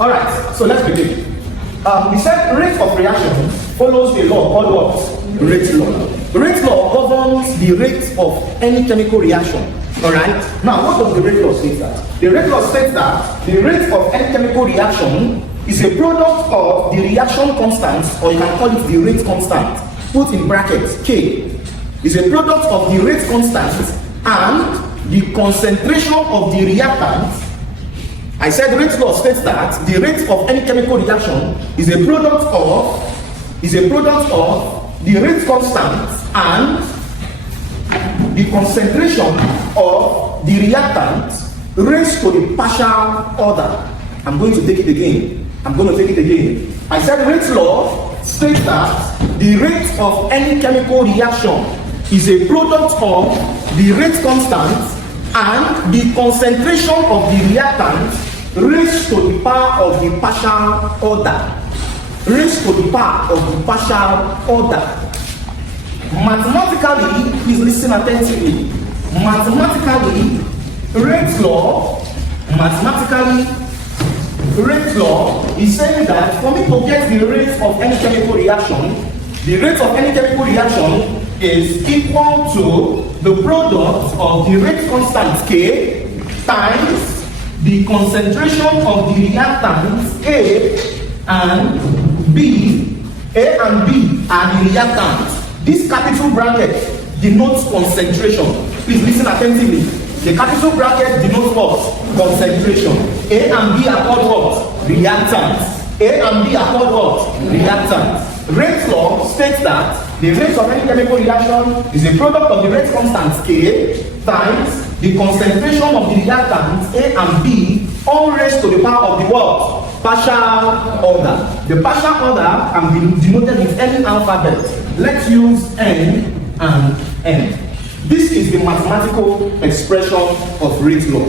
Alright, so let's begin. We said rate of reaction follows the law called what? Rate law. Rate law governs the rate of any chemical reaction. Alright? Now, what does the rate law state that? The rate law states that the rate of any chemical reaction is a product of the reaction constant, or you can call it the rate constant, put in brackets, K, is a product of the rate constant and the concentration of the reactant. I said rate law states that the rate of any chemical reaction is a product of the rate constant and the concentration of the reactant raised to the partial order. I'm going to take it again. I said rate law states that the rate of any chemical reaction is a product of the rate constant and the concentration of the reactant raised to the power of the partial order. Raised to the power of the partial order. Mathematically, please listen attentively. Mathematically, rate law is saying that for me to get the rate of any chemical reaction, the rate of any chemical reaction is equal to the product of the rate constant K times the concentration of the reactants A and B. A and B are the reactants. This capital bracket denotes concentration. Please listen attentively. The capital bracket denotes what? Concentration. A and B are called what? Reactants. A and B are called what? Reactants. Rate law states that the rate of any chemical reaction is a product of the rate constant K times the concentration of the reactants A and B, all raised to the power of the what? Partial order. The partial order can be denoted with any alphabet. Let's use N and N. This is the mathematical expression of rate law.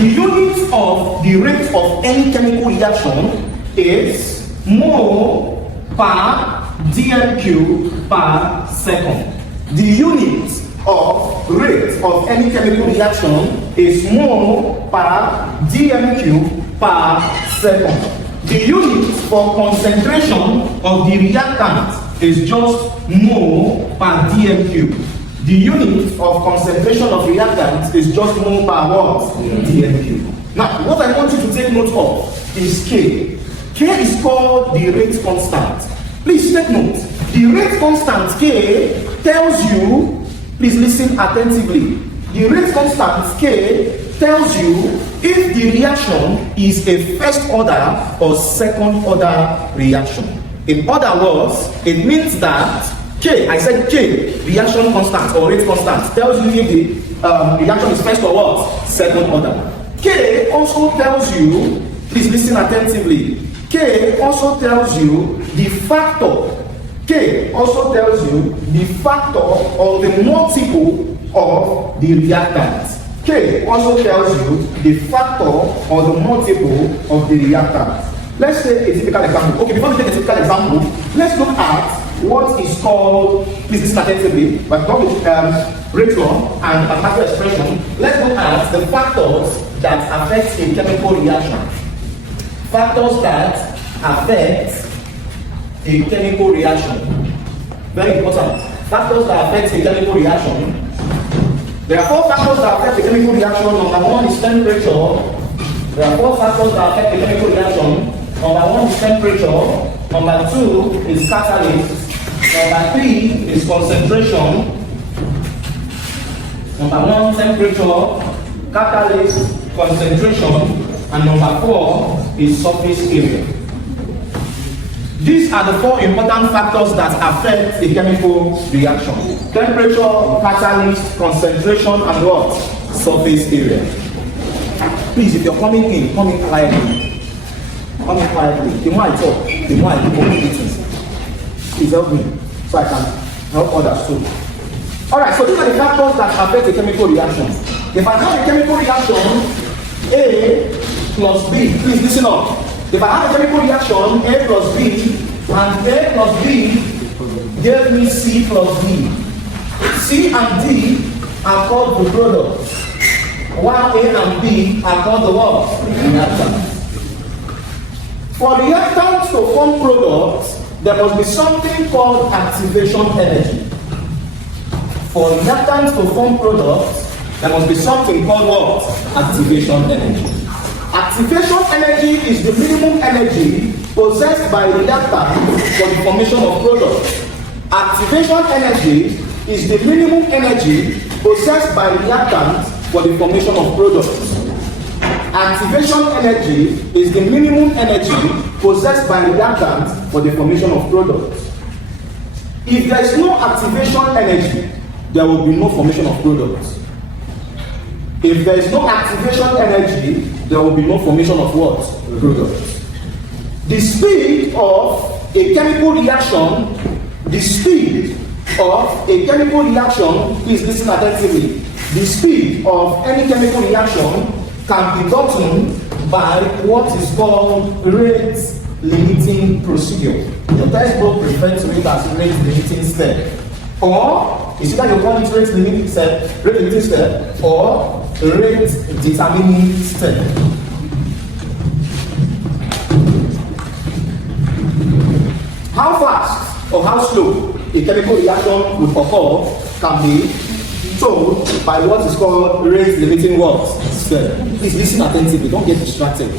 The unit of the rate of any chemical reaction is mole per dm³ per second. The unit of rate of any chemical reaction is mole per dm³ per second. The unit for concentration of the reactant is just mole per dm³. The unit of concentration of reactant is just mole per what? dm³. Now, what I want you to take note of is K. K is called the rate constant. Please take note. The rate constant K tells you, please listen attentively. The rate constant K tells you if the reaction is a first order or second order reaction. In other words, it means that K, I said K, reaction constant or rate constant, tells you if the reaction is first or what? Second order. K also tells you, please listen attentively, K also tells you the factor. K also tells you the factor or the multiple of the reactant. K also tells you the factor or the multiple of the reactant. Let's take a typical example. Okay, before we take a typical example, let's look at what is called, please listen attentively, but not with rate law and mathematical expression. Let's look at the factors that affect a chemical reaction. Factors that affect a chemical reaction. Very important. Factors that affect a chemical reaction. There are 4 factors that affect a chemical reaction. Number 1 is temperature. There are 4 factors that affect a chemical reaction. Number 1 is temperature. Number 2 is catalyst. Number 3 is concentration. Number 1, temperature, catalyst, concentration, and number 4 is surface area. These are the 4 important factors that affect a chemical reaction. Temperature, catalyst, concentration, and what? Surface area. Please, if you're coming in quietly. Come in quietly. The more I talk, the more I do communications. Please help me so I can help others too. Alright, so these are the factors that affect a chemical reaction. If I have a chemical reaction, A plus B, please listen up. If I have a chemical reaction, A plus B, and A plus B gave me C plus D. C and D are called the products, while A and B are called the what? Reactants. For reactants to form products, there must be something called activation energy. For reactants to form products, there must be something called what? Activation energy. Activation energy is the minimum energy possessed by reactants for the formation of products. Activation energy is the minimum energy possessed by reactants for the formation of products. Activation energy is the minimum energy possessed by reactants for the formation of products. If there is no activation energy, there will be no formation of products. If there is no activation energy, there will be no formation of what? Products. The speed of a chemical reaction, please listen attentively. The speed of any chemical reaction can be gotten by what is called rate limiting procedure. The textbook refers to it as rate limiting step. Or it's either you call it rate limiting step, or rate determining step. How fast or how slow a chemical reaction will occur can be told by what is called rate limiting step. Please listen attentively, don't get distracted.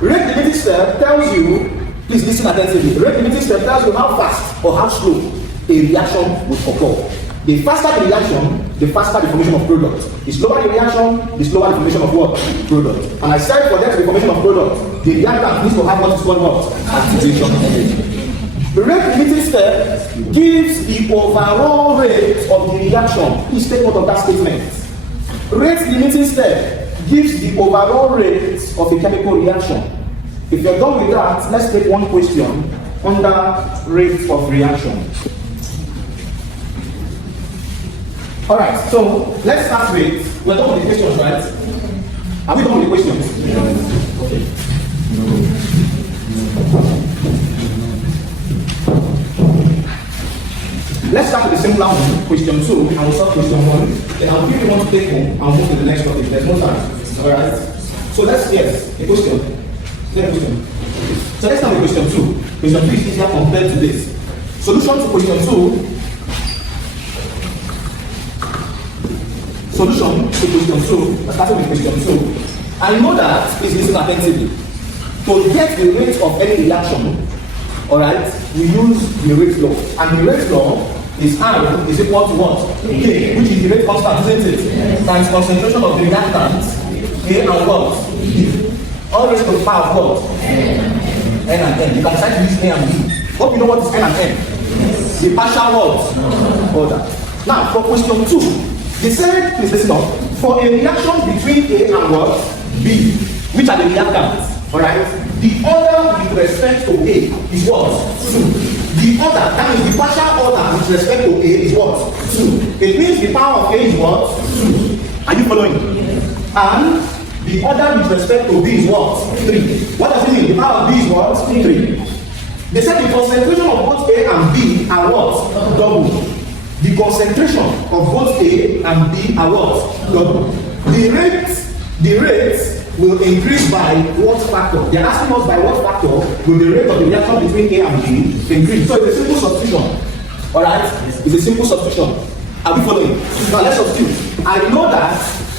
Rate limiting step tells you, please listen attentively, rate limiting step tells you how fast or how slow a reaction will occur. The faster the reaction, the faster the formation of product. The slower the reaction, the slower the formation of what? Product. And I said for that the formation of product, the reactant needs to have what is called what? Activation energy. The rate limiting step gives the overall rate of the reaction. Please take note of that statement. Rate limiting step gives the overall rate of a chemical reaction. If you're done with that, let's take one question under rate of reaction. Alright, so let's start with, we're done with the questions, right? Are we done with the questions? Yes. Okay. Let's start with the simpler one, question 2, and we'll solve question 1. Then I'll give you one to take home, and we'll move to the next topic. There's no time. Alright? So let's, a question. So let's start with question 2. Question 3 is easier compared to this. Solution to question 2. Starting with question 2. I know that, please listen attentively. To get the rate of any reaction, alright, we use the rate law. And the rate law is R is equal to what? K, which is the rate constant, isn't it? Yes. Times concentration of the reactant, A and what? B. All raised to the power of what? N and N. You can try to use A and B. Hope you know what is N and N. Yes. The partial what? Order. Now, for question 2. They said, please listen up, for a reaction between A and what? B, which are the reactants, alright? The order with respect to A is what? 2. The order, that means the partial order with respect to A is what? 2. It means the power of A is what? 2. Are you following? Yes. And the order with respect to B is what? 3. What does it mean? The power of B is what? 3. They said the concentration of both A and B are what? Double. The concentration of both A and B are what? Double. The rate will increase by what factor? They are asking us by what factor will the rate of the reaction between A and B increase. So it's a simple substitution. Alright? It's a simple substitution. Are we following? Now let's substitute. I know that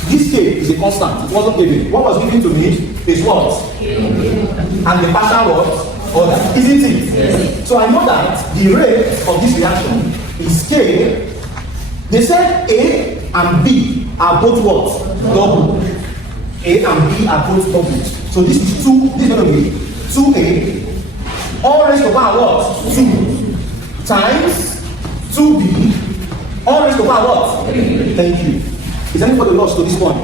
this K is a constant. It wasn't given. What was given to me is what? And the partial what? Order. Isn't it? Yes. So I know that the rate of this reaction is K. They said A and B are both what? Double. A and B are both double. So this is 2, this is going to be 2A, all raised to power what? 2 times 2B, all raised to power what? 3. Thank you. Is anybody lost to this point?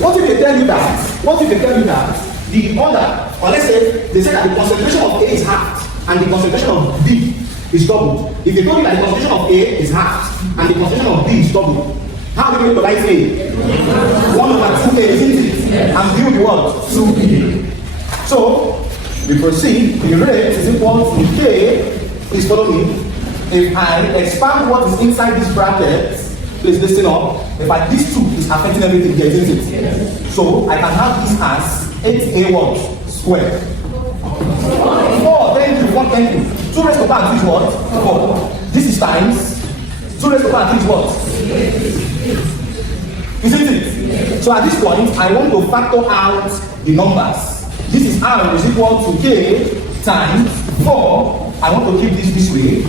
What if they tell you that? The order, or let's say, they say that the concentration of A is half and the concentration of B is doubled. If they told you that the concentration of A is half and the concentration of B is doubled, how are you going to write A? 1/2A, isn't it? And B will be what? 2B. So, we proceed. The rate is equal to K. Please follow me. If I expand what is inside this bracket, please listen up. This 2 is affecting everything here, isn't it? So, I can have this as 8A what? square. 4, thank you, 1, thank you. 2 raised to power 3 is what? 4. This is times 2 raised to power 3 is what? Isn't it? So at this point, I want to factor out the numbers. This is R is equal to K times 4. I want to keep this way.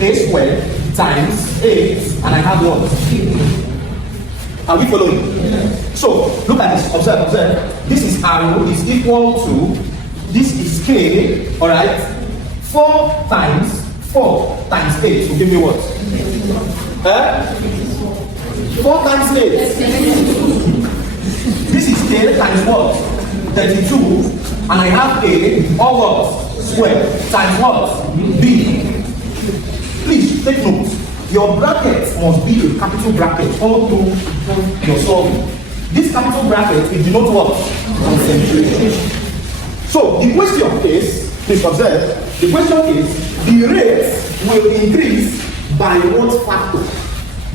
A squared times 8, and I have what? Are we following? So, look at this. Observe. This is R is equal to, this is K, alright? 4 times 8 will give me what? 4 times 8. This is K times what? 32. And I have A, or what? Square, times what? B. Please take note. Your bracket must be a capital bracket all through your solving. This capital bracket will denote what? Concentration. So the question is, please observe, the question is, the rate will increase by what factor?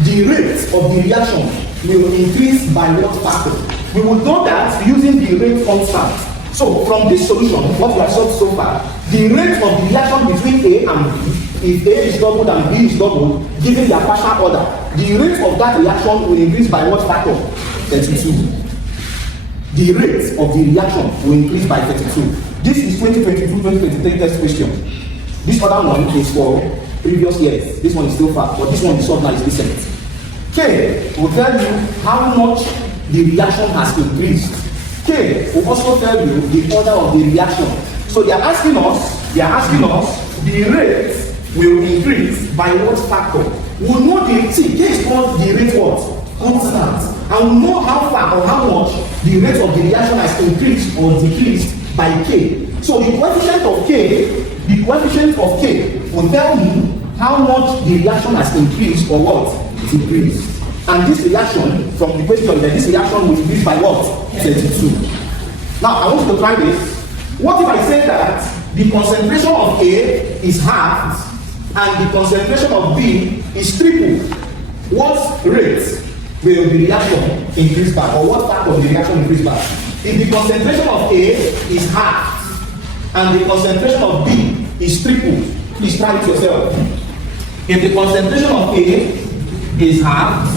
The rate of the reaction will increase by what factor? We will know that using the rate constant. So from this solution, what we have solved so far, the rate of the reaction between A and B, if A is doubled and B is doubled, given their partial order, the rate of that reaction will increase by what factor? 32. The rate of the reaction will increase by 32. This is 2022-2023 test question. This other one is for previous years. This one is still far, but this one is solved now is recent. K will tell you how much the reaction has increased. K will also tell you the order of the reaction. So they are asking us, the rate will increase by what factor? We'll know the K is called the rate what? Constant. And we'll know how far or how much the rate of the reaction has increased or decreased by K. So the coefficient of K will tell me how much the reaction has increased or what? Decreased. And this reaction, from the question, that this reaction will increase by what? 32. Now, I want you to try this. What if I say that the concentration of A is halved and the concentration of B is triple? What rate will the reaction increase by? Or what factor will the reaction increase by? If the concentration of A is halved and the concentration of B is triple, please try it yourself. If the concentration of A is halved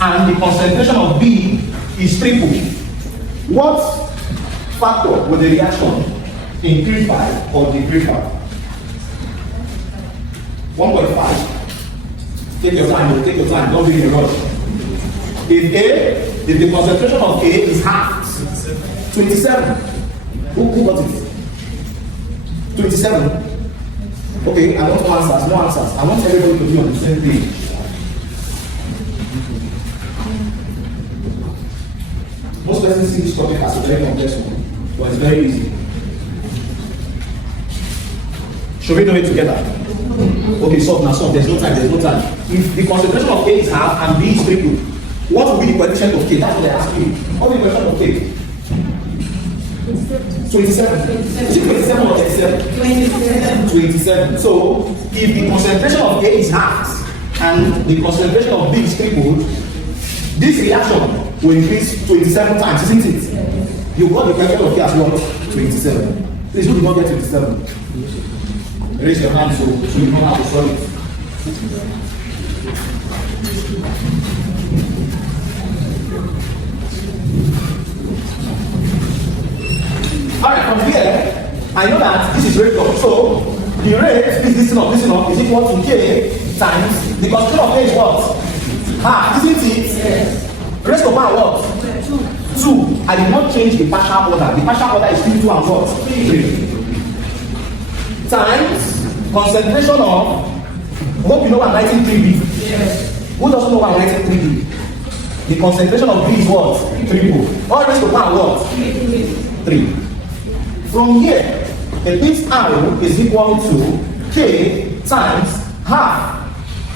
and the concentration of B is triple, what factor will the reaction increase by or decrease by? 1.5. Take your time, don't be in a rush. If the concentration of A is halved, 27. Who got it? 27. Okay, I want answers, no answers. I want everybody to be on the same page. Most persons see this topic as a very complex one, but it's very easy. Should we do it together? Okay, so now, there's no time. If the concentration of K is half and B is triple, what will be the coefficient of K? That's what they're asking you. What will be the coefficient of K? 27. Is it 27 or 37? 27. So, if the concentration of A is half and the concentration of B is tripled, this reaction will increase 27 times, isn't it? You got the coefficient of K as what? 27. Please, who did not get 27? Raise your hand so you know how to solve it. Alright, from here, I know that this is rate of. So, the rate is listen up, is equal to K times the concentration of K is what? Half, isn't it? Yes. Rest of power what? 2. I did not change the partial order. The partial order is still 2 and what? 3. Times concentration of, hope you know what I'm writing 3B. Yes. Who doesn't know what I'm writing 3B? The concentration of B is what? 3. All rest of power what? 3. From here, it means R is equal to K times half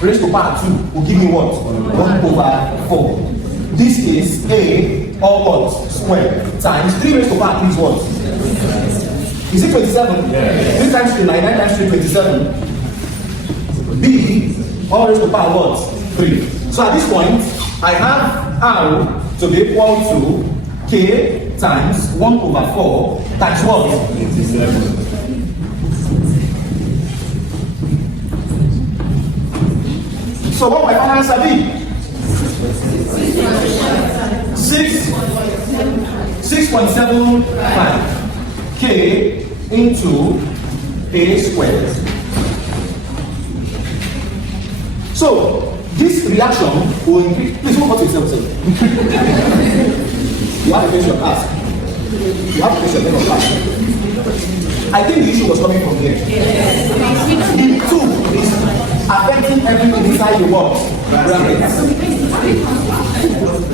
raised to power 2 will give me what? 1/4. This is A or what? Square times 3 raised to power 3 is what? Is it 27? Yes. 3 times 3, 9 times 3, 27. B all raised to power what? 3. So at this point, I have R to be equal to K times 1 over 4 times what? So what will my final answer be? 6.75 K into A squared. So this reaction will increase. Please move on to yourself. You have to face your class. You have to face your class. I think the issue was coming from here. The 2 is affecting everything inside the box. Brackets.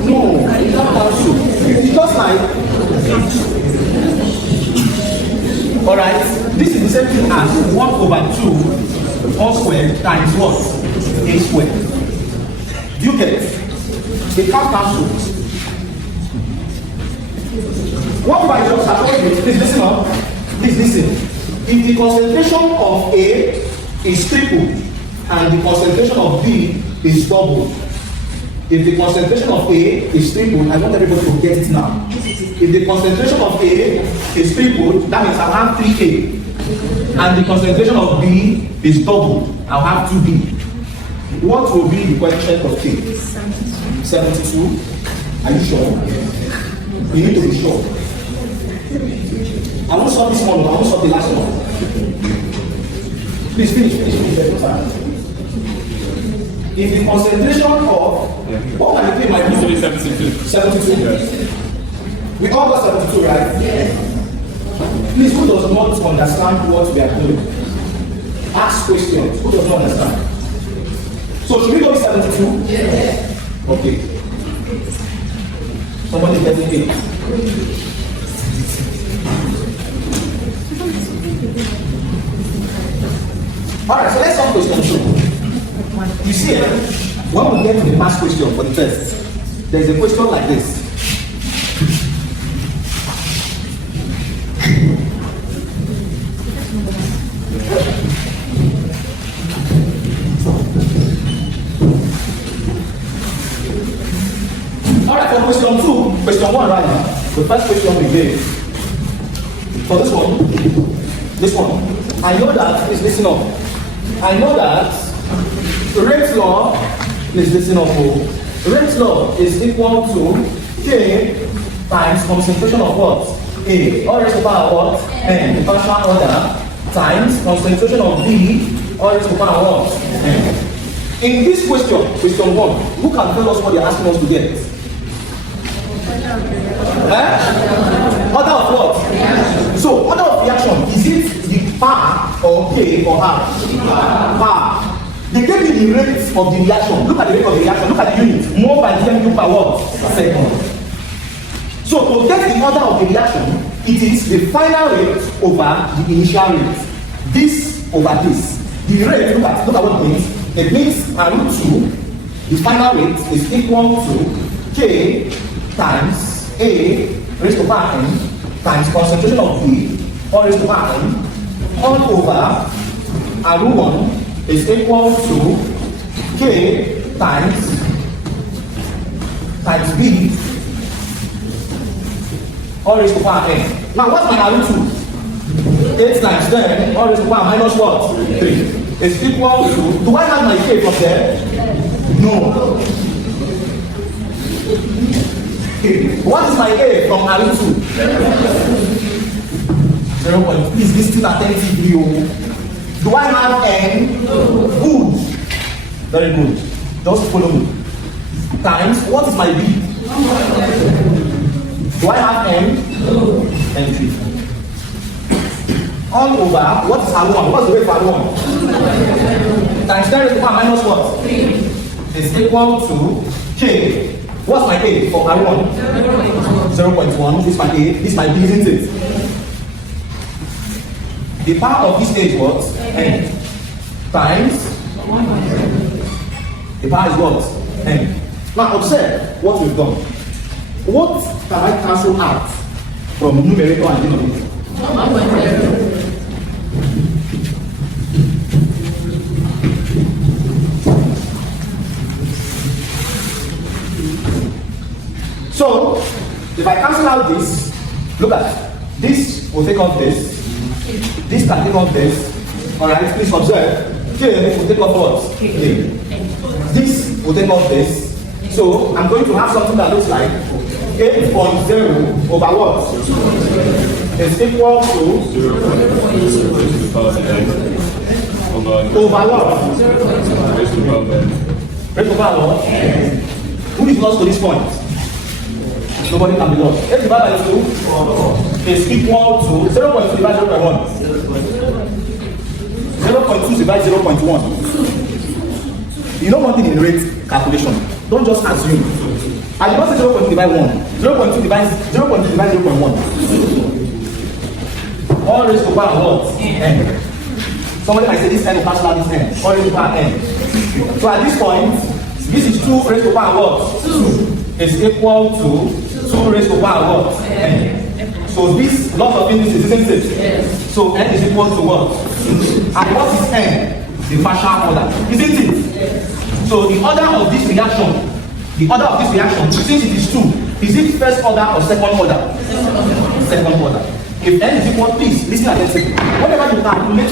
No, it's not also. It's just like. Alright, this is the same thing as 1 over 2 all squared times what? A squared. Do you get it? They can't cancel. What if I just suppose this? Please listen up. Please listen. If the concentration of A is triple and the concentration of B is double, if the concentration of A is triple, I want everybody to get it now. If the concentration of A is triple, that means I'll have 3A. And the concentration of B is double, I'll have 2B. What will be the coefficient of K? 72. Are you sure? You need to be sure. I won't solve this one, I won't solve the last one. Please finish. If the concentration of what can I pay my 72? 72. We all got 72, right? Yes. Please, who does not understand what we are doing? Ask questions. Who does not understand? So should we go with 72? Yes. Okay. Somebody is getting it. Alright, so let's solve question 2. You see, when we get to the past question for the test, there's a question like this. Alright, for question 2, question 1 right now, the first question we gave, for this one, I know that, please listen up, I know that Rate's law, please listen up, Rate's law is equal to K times concentration of what? A, or raised to power what? N, the partial order, times concentration of B, or raised to power what? N. In this question 1, who can tell us what they're asking us to get? Order of what? So, order of reaction, is it the power or K or R? Power. They gave me the rate of the reaction. Look at the rate of the reaction. Look at the unit. More by centimeter per what? Second. So, to get the order of the reaction, it is the final rate over the initial rate. This over this. The rate, look at what it means. It means √2, the final rate is equal to K times A raised to power N times concentration of B or raised to power N all over √1 is equal to K times B or raised to power N. Now what's my √2? 8 times 10 or raised to power minus what? 3. It's equal to, do I have my K from there? No. What is my A from √2? 0. Please listen attentively. Do I have N? No. Good. Very good. Just follow me. Times, what is my B? Do I have N? No. N3. All over, what is R1? What's the rate for R1? Times 10 raised to power minus what? 3. Is equal to K. What's my A for R1? 0.1. This is my A. This is my B, isn't it? The power of this A is what? N. Times. The power is what? N. Now observe what we've done. What can I cancel out from numerator and denominator? 1.0. So, If I cancel out this, look at this will take off this. This can take off this. Alright, please observe. K will take off what? K. This will take off this. So I'm going to have something that looks like 8.0 over what? Is equal to over what? Raised to power what? Who is lost to this point? Nobody can be lost. 8 divided by 2 is equal to 0.2 divided by 1. 0.2 divided by 0.1. You know one thing in rate calculation. Don't just assume. I did not say 0.2 divided by 1. 0.2 divided 0.1. All raised to power what? N. Somebody might say this n will cancel out this n. All raised to power n. So at this point, this is 2 raised to power what? 2 is equal to 2 raised to power what? N. So this lot of indices, isn't it? Yes. So n is equal to what? And what is n? The partial order, isn't it? Yes. So the order of this reaction, since it is 2, is it first order or second order? Second order. If n is equal, please listen attentively. Whenever you calculate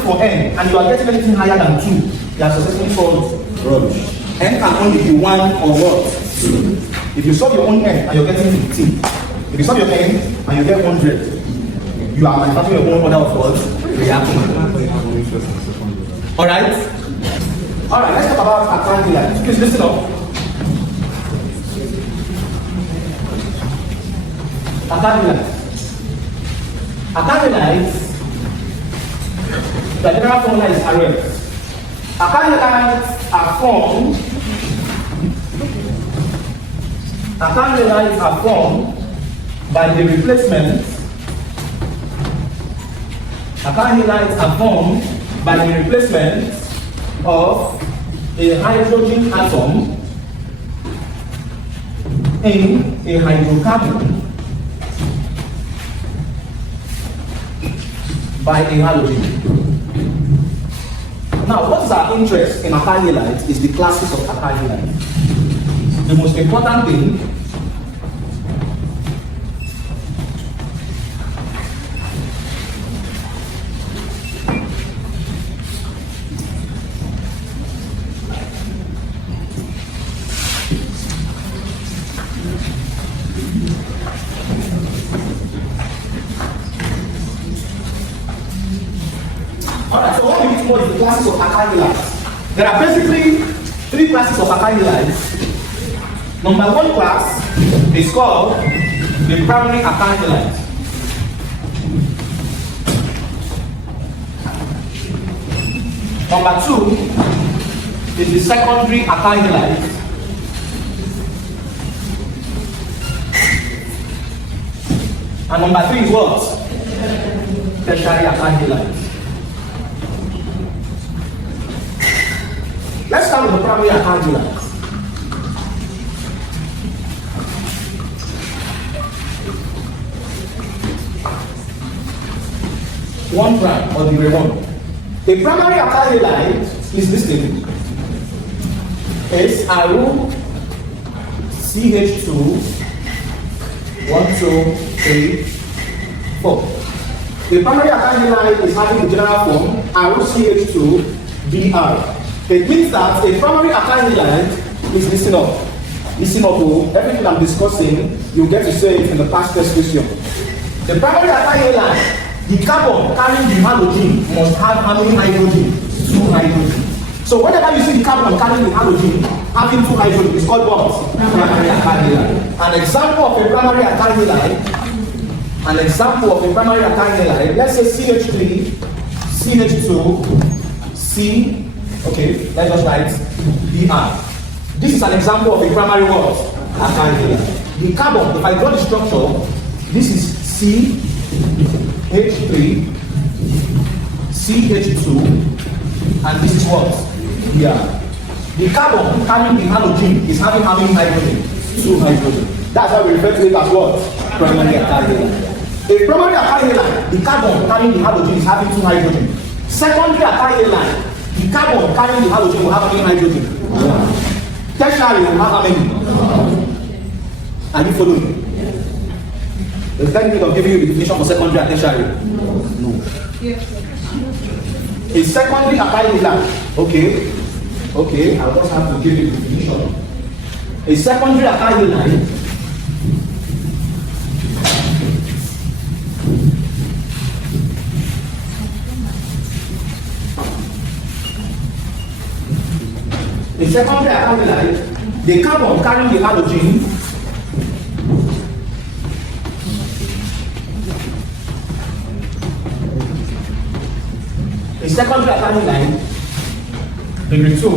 for n, and you are getting anything higher than 2, you are successfully solved rubbish. N can only be 1 or what? 2. If you solve your own n and you're getting 15, if you solve your n and you get 100, you are manufacturing your own order of what? Reaction. Alright? Alright, let's talk about alkylhalides. Please listen up. Alkylhalides, the general formula is arrest. Alkylhalides are formed by the replacement. Alkylhalides are formed by the replacement of a hydrogen atom in a hydrocarbon by a halogen. Now, what is our interest in alkylhalides is the classes of alkylhalides. The most important thing is the classes of alkylhalides. There are basically 3 classes of alkylhalides. Number 1 class is called the primary alkylhalides. Number 2 is the secondary alkylhalides. And number 3 is what? Tertiary alkylhalides. Let's start with the primary alkylhalides. One prime or the one. A primary alkylhalide is this thing. It's aru CH2 1, 2, 3, 4. The primary alkylhalide is having the general form aru CH2 Br. It means that a primary alkylhalide is listen up. Listen up, everything I'm discussing, you get to say it in the past tense question. The primary alkylhalide, the carbon carrying the halogen must have how many hydrogen? 2 hydrogen. So whenever you see the carbon carrying the halogen having 2 hydrogen, it's called what? Primary alkylhalide. An example of a primary alkylhalide, let's say CH3, CH2, C. Okay, let's just write Br. This is an example of a primary what? Alkylhalide. The carbon, if I draw the structure, this is CH3, CH2, and this is what? Br. The carbon carrying the halogen is having how many hydrogen? 2 hydrogen. That's why we refer to it as what? Primary alkylhalide. A primary alkylhalide, the carbon carrying the halogen is having 2 hydrogen. Secondary alkylhalide, the carbon carrying the halogen will have how many hydrogen? 1. Tertiary will have how many? Are you following? Does that mean of giving you the definition for secondary and tertiary? No. A secondary alkyl halide. Okay, I just have to give you the definition. A secondary alkyl halide the carbon carrying the halogen a secondary alkyl halide, degree 2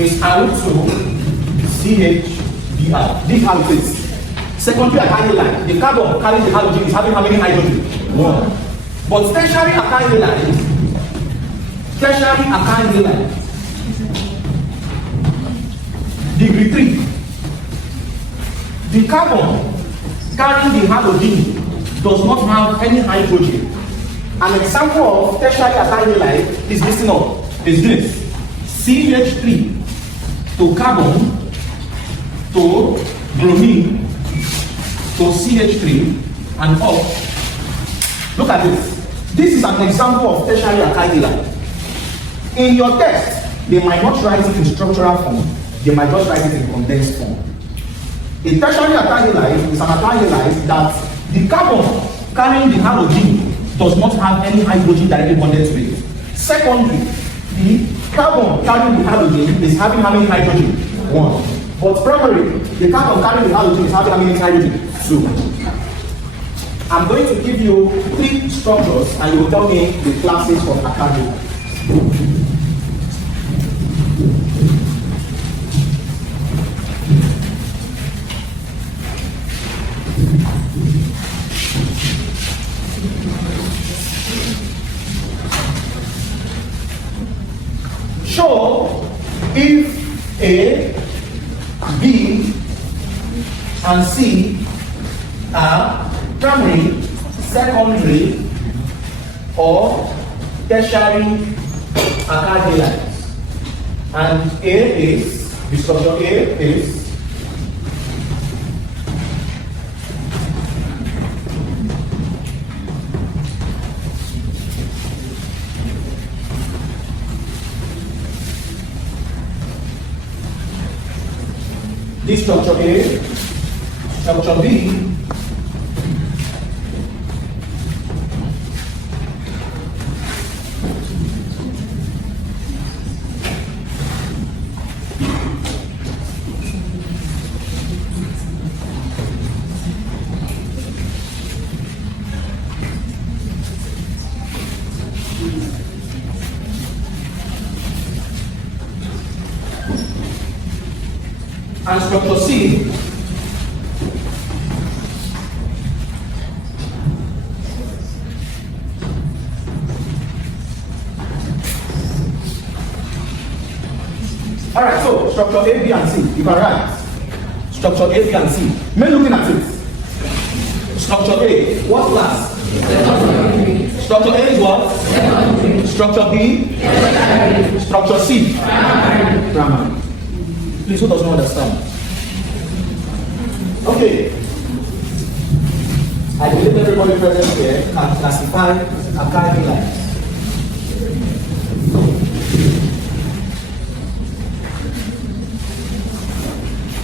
is Al2CHBr. This is how it is. Secondary alkyl halide, the carbon carrying the halogen is having how many hydrogen? 1. But tertiary alkyl halide, degree 3, the carbon carrying the halogen does not have any hydrogen. An example of tertiary alkyl halide is this one. Is this CH3 to carbon to bromine to CH3 and up. Look at this. This is an example of tertiary alkyl halide. In your text, they might not write it in structural form. They might just write it in condensed form. A tertiary alkyl halide is an alkyl halide that the carbon carrying the halogen does not have any hydrogen directly bonded to it. Secondly, the carbon carrying the halogen is having how many hydrogen? 1. But primarily, the carbon carrying the halogen is having how many hydrogen? 2. I'm going to give you 3 structures and you will tell me the classes of alkyl halide. So, if A, B, and C are primary, secondary, or tertiary alkyl halides, and the structure A is this structure A, structure B, and structure C Alright, so structure A, B, and C. You can write structure A, B, and C. Men looking at it. Structure A, what class? Structure A is what? Structure B? Structure C? Primary. Please, who does not understand? Okay. I believe everybody present here can classify alkyl halides.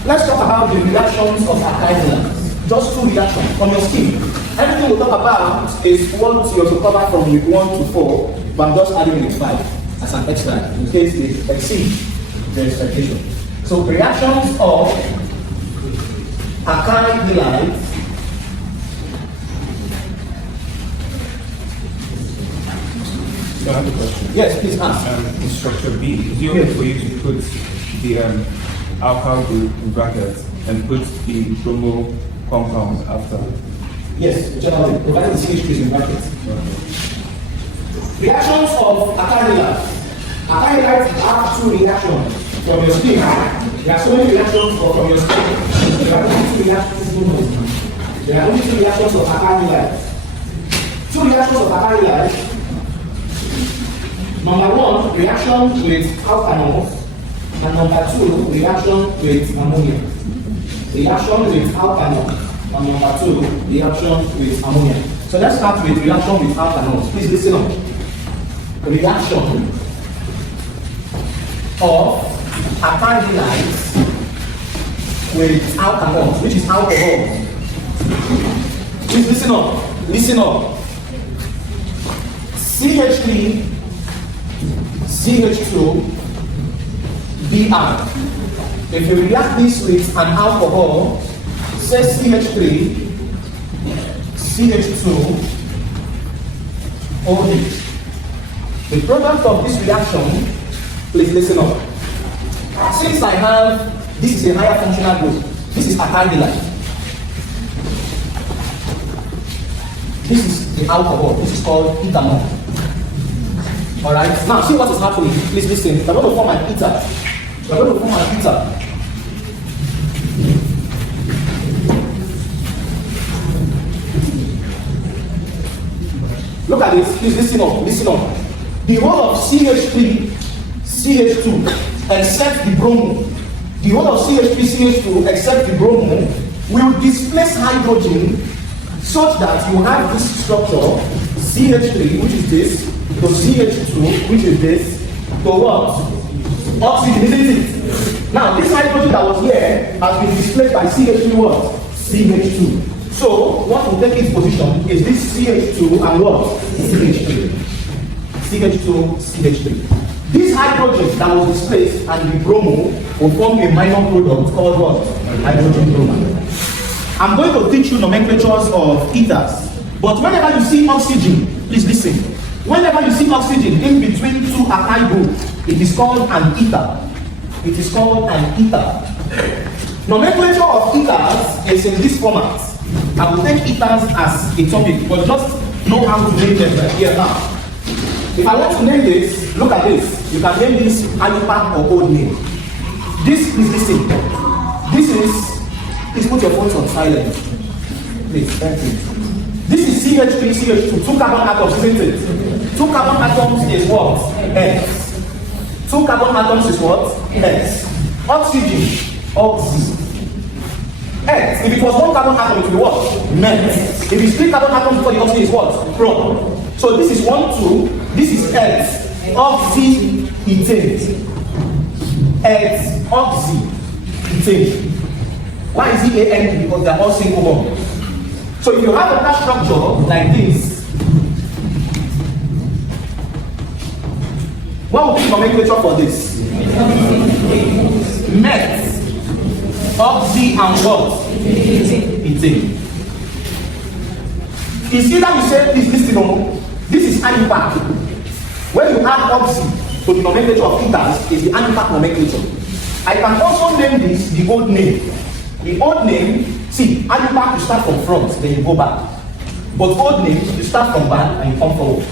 Let's talk about the reactions of alkyl halides. Just 2 reactions on your scheme. Everything we'll talk about is what you're to cover from week 1 to 4, but I'm just adding week 5 as an extra in case they exceed the expectation. So reactions of alkyl halides So I have a question. Yes, please ask. In structure B, is it okay for you to put the alkyl group in brackets and put the bromo compound after? Yes, generally, provided the CH3 is in brackets. Reactions of alkyl halides. Alkyl halides have 2 reactions from your scheme. There are so many reactions from your scheme. There are only 2 reactions. There are only 2 reactions of alkyl halides. 2 reactions of alkyl halides. Number 1, reaction with alkanols, and number 2, reaction with ammonia. reaction with alkanol, and number 2, reaction with ammonia. So let's start with reaction with alkanol. Please listen up. Reaction of alkylhalides with alcohol, which is alcohol. Please listen up. Listen up. CH3, CH2, Br. If you react this with an alcohol, say CH3, CH2, OH. The product of this reaction, please listen up. Since I have, this is a higher functional group, this is alkylhalide. This is the alcohol, this is called ethanol. Alright, now see what is happening. Please listen. We're going to form an ether. We're going to form an ether. Look at this, please listen up, listen up. The whole of CH3, CH2, except the bromo, the whole of CH3, CH2, except the bromo, will displace hydrogen such that you have this structure, CH3, which is this, to CH2, which is this, to what? Oxygen, isn't it? Now, this hydrogen that was here has been displaced by CH3 what? CH2. So, what will take its position is this CH2 and what? CH3. CH2, CH3. This hydrogen that was displaced and the bromo will form a minor product called what? Hydrogen bromide. I'm going to teach you nomenclatures of ethers. But whenever you see oxygen, please listen. Whenever you see oxygen in between two alkyl groups, it is called an ether. It is called an ether. Nomenclature of ethers is in this format. I will take ethers as a topic, but just know how to name them right here now. If I want to name this, look at this. You can name this alipap or old name. This is listen. This is, please put your phones on silent. Please, thank you. This is CH3, CH2, 2 carbon atoms, isn't it? 2 carbon atoms is what? X. 2 carbon atoms is what? X. Oxygen, oxy. X. If it was 1 carbon atom, it would be what? Met. If it's 3 carbon atoms before the oxygen is what? Pro. So this is 1, 2, this is X. Oxy-ethane. X, oxy-ethane. Why is it AN? Because they are all single bond. So if you have a structure like this, what would be the nomenclature for this? Met, oxy, and what? Ethane. It's either you say, please listen, this is anipac. When you add oxy to the nomenclature of ethers, is the anipac nomenclature. I can also name this the old name. The old name, see, anipac you start from front, then you go back. But old name, you start from back and you come forward.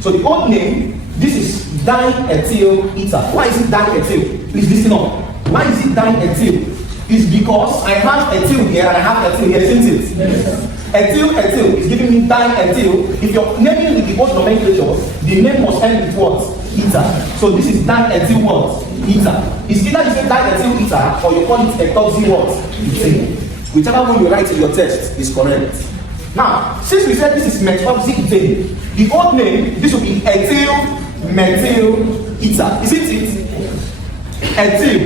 So the old name, this is diethyl ether. Why is it diethyl? Please listen up. Why is it diethyl? It's because I have ethyl here and I have ethyl here, isn't it? Yes. Ethyl is giving me diethyl. If you're naming with the old nomenclature, the name must end with what? Ether. So this is diethyl what? Ether. It's either you say diethyl ether or you call it ethoxy what? Ethane. Whichever one you write in your text is correct. Now, since we said this is methoxy-ethane, the old name, this will be ethyl methyl ether. Isn't it? Ethyl,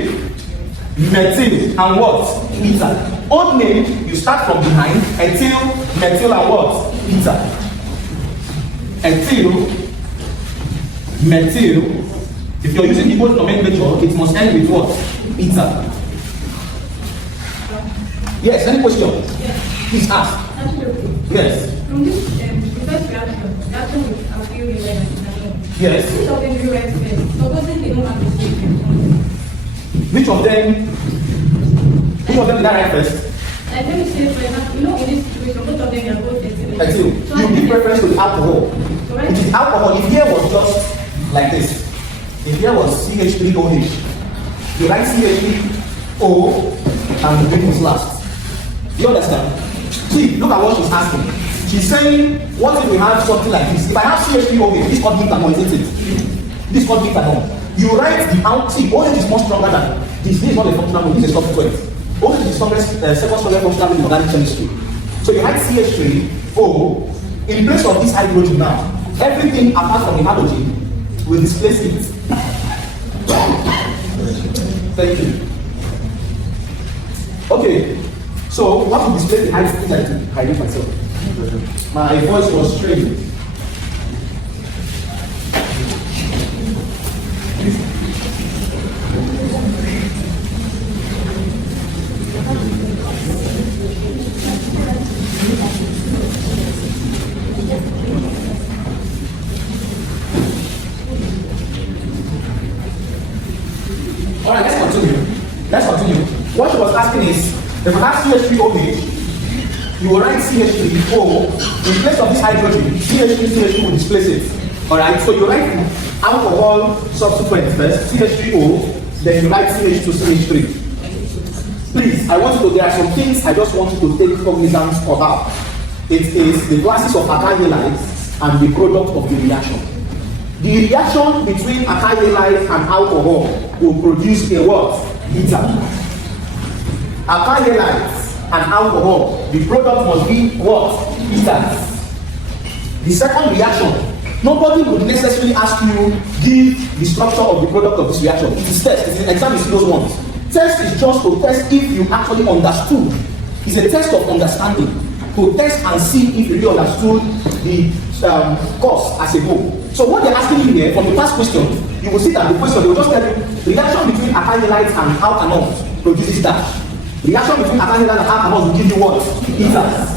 methyl, and what? Ether. Old name, you start from behind, ethyl, methyl, and what? Ether. Ethyl, methyl. If you're using the old nomenclature, it must end with what? Ether. Yes, any question? Yes. Please ask. Yes. From this first reaction with alkyl, yes. Which of them do you write first? Supposing they don't have the same. Which of them did I write first? Like let me say, for example, in this situation, both of them are both ethyl. So you give preference to the alcohol. Correct. Which is alcohol. If here was just like this, if here was CH3OH, you write CH3O and the green was last. Do you understand? See, look at what she's asking. She's saying, what if we have something like this? If I have CH3OH, this is called ethanol, isn't it? This is called ethanol. You write the out. See, OH is more stronger than this. This is not a functional group, this is a substituent. O is the strongest, second strongest functional in organic chemistry. So you write CH3O in place of this hydrogen now. Everything apart from the halogen will displace it. Thank you. Okay, so what will displace the hydrogen? I can hydrate myself. My voice was straight. Alright, let's continue. What she was asking is, if I have CH3OH, you will write CH3O in place of this hydrogen, CH3 will displace it. Alright, so you write alcohol substituent first, CH3O, then you write CH2CH3. Please, I want you to, there are some things I just want you to take cognizance about. It is the classes of alkylhalides and the product of the reaction. The reaction between alkylhalides and alcohol will produce a what? Ether. Alkylhalides and alcohol, the product must be what? Ethers. The second reaction, nobody would necessarily ask you, give the structure of the product of this reaction. It is test, it's an exam is those ones. Test is just to test if you actually understood. It's a test of understanding. To test and see if you really understood the course as a whole. So what they're asking you here, from the past question, you will see that the question, they will just tell you, reaction between alkylhalides and alkanols produces that. Reaction between alkylhalides and alkanols will give you what? Ethers.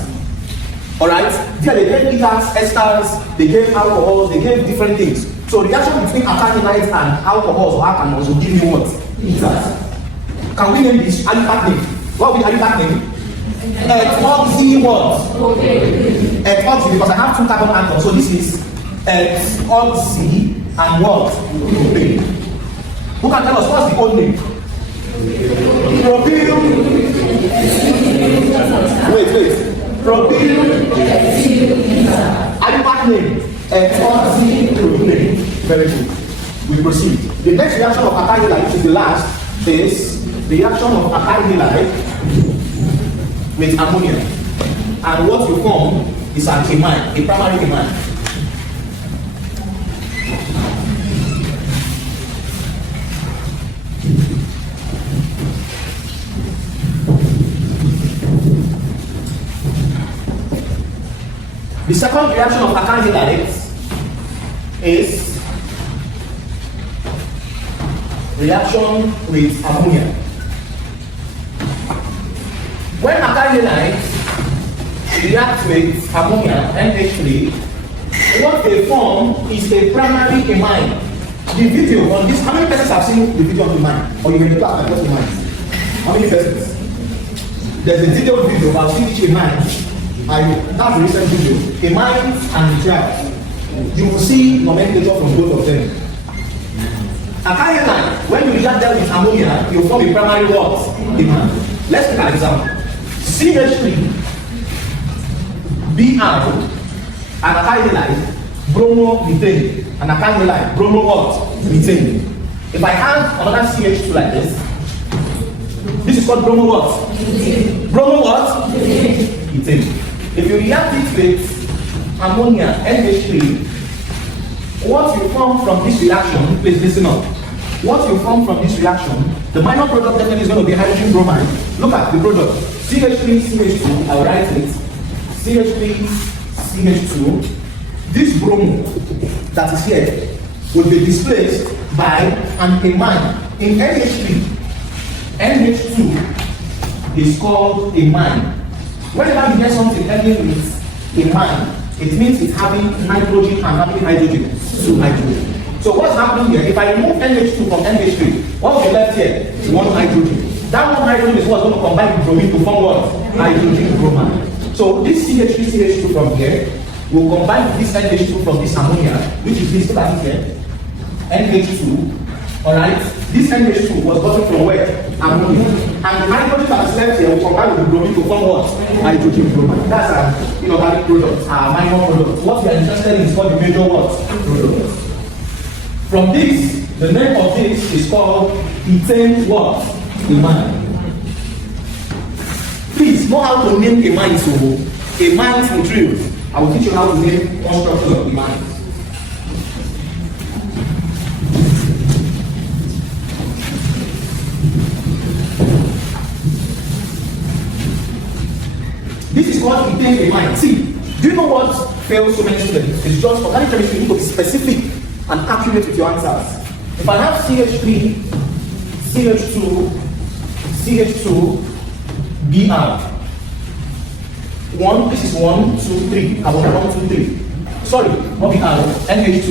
Alright? Here they gave ethers, esters, they gave alcohols, they gave different things. So reaction between alkylhalides and alcohols or alkanols will give you what? Ethers. Can we name this aliphatic name? What will be aliphatic name? Ethoxy what? Ethoxy, because I have two carbon atoms, so this is ethoxy and what? Propane. Who can tell us what's the old name? Propyl. Wait. Propyl. Aliphatic name. Ethoxy propane. Very good. We proceed. The next reaction of alkylhalide, which is the last, is the reaction of alkylhalide with ammonia, and what you form is an amine, a primary amine. The second reaction of alkylhalides is reaction with ammonia. When alkylhalides react with ammonia, NH3, what they form is a primary amine. The video on this, how many persons have seen the video on the amine? Or you may class across the amine? How many persons? There's a detailed video about each amine. That's a recent video. Amines and nitriles. You will see nomenclature from both of them. Alkylhalide, when you react them with ammonia, you form a primary what? Amine. Let's take an example. CH3, Br, and alkylhalide, bromomethane, and alkylhalide, bromo what? Methane. If I have another CH2 like this is called bromo what? Bromo what? Methane. If you react it with ammonia, NH3, what you form from this reaction, please listen up. What you form from this reaction, the minor product definitely is going to be hydrogen bromide. Look at the product. CH3, CH2, I'll write it. CH3, CH2. This bromo that is here will be displaced by an amine. In NH3, NH2 is called amine. Whenever you get something ending with amine, it means it's having nitrogen and having hydrogen. Two hydrogen. So what's happening here? If I remove NH2 from NH3, what will be left here? One hydrogen. That one hydrogen is what's going to combine with bromine to form what? Hydrogen bromide. So this CH3, CH2 from here will combine with this NH2 from this ammonia, which is this right here, NH2. Alright? This NH2 was gotten from where? Ammonia. And the hydrogen that is left here will combine with the bromine to form what? Hydrogen bromide. That's our inorganic product, our minor product. What we are interested in is called the major what? Product. From this, the name of this is called ethane what? Amine. Please know how to name amines. So amines nitriles. I will teach you how to name one structure of amines. This is what ethane amine. See, do you know what fails so many students? It's just organic chemistry. You need to be specific and accurate with your answers. If I have CH3, CH2, CH2, Br. This is 1, 2, 3. I want 1, 2, 3. Sorry, not Br, NH2.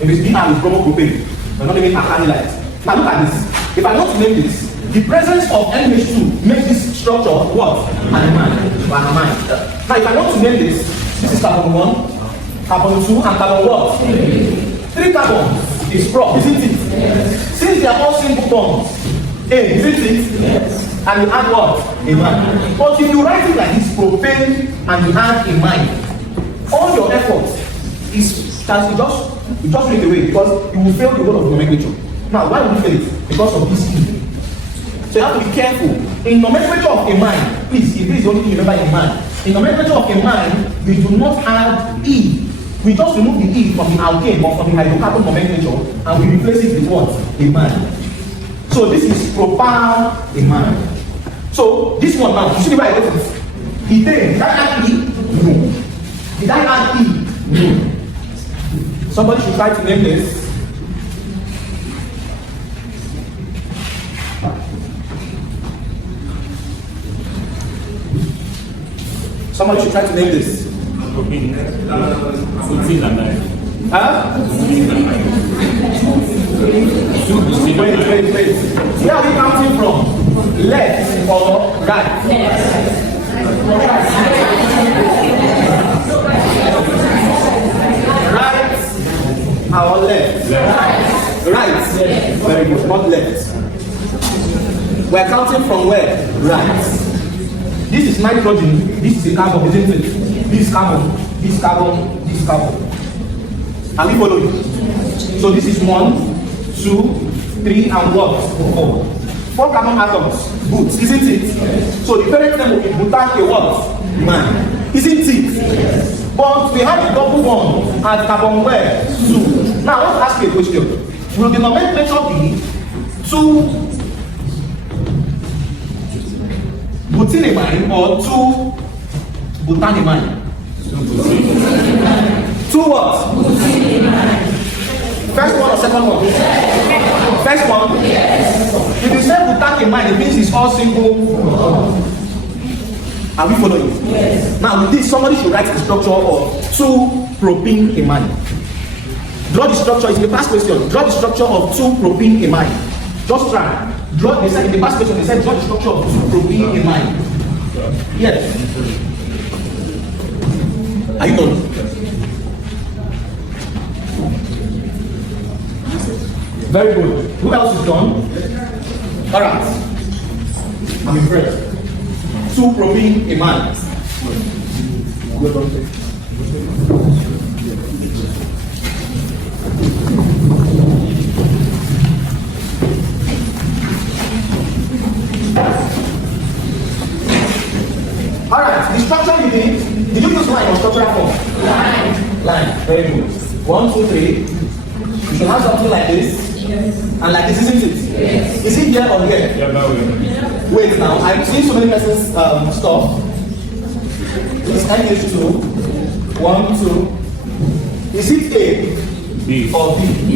If it's Br, it's bromopropane. We're not naming alkylhalides. Now look at this. If I want to name this, the presence of NH2 makes this structure what? An amine. Now if I want to name this is carbon 1, carbon 2, and carbon what? 3 carbons is prop, isn't it? Yes. Since they are all single bonds, isn't it? Yes. And you add what? Amine. But if you write it like this, propane, and you add amine, all your effort is just take away because you will fail the whole of nomenclature. Now, why would you fail it? Because of this E. So you have to be careful. In nomenclature of amine, please, if this is the only thing you remember in amine, in nomenclature of amine, we do not add E. We just remove the E from the alkane or from the hydrocarbon nomenclature and we replace it with what? Amine. So this is propyl amine. So this one now, you see why I wrote this? Ethane, did I add E? No. Did I add E? No. Somebody should try to name this. Somebody should try to name this. Huh? Wait. Where are we counting from? Left or right? Right or left? Right. Very good. Not left. We're counting from where? Right. This is nitrogen, this is a carbon, isn't it? This is carbon, this is carbon, this is carbon. Are we following? So this is 1, 2, 3, and what? 4. 4 carbon atoms, boots, isn't it? So the parent name will be butane what? Man. Isn't it? But we have a double bond at carbon where? 2. Now I want to ask you a question. Will the nomenclature be 2 butanamine or 2 butanamine? 2 what? First one or second one? First one? If you say butanamine, it means it's all single. Are we following? Yes. Now with this, somebody should write the structure of 2 propene amine. Draw the structure, it's the past question. Draw the structure of 2 propene amine. Just try. Draw, they said in the past question, they said draw the structure of 2 propene amine. Yes. Are you done? Very good. Who else is done? Alright. I'm impressed. 2 propene amine. Alright, the structure you did you use line or structural form? Line. Very good. 1, 2, 3. You should have something like this. Yes. And like this, isn't it? Yes. Is it here or here? Yeah, no, yeah. Wait now, I've seen so many persons stuff. This NH2. 1, 2. Is it A? B. Or B? B.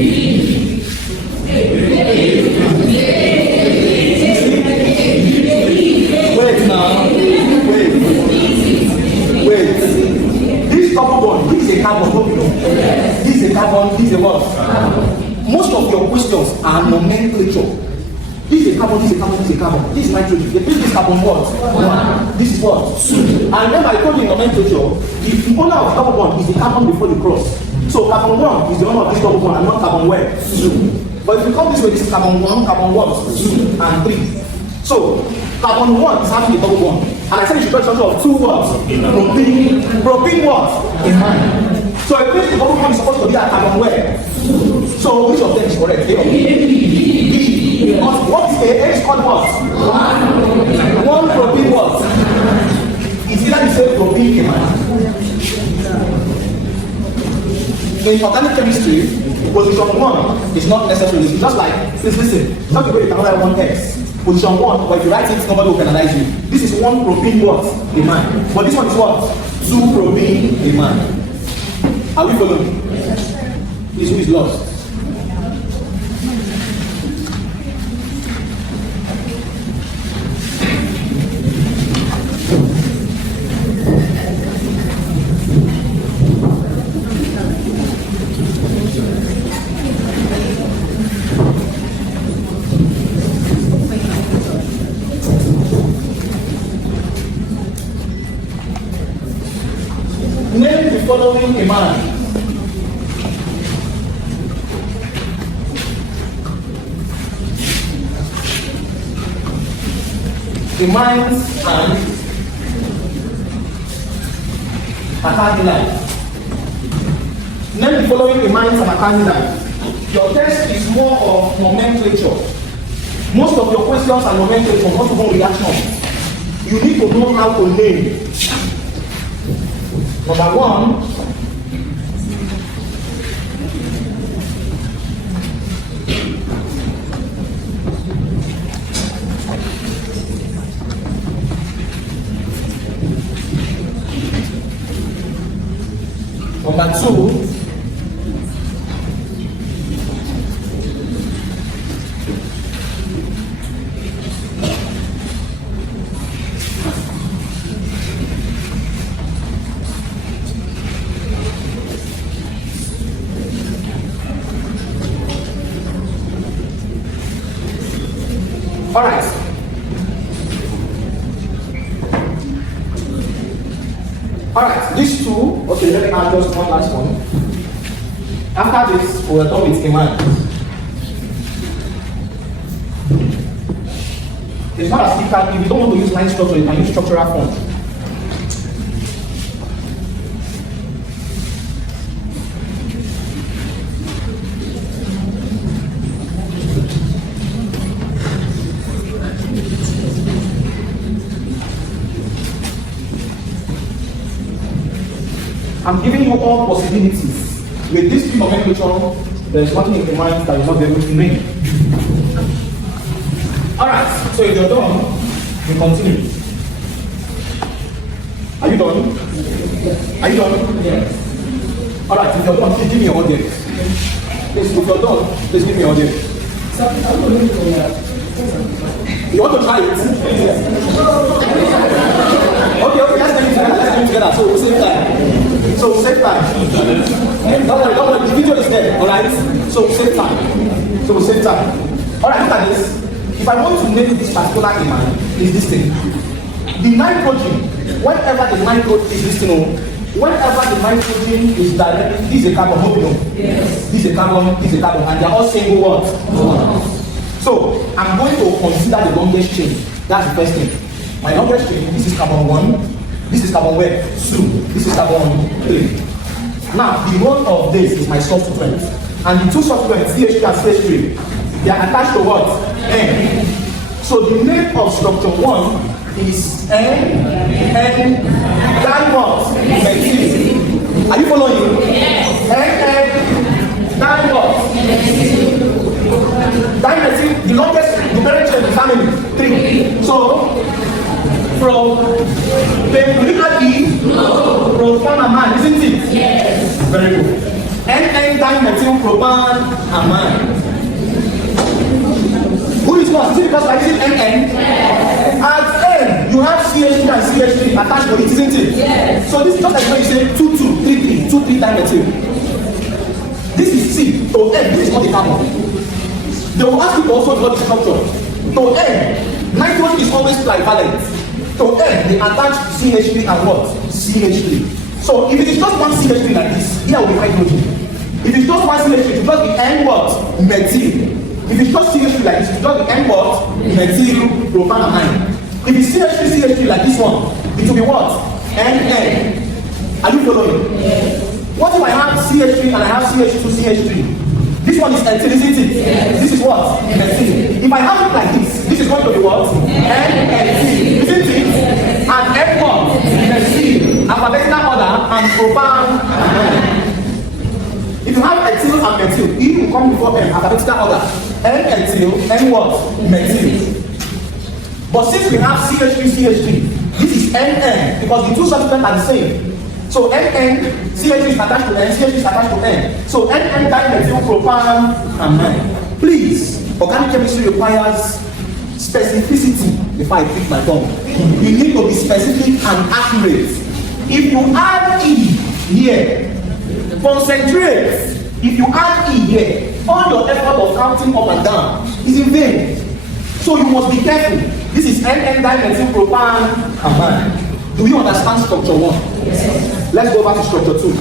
Wait now. Wait. This double bond, this is a carbon, don't you know? This is a carbon, this is a what? Most of your questions are nomenclature. This is a carbon, this is a carbon, this is a carbon. This is nitrogen. This is carbon what? 1. This is what? 2. And remember I told you in nomenclature, if the owner of double bond is the carbon before the cross. So carbon 1 is the owner of this double bond and not carbon where? 2. But if you come this way, this is carbon 1, carbon what? 2, and 3. So carbon 1 is having a double bond. And I said you should put something of 2 what? Propene what? Amine. So if this double bond is supposed to be at carbon where? So which of them is correct? A or B? B. Because what is A? A is called what? One propene what? It's either the same propene amine. In organic chemistry, position 1 is not necessary. It's just like, listen, some people you can write 1x. Position 1, but if you write it, nobody will penalize you. This is 1 propene what? Amine. But this one is what? 2 propene amine. Are we following? This who is lost? Name the following amine. Amines and alkylhalides. Name the following amines and alkylhalides. Your test is more of nomenclature. Most of your questions are nomenclature, not even reactions. You need to know how to name. Number 1, number 2, all right. All right, these two, okay, let me add just one last one. After this, we're done with amines. It's not a sticker. If you don't want to use line structure, you can use structural form. I'm giving you all possibilities. With this nomenclature, there is nothing in the mind that you're not able to name. Alright, so if you're done, you continue. Are you done? Are you done? Yes. Alright, if you're done, please give me your audience. Please, if you're done, please give me your audience. You want to try it? Okay, let's do it together. So we'll save time. So we'll save time. Don't worry, the video is there, alright? So we'll save time. Alright, look at this. If I want to name this particular amine, is this thing. The nitrogen, whenever the nitrogen is this thing, whenever the nitrogen is directly, this is a carbon, hope you know. Yes. This is a carbon, and they're all single what? So I'm going to consider the longest chain. That's the first thing. My longest chain, this is carbon 1. This is carbon where? 2. This is carbon 3. Now, the one of this is my substituent. And the two substituents, CH2 and CH3, they are attached to what? N. So the name of structure 1 is N, then what? Methyl. Are you following? Yes. N, then what? Dimethyl, the longest, the parent chain in the family, 3. So, from PE, no. Propan-amine, isn't it? Yes. Very good. N-dimethyl propan-amine. Who is what? Is it because I using NN? Yes. At N, you have CH2 and CH3 attached to it, isn't it? Yes. So this is just like when you say 2,2,3,3, 2,3 dimethyl. This is C. To N, this is not the carbon. They will ask you to also draw the structure. To N, nitrogen is always trivalent. To N, they attach CH3 and what? CH3. So if it is just one CH3 like this, here will be hydrogen. If it's just one CH3, it will just be N what? Methyl. If it's just CH3 like this, it will just be N what? Methyl propan-amine. If it's CH3 like this one, it will be what? NN. Are you following? Yes. What if I have CH3 and I have CH2 CH3? This one is ethyl, isn't it? Yes. This is what? Ethyl. If I have it like this is going to be what? N-ethyl, isn't it? And F what? Ethyl. Alphabetical order and propane. If you have ethyl and methyl, E will come before M, alphabetical order. N-ethyl, N what? Methyl. But since we have CH3, CH3, this is NN because the two substances are the same. So NN, CH3 is attached to N, CH3 is attached to N. So NN dimethyl propane amine. Please, organic chemistry requires specificity. If I pick my tongue, you need to be specific and accurate. If you add E here, concentrate. If you add E here, all your effort of counting up and down is in vain. So you must be careful. This is NN dimethyl propane amine. Do you understand structure 1? Yes. Let's go back to structure 2.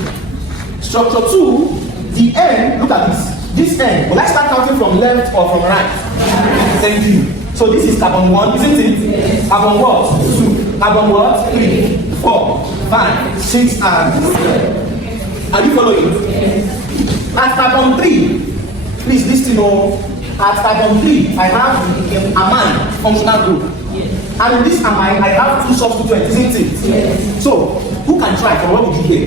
Structure 2, the N, look at this. This N, will I start counting from left or from right? Thank you. So this is carbon 1, isn't it? Yes. Carbon what? 2. Carbon what? 3, 4, 5, 6, and 7. Are you following? Yes. At carbon 3, please listen. At carbon 3, I have amine functional group. Yes. And in this amine, I have 2 substituents, isn't it? Yes. So, who can try? From what did you hear?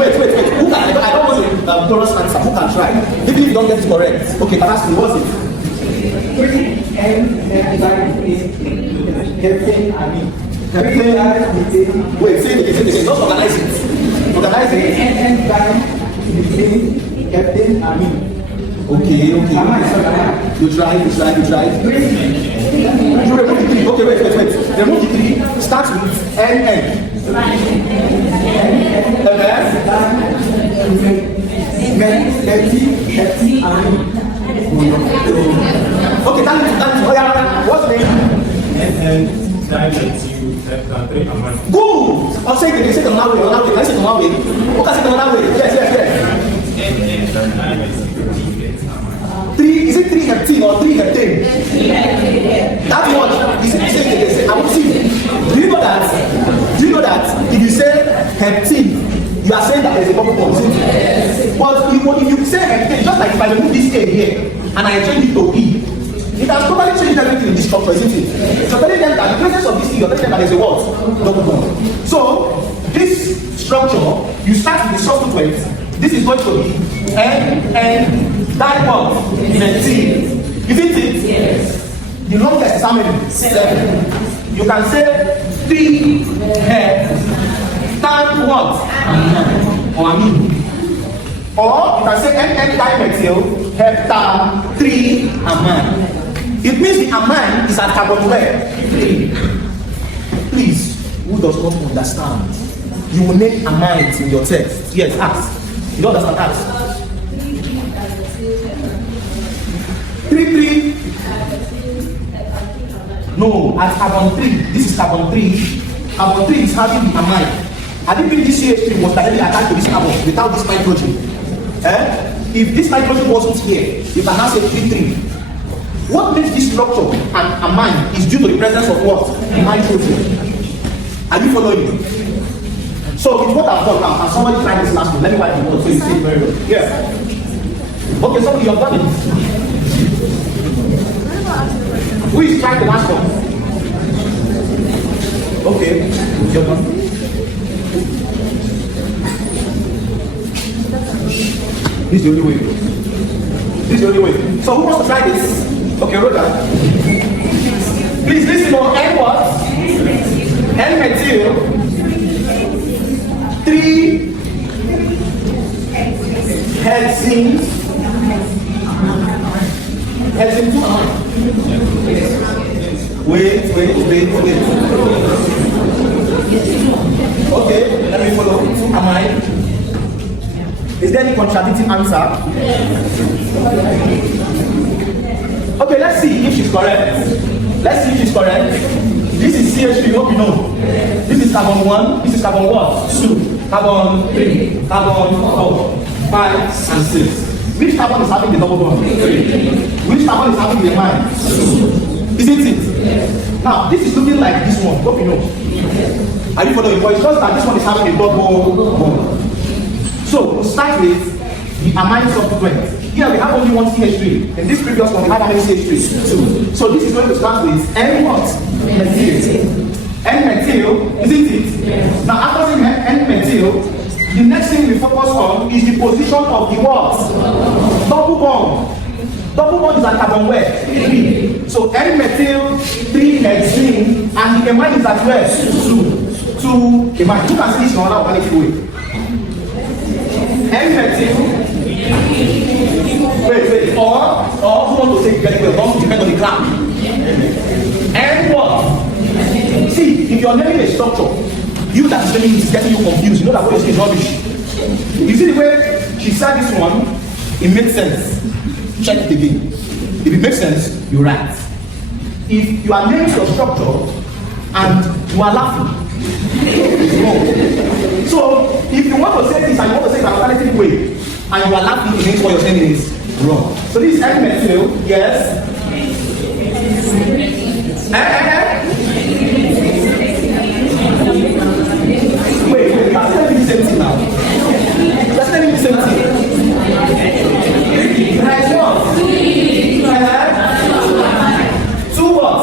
Wait. Who can? I don't want the chorus answer. Who can try? Even if you don't get it correct. Okay, can ask me, what's it? Wait, say it again. Just organize it. Organize it. Okay. You try. Remove the 3. Okay, wait. Remove the 3. Start with NN. Okay, that's what's the name? Good! I'll say it another way. Can I say it another way? Okay, say it another way. Yes. 3, is it 3 heptene or 3 heptane? That's what is it. I want to see. Do you know that if you say heptene, you are saying that there's a double bond. But if you say heptane, just like if I remove this A here and I change it to E, it has probably changed everything in this structure, isn't it? So telling them that the presence of this E, you're telling them that there's a what? Double bond. So this structure, you start with the substituents. This is going to be N dipole methyl. Isn't it? Yes. The longest is how many? 7. You can say 3 heptane what? Or amine. Or you can say NN dimethyl heptane 3 amine. It means the amine is at carbon 3. Please, who does not understand? You will name amines in your text. Yes, ask. You don't understand that? 3. No, at carbon 3. This is carbon 3. Carbon 3 is having the amine. I think this CH3 was directly attached to this carbon without this nitrogen. If this nitrogen wasn't here, you can now say 3. What makes this structure an amine is due to the presence of what? Nitrogen. Are you following me? So it's what I've done now. Can somebody try this last one? Let me wipe the board so you see it very well. Yeah. Okay, somebody, you have done it. Who is trying the last one? Okay, you're done. This is the only way. So who wants to try this? Okay, Rhoda. Please listen on N what? N methyl. 3 hexene 2 amine. Wait. Okay, let me follow. 2 amine. Is there any contradicting answer? Okay, let's see if she's correct. This is CH3, hope you know. This is carbon 1, this is carbon what? 2. Carbon 3, carbon 4, 5, and 6. Which carbon is having the double bond? 3. Which carbon is having the amine? 2. Isn't it? Yes. Now, this is looking like this one, hope you know. Are you following? But it's just that this one is having a double bond. So, we'll start with the amine subsequent. Here we have only one CH3. In this previous one, we have how many CH3? 2. So this is going to start with N what? Methyl. N-methyl, isn't it? Yes. Now after saying N-methyl, the next thing we focus on is the position of the what? Double bond. Double bond is at carbon where? 3. So N-methyl, 3-hexene, and the amine is at where? 2. 2 amine. You can see this in another organic way. N-methyl. Wait. Or who want to say very well? Don't depend on the graph. N what? See, if you're naming a structure, you that is naming it is getting you confused. You know that what you're saying is rubbish. You see the way she said this one, it makes sense. Check it again. If it makes sense, you write. If you are naming your structure and you are laughing, it's wrong. So if you want to say this and you want to say it in an alternative way, and you are laughing, it means what you're saying is wrong. So this is N-methyl, yes. Wait, you are telling me the same thing now. You are telling me the same thing. Nice one. 2 what?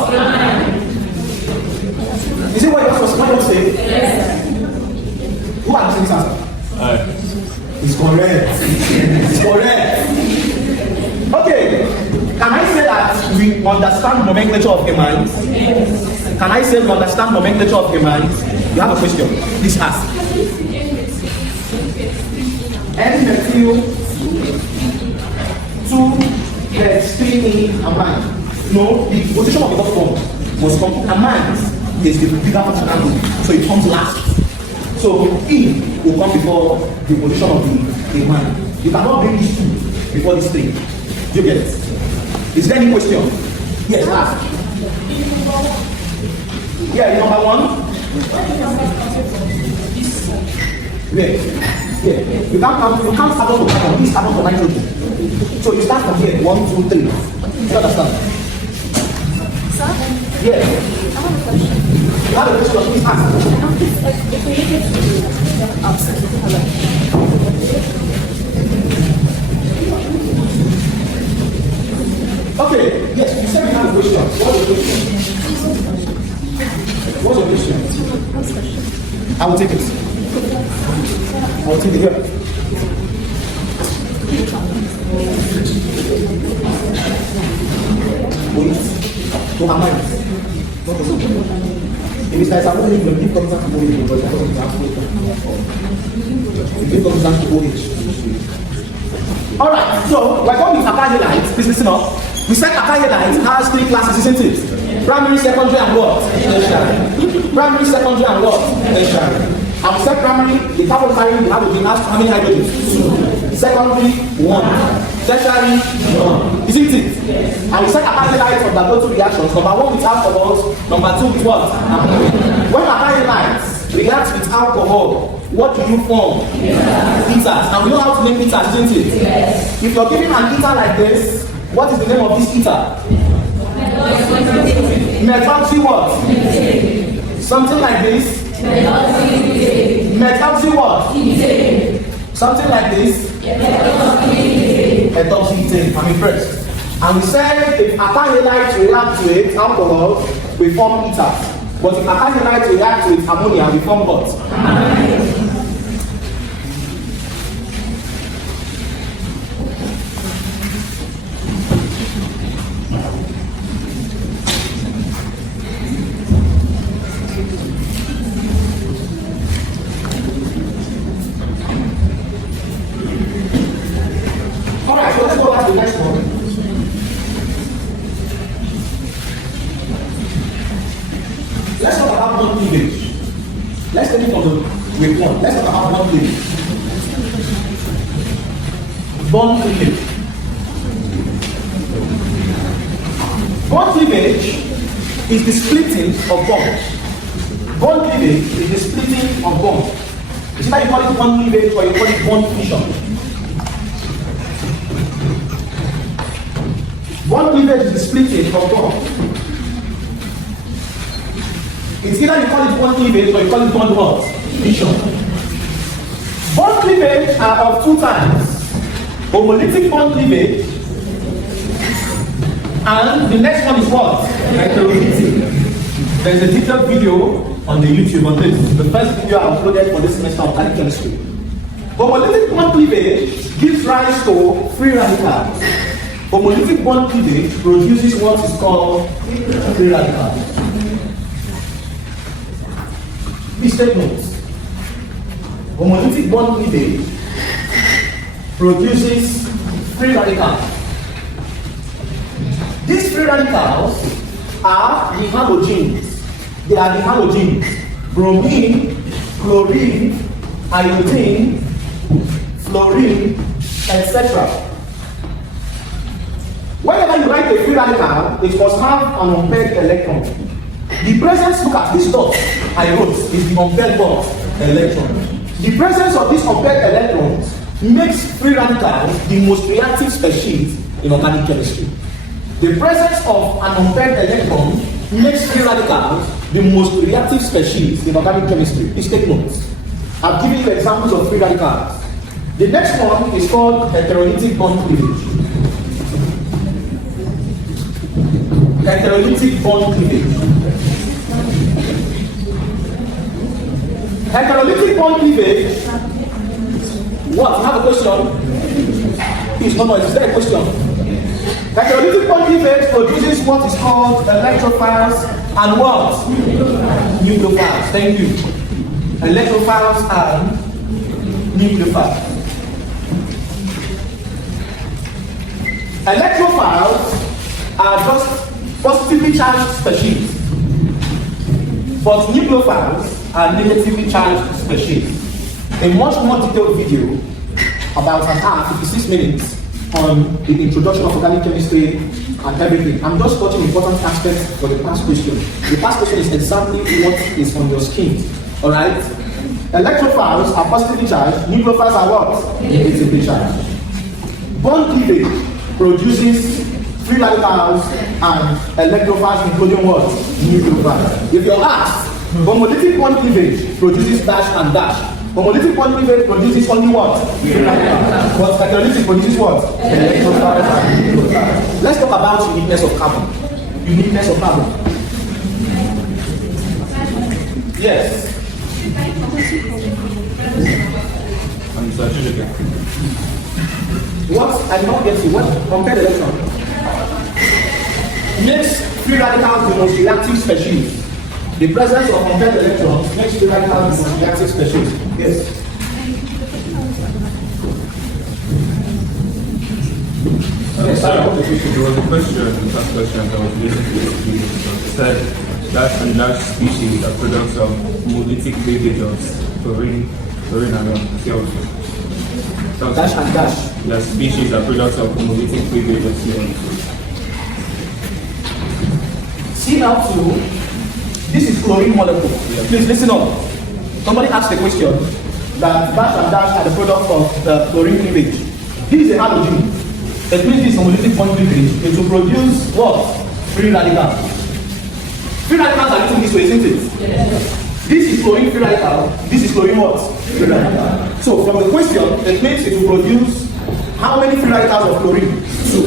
Is it what you're supposed to say? Yes. Who are the answer? It's correct. It's correct. Okay. Can I say that we understand nomenclature of amines? Yes. Can I say we understand nomenclature of amines? You have a question. Please ask. N-methyl 2-hexene amine. No, the position of the dot form was from amines is the bigger functional group, so it comes last. So E will come before the position of the amine. You cannot bring these 2 before this 3. Do you get it? Is there any question? Yes, ask. Yeah, number 1. Yeah. You can't start off with carbon. This carbon for nitrogen. So you start from here. 1, 2, 3. Do you understand? Sir? Yes. I have a question. You have a question? Please ask. If we need Okay, yes, you said you have a question. What's your question? I will take it. I will take it here. Wait, to Amines. If it's like I'm going to give contact to OH, because I don't have to give contact to OH. Alright, so we're going with alkylhalides. Please listen up. We said alkylhalides has 3 classes, isn't it? Primary, secondary, and what? Tertiary. Primary, secondary, and what? Tertiary. And we said primary, the carbon carrying the hydrogen has how many hydrogens? 2. Secondary, 1. Tertiary, 1. Isn't it? Yes. And we said alkylhalides undergo 2 reactions. Number 1 with alcohols, number 2 with what? When alkylhalides react with alcohol, what do you form? Ethers. And we know how to name ethers, isn't it? Yes. If you're giving an ether like this, what is the name of this ether? Methoxy what? Something like this. Methoxy what? Something like this. Methoxy. I'm impressed. And we said if alkylhalides react with alcohol, we form ethers. But if alkylhalides react with ammonia, we form what? Alright, so let's go back to the next one. Let's talk about bond cleavage. Let's take it from the wave 1. Let's talk about bond cleavage. Bond cleavage. Bond cleavage is the splitting of bonds. Bond cleavage is the splitting of bonds. It's either you call it bond cleavage or you call it bond fission. Bond cleavage is the splitting of bonds. It's either you call it bond cleavage or you call it bond what? Fission. Bond cleavage are of 2 types. Homolytic bond cleavage. And the next one is what? Heterolytic. There's a detailed video on the YouTube on this. The first video I uploaded for this semester of organic chemistry. Homolytic bond cleavage gives rise to free radicals. Homolytic bond cleavage produces what is called free radicals. Please take notes. Homolytic bond cleavage produces free radicals. These free radicals are the halogens. They are the halogens: bromine, chlorine, iodine, fluorine, etc. Whenever you write a free radical, it must have an unpaired electron. The presence, look at this dot I wrote, is the unpaired dot electron. The presence of these unpaired electrons makes free radicals the most reactive species in organic chemistry. The presence of an unpaired electron makes free radicals the most reactive species in organic chemistry. Please take notes. I've given you examples of free radicals. The next one is called heterolytic bond cleavage. Heterolytic bond cleavage. Heterolytic bond cleavage. What? You have a question? Please, no, is there a question? Heterolytic bond cleavage produces what is called electrophiles and what? Nucleophiles. Thank you. Electrophiles and nucleophiles. Electrophiles are just positively charged species, but nucleophiles are negatively charged species. A much more detailed video, about an hour, 56 minutes, on the introduction of organic chemistry and everything. I'm just touching important aspects for the past question. The past question is exactly what is on your screen. Alright? Electrophiles are positively charged, nucleophiles are what? Negatively charged. Bond cleavage produces free radicals and electrophiles, including what? Nucleophiles. If you're asked, homolytic bond cleavage produces dash and dash. Homolytic bond cleavage produces only what? But heterolytic produces what? Electrophiles and nucleophiles. Let's talk about uniqueness of carbon. Uniqueness of carbon. Yes. What? I did not get you. What? Compare the electron. Makes free radicals the most reactive species. The presence of compared electrons makes free radicals the most reactive species. Yes. Yes, there was a question, the first question that was listening to said that large species are products of homolytic cleavage of chlorine and CO2. Dash and dash. The species are products of homolytic cleavage of CO2. Cl2, this is chlorine molecule. Yeah. Please listen up. Somebody asked a question that dash and dash are the product of the chlorine cleavage. This is a halogen. That means this homolytic bond cleavage. It will produce what? Free radicals. Free radicals are written this way, isn't it? Yes. This is chlorine free radical. This is chlorine what? Free radical. So from the question, it means it will produce how many free radicals of chlorine? 2.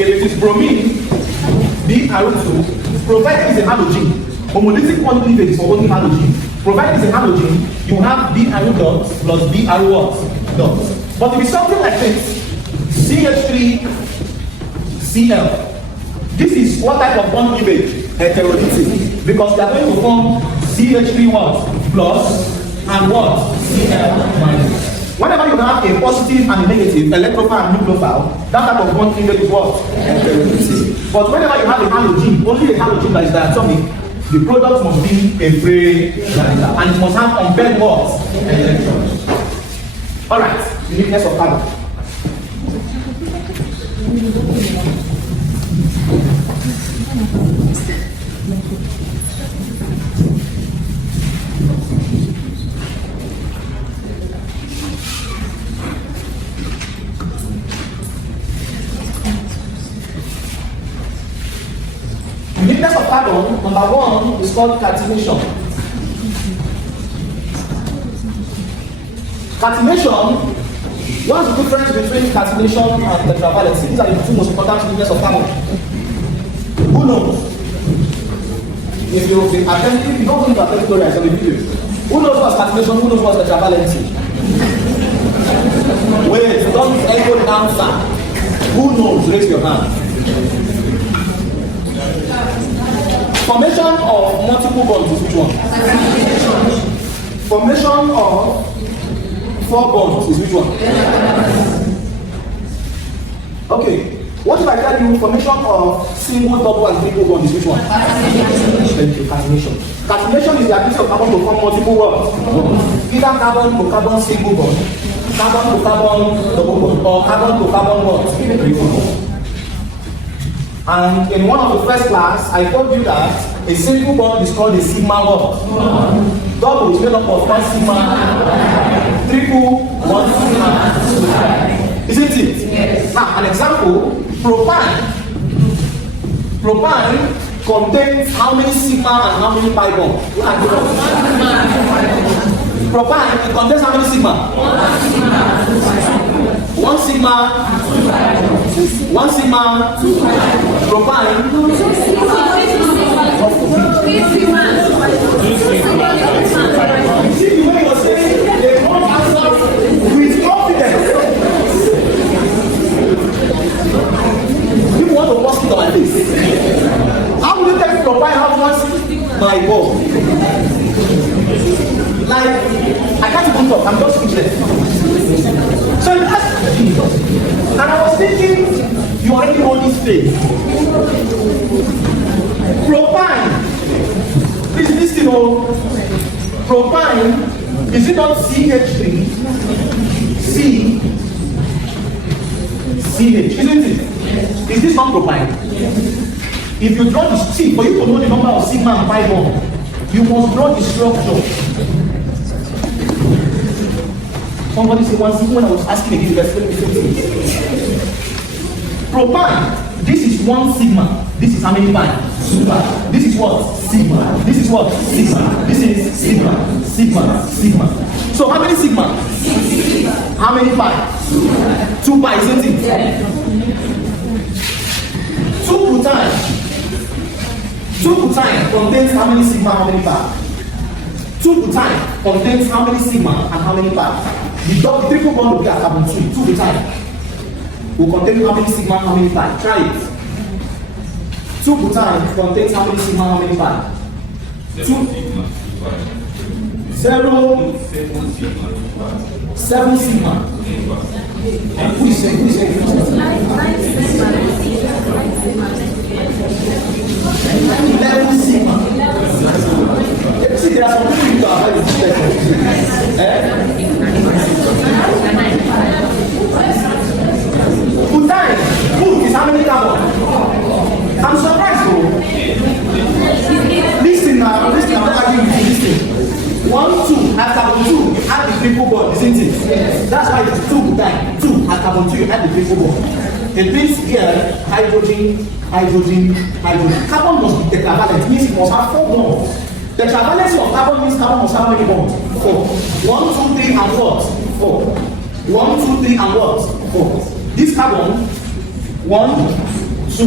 If it is bromine, BR2, provided it's a halogen. Homolytic bond cleavage is for only halogen. Provided it's a halogen, you have BR dot plus BR what? Dot. But if it's something like this, CH3, Cl. This is what type of bond cleavage? Heterolytic. Because they are going to form CH3 what? Plus and what? Cl minus. Whenever you have a positive and a negative electrophile and nucleophile, that type of bond cleavage is what? Heterolytic. But whenever you have a halogen, only a halogen that is diatomic, the product must be a free radical. And it must have unpaired what? Electrons. Alright, uniqueness of carbon. Uniqueness of carbon, number 1, is called catenation. Catenation What's the difference between catenation and tetravalency? These are the two most important elements of carbon. Who knows? If you attend, if you don't need to attend tutorials on the video, who knows what's catenation? Who knows what's tetravalency? Wait, don't echo the answer. Who knows? Raise your hand. Formation of multiple bonds is which one? Formation of 4 bonds is which one? Okay. What if I tell you formation of single, double, and triple bond is which one? Thank you. Catenation. Catenation is the ability of carbon to form multiple bonds. Either carbon to carbon single bond, carbon to carbon double bond, or carbon to carbon bond. And in one of the first class, I told you that a single bond is called a sigma bond. Double is made up of 1 sigma, triple 1 sigma. Isn't it? Yes. Now, an example, propane. Propane contains how many sigma and how many pi bonds? Propane, it contains how many sigma? 1 sigma. 1 sigma. Propane. 3 sigma. See the way you're saying, they won't answer with confidence. People want to watch it on my face. How will you take propane have 1 my ball? Like, I can't even talk, I'm just speechless. So that's and I was thinking, you already know this thing. Propane. Please listen, propane, is it not CH3? CH, isn't it? Is this not propane? If you draw the C, for you to know the number of sigma and pi bond, you must draw the structure. Somebody say 1 sigma when I was asking again, you explain the same thing. Propane, this is 1 sigma. This is how many pi? This is what? Sigma. This is what? Sigma. This is sigma. Sigma. Sigma. So how many sigma? How many pi? 2 pi, isn't it? 2 butane. 2 butane contains how many sigma, how many pi? 2 butane contains how many sigma and how many pi? The triple bond will be at carbon 2. 2 butane will contain how many sigma, how many pi? Try it. 2 butane contains how many sigma, how many pi? 2 0 7 sigma. Who is saying? 11 sigma. See, there are some people who are very butane, food is how many carbon? I'm surprised, bro. Listen now, I'm not arguing with you. Listen. 1, 2, at carbon 2, you add the triple bond, isn't it? That's why it's 2 butane. 2 at carbon 2, you add the triple bond. It means here, hydrogen. Carbon must be tetravalent, means it must have 4 bonds. Tetravalency of carbon means carbon must have how many bonds? 4. 1, 2, 3, and what? 4. 1, 2, 3, and what? 4. This carbon, 1, 2,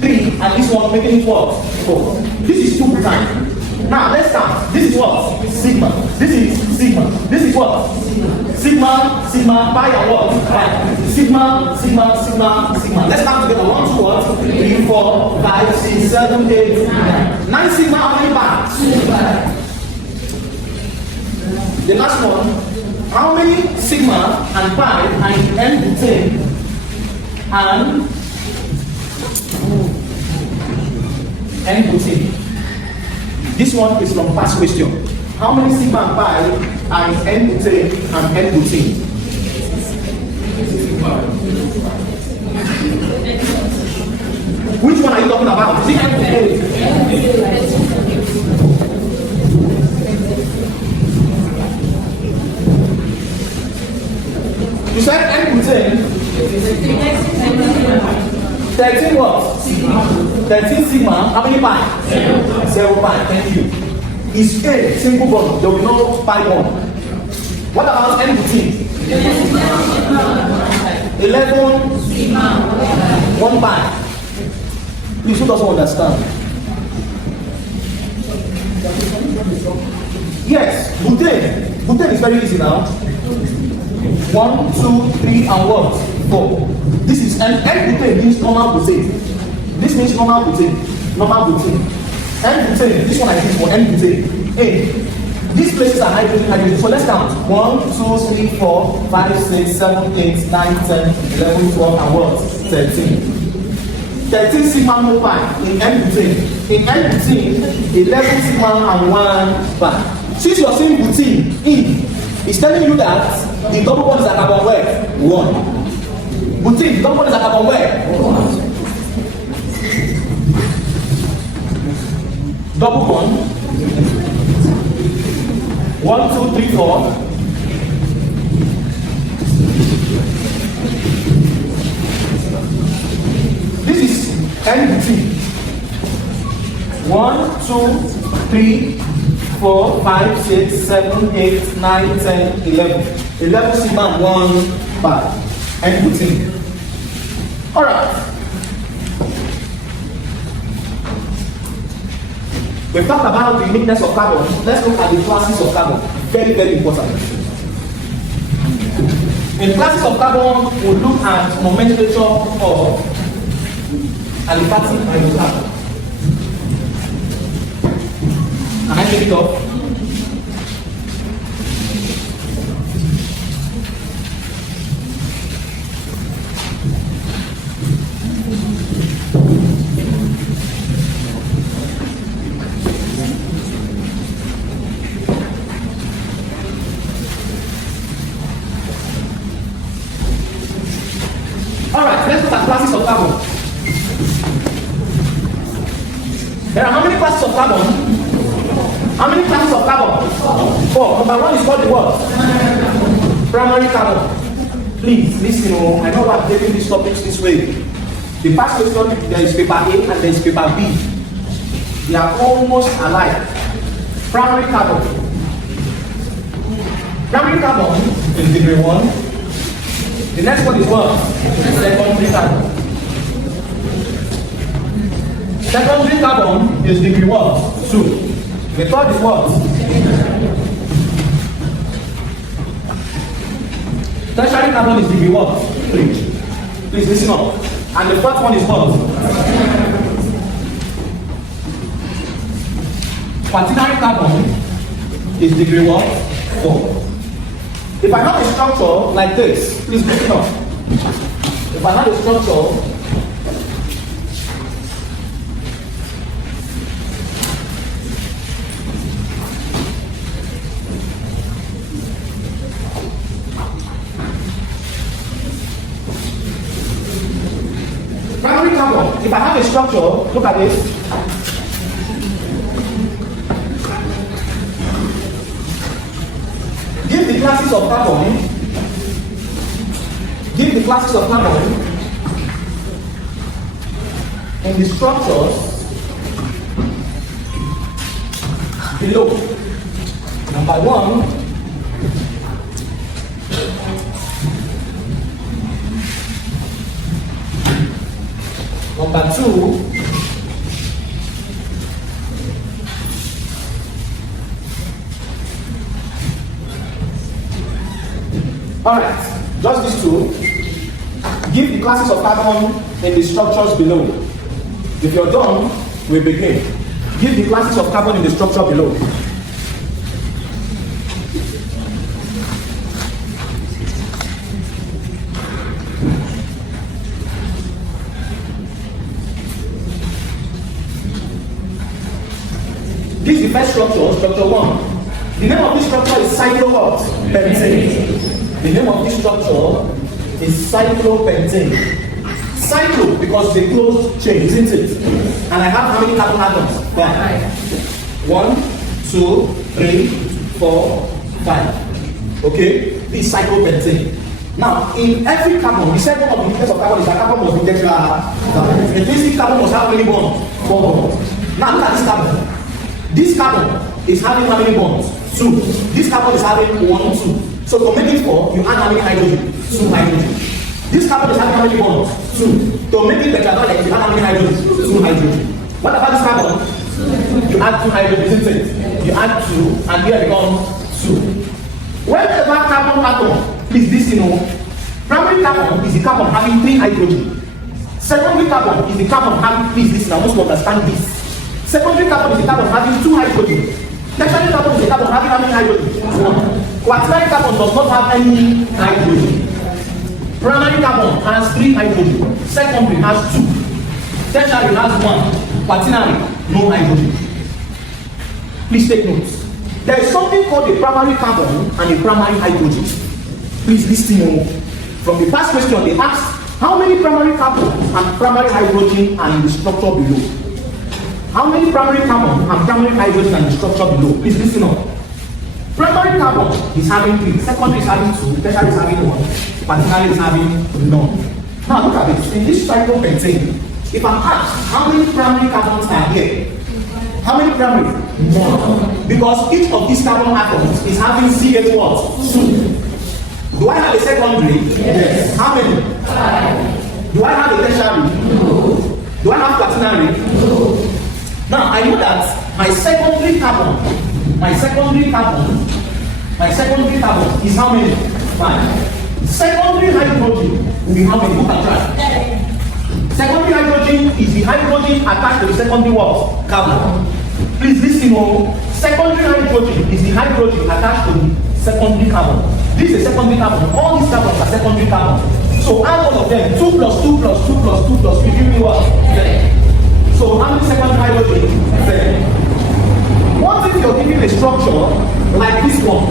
3, and this one making it what? 4. This is 2 butane. Now let's start. This is what? Sigma. This is sigma. This is what? Sigma, pi and what? Pi. Sigma. Let's start together. 1, 2, what? 3, 4, 5, 6, 7, 8, 9 sigma. How many pi? The last one. How many sigma and pi and N-butane and N-butane? This one is from past question. How many sigma and pi are in N-butane and N-butane? Which one are you talking about? Is it N-butane? You said N-butane? 13 what? 13 sigma. How many pi? 0 pi. Thank you. Is A single bond? There will be no pi bond. What about N-butane? 11 1 pi. Please, who doesn't understand? Yes, butane. Butane is very easy now. 1, 2, 3, and what? 4. This is N-butane means normal butane. This means normal butane. Normal butane. N-butane, this one I think for N-butane. A. These places are hydrogen, hydrogen. So let's count. 1, 2, 3, 4, 5, 6, 7, 8, 9, 10, 11, 12, and what? 13. 13 sigma no pi in N-butane. In N-butane, 11 sigma and 1 pi. Since you are saying butane, in, it's telling you that the double bond is at carbon where? 1. Butane, the double bond is at carbon where? 1. Double bond. 1, 2, 3, 4. This is N-butane. 1, 2, 3, 4, 5, 6, 7, 8, 9, 10, 11. 11 sigma and 1 pi. N-butane. Alright. We've talked about the uniqueness of carbon. Let's look at the classes of carbon. Very, very important. In classes of carbon, we'll look at nomenclature of aliphatic hydrocarbon. Can I take it off? Alright, let's look at classes of carbon. There are how many classes of carbon? How many classes of carbon? 4. Number 1 is called the what? Primary carbon. Please listen, I know I'm taking these topics this way. The past question, there is paper A and there is paper B. They are almost alike. Primary carbon. Primary carbon is degree 1. The next one is what? Secondary carbon. Secondary carbon is degree what? 2. The third is what? Tertiary carbon is degree what? 3. Please listen up. And the fourth one is what? Quaternary carbon is degree what? 4. If I have a structure like this, please break it up. If I have a structure primary carbon, if I have a structure, look at this. Give the classes of carbon. Give the classes of carbon in the structures below. Number 1. Number 2. Alright, just these 2. Give the classes of carbon in the structures below. If you're done, we begin. Give the classes of carbon in the structure below. This is the first structure, structure 1. The name of this structure is cyclopentane. The name of this structure is cyclopentane. Cyclo because it's a closed chain, isn't it? And I have how many carbon atoms? 5. 1, 2, 3, 4, 5. Okay? This is cyclopentane. Now, in every carbon, the second of the uniqueness of carbon is that carbon must be tetrahedral. And this carbon must have how many bonds? 4 bonds. Now look at this carbon. This carbon is having how many bonds? 2. This carbon is having 1, 2. So to make it 4, you add how many hydrogen? 2 hydrogen. This carbon is having how many bonds? 2. To make it tetravalent, you add how many hydrogen? 2 hydrogen. What about this carbon? You add 2 hydrogen, isn't it? You add 2, and here becomes 2. Whenever carbon atom, please listen, primary carbon is the carbon having 3 hydrogen. Secondary carbon is the carbon having, please listen, I want to understand this. Secondary carbon is the carbon having 2 hydrogen. Tertiary carbon is the carbon having how many hydrogen? 1. Quaternary carbon does not have any hydrogen. Primary carbon has 3 hydrogen. Secondary has 2. Tertiary has 1. Quaternary, no hydrogen. Please take notes. There is something called a primary carbon and a primary hydrogen. Please listen. From the past question, they asked how many primary carbon and primary hydrogen are in the structure below. How many primary carbon and primary hydrogen are in the structure below? Please listen up. Primary carbon is having 3, secondary is having 2, tertiary is having 1, quaternary is having none. Now look at this. In this cyclopentane, if I'm asked how many primary carbons are here, how many primary? 1. Because each of these carbon atoms is having CH what? 2. Do I have a secondary? Yes. How many? 5. Do I have a tertiary? No. Do I have quaternary? No. Now I know that my secondary carbon is how many? 5. Secondary hydrogen will be how many? Look at that. Secondary hydrogen is the hydrogen attached to the secondary what? Carbon. Please listen. Secondary hydrogen is the hydrogen attached to the secondary carbon. This is a secondary carbon. All these carbons are secondary carbon. So add all of them. 2 plus 2 plus 2 plus 2 plus 2 give me what? 10. So how many secondary hydrogen? 10. What if you're giving a structure like this one?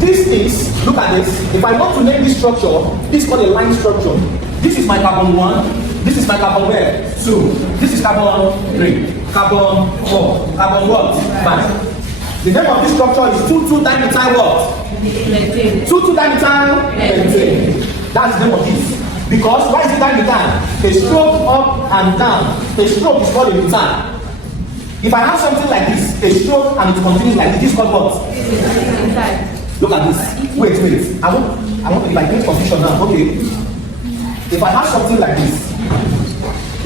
This is, look at this. If I want to name this structure, this is called a line structure. This is my carbon 1. This is my carbon where? 2. This is carbon 3. Carbon 4. Carbon what? 5. The name of this structure is 2,2-dimethyl what? 2,2-dimethyl pentane. That's the name of this. Because why is it dimethyl? A stroke up and down. A stroke is called a methyl. If I have something like this, a stroke and it continues like this is called what? Look at this. Wait. I want to like make confusion now. Okay. If I have something like this,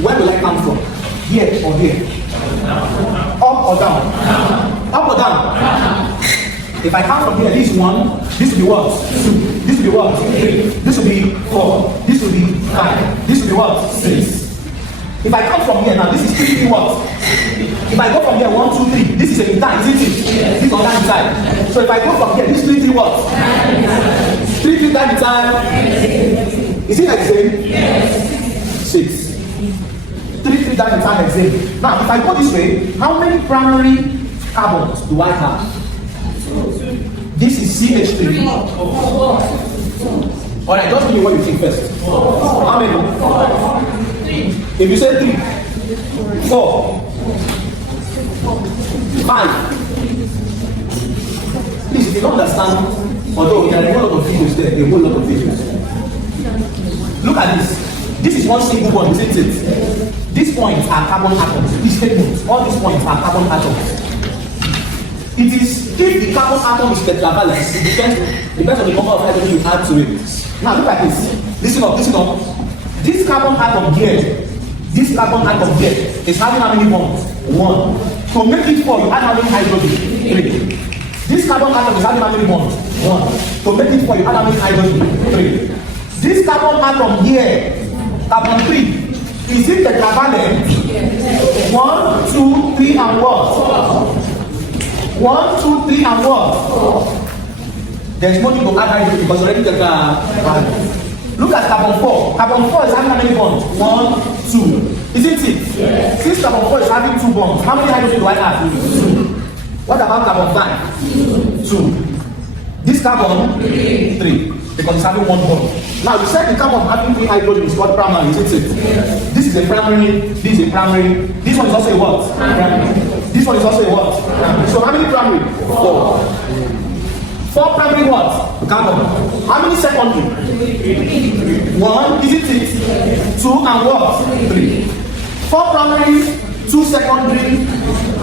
where will I come from? Here or here? Up or down? Up or down? If I come from here, this is 1, this will be what? 2, this will be what? 3, this will be 4, this will be 5, this will be what? 6. If I come from here now, this is 3 what? If I go from here 1, 2, 3, this is a methyl, isn't it? This is on that side. So if I go from here, this 3 what? 3 dimethyl. Is it hexane? Yes. 6. 3 dimethyl hexane. Now, if I go this way, how many primary carbons do I have? This is CH3. Alright, just give me what you think first. How many? 3. If you say 3, 4, 5. Please, if you don't understand, although there are a whole lot of figures there, a whole lot of figures. Look at this. This is one single one, isn't it? These points are carbon atoms. These statements, all these points are carbon atoms. It is, if the carbon atom is tetravalent, it depends on the number of hydrogen you add to it. Now look at this. Listen up. This carbon atom here is having how many bonds? 1. To make it 4, you add how many hydrogen? 3. This carbon atom is having how many bonds? 1. To make it 4, you add how many hydrogen? 3. This carbon atom here, carbon 3, is it tetravalent? 1, 2, 3, and what? 1, 2, 3, and what? There's no need to add hydrogen because already tetravalent. Look at carbon 4. Carbon 4 is having how many bonds? 1, 2. Isn't it? Yes. Since carbon 4 is having 2 bonds, how many hydrogen do I have? 2. What about carbon 5? 2. This carbon? 3. Because it's having 1 bond. Now you said the carbon having 3 hydrogen is called primary, isn't it? Yes. This is a primary, this is a primary, this one is also a what? Primary. This one is also a what? Primary. So how many primary? 4. 4 primary what? Carbon. How many secondary? 1, isn't it? 2 and what? 3. 4 primary, 2 secondary,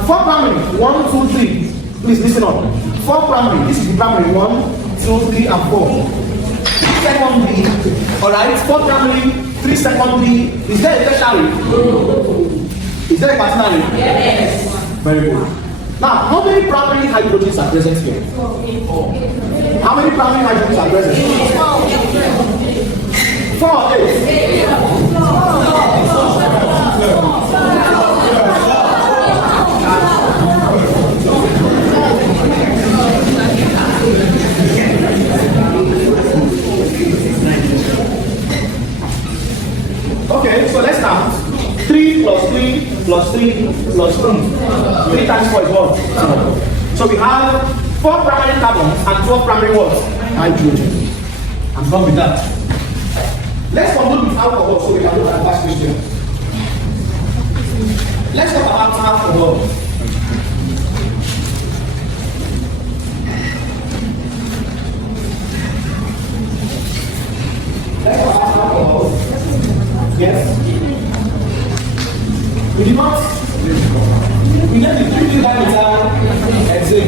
4 primary, 1, 2, 3. Please listen up. 4 primary, this is the primary, 1, 2, 3, and 4. Secondary, alright, 4 primary, 3 secondary. Is there a tertiary? Is there a quaternary? Yes. Very good. Now, how many primary hydrogens are present here? How many primary hydrogens are present? 4 or 8? Okay, so let's count. 3 plus 3 plus 3 plus 2. 3 times 4 is what? So we have 4 primary carbons and 12 primary what? Hydrogen. I'm done with that. Let's conclude with alcohol so we can look at the last question. Let's talk about alcohol. Let's talk about alcohol. Yes? We did not. We let the 3 diameter and say.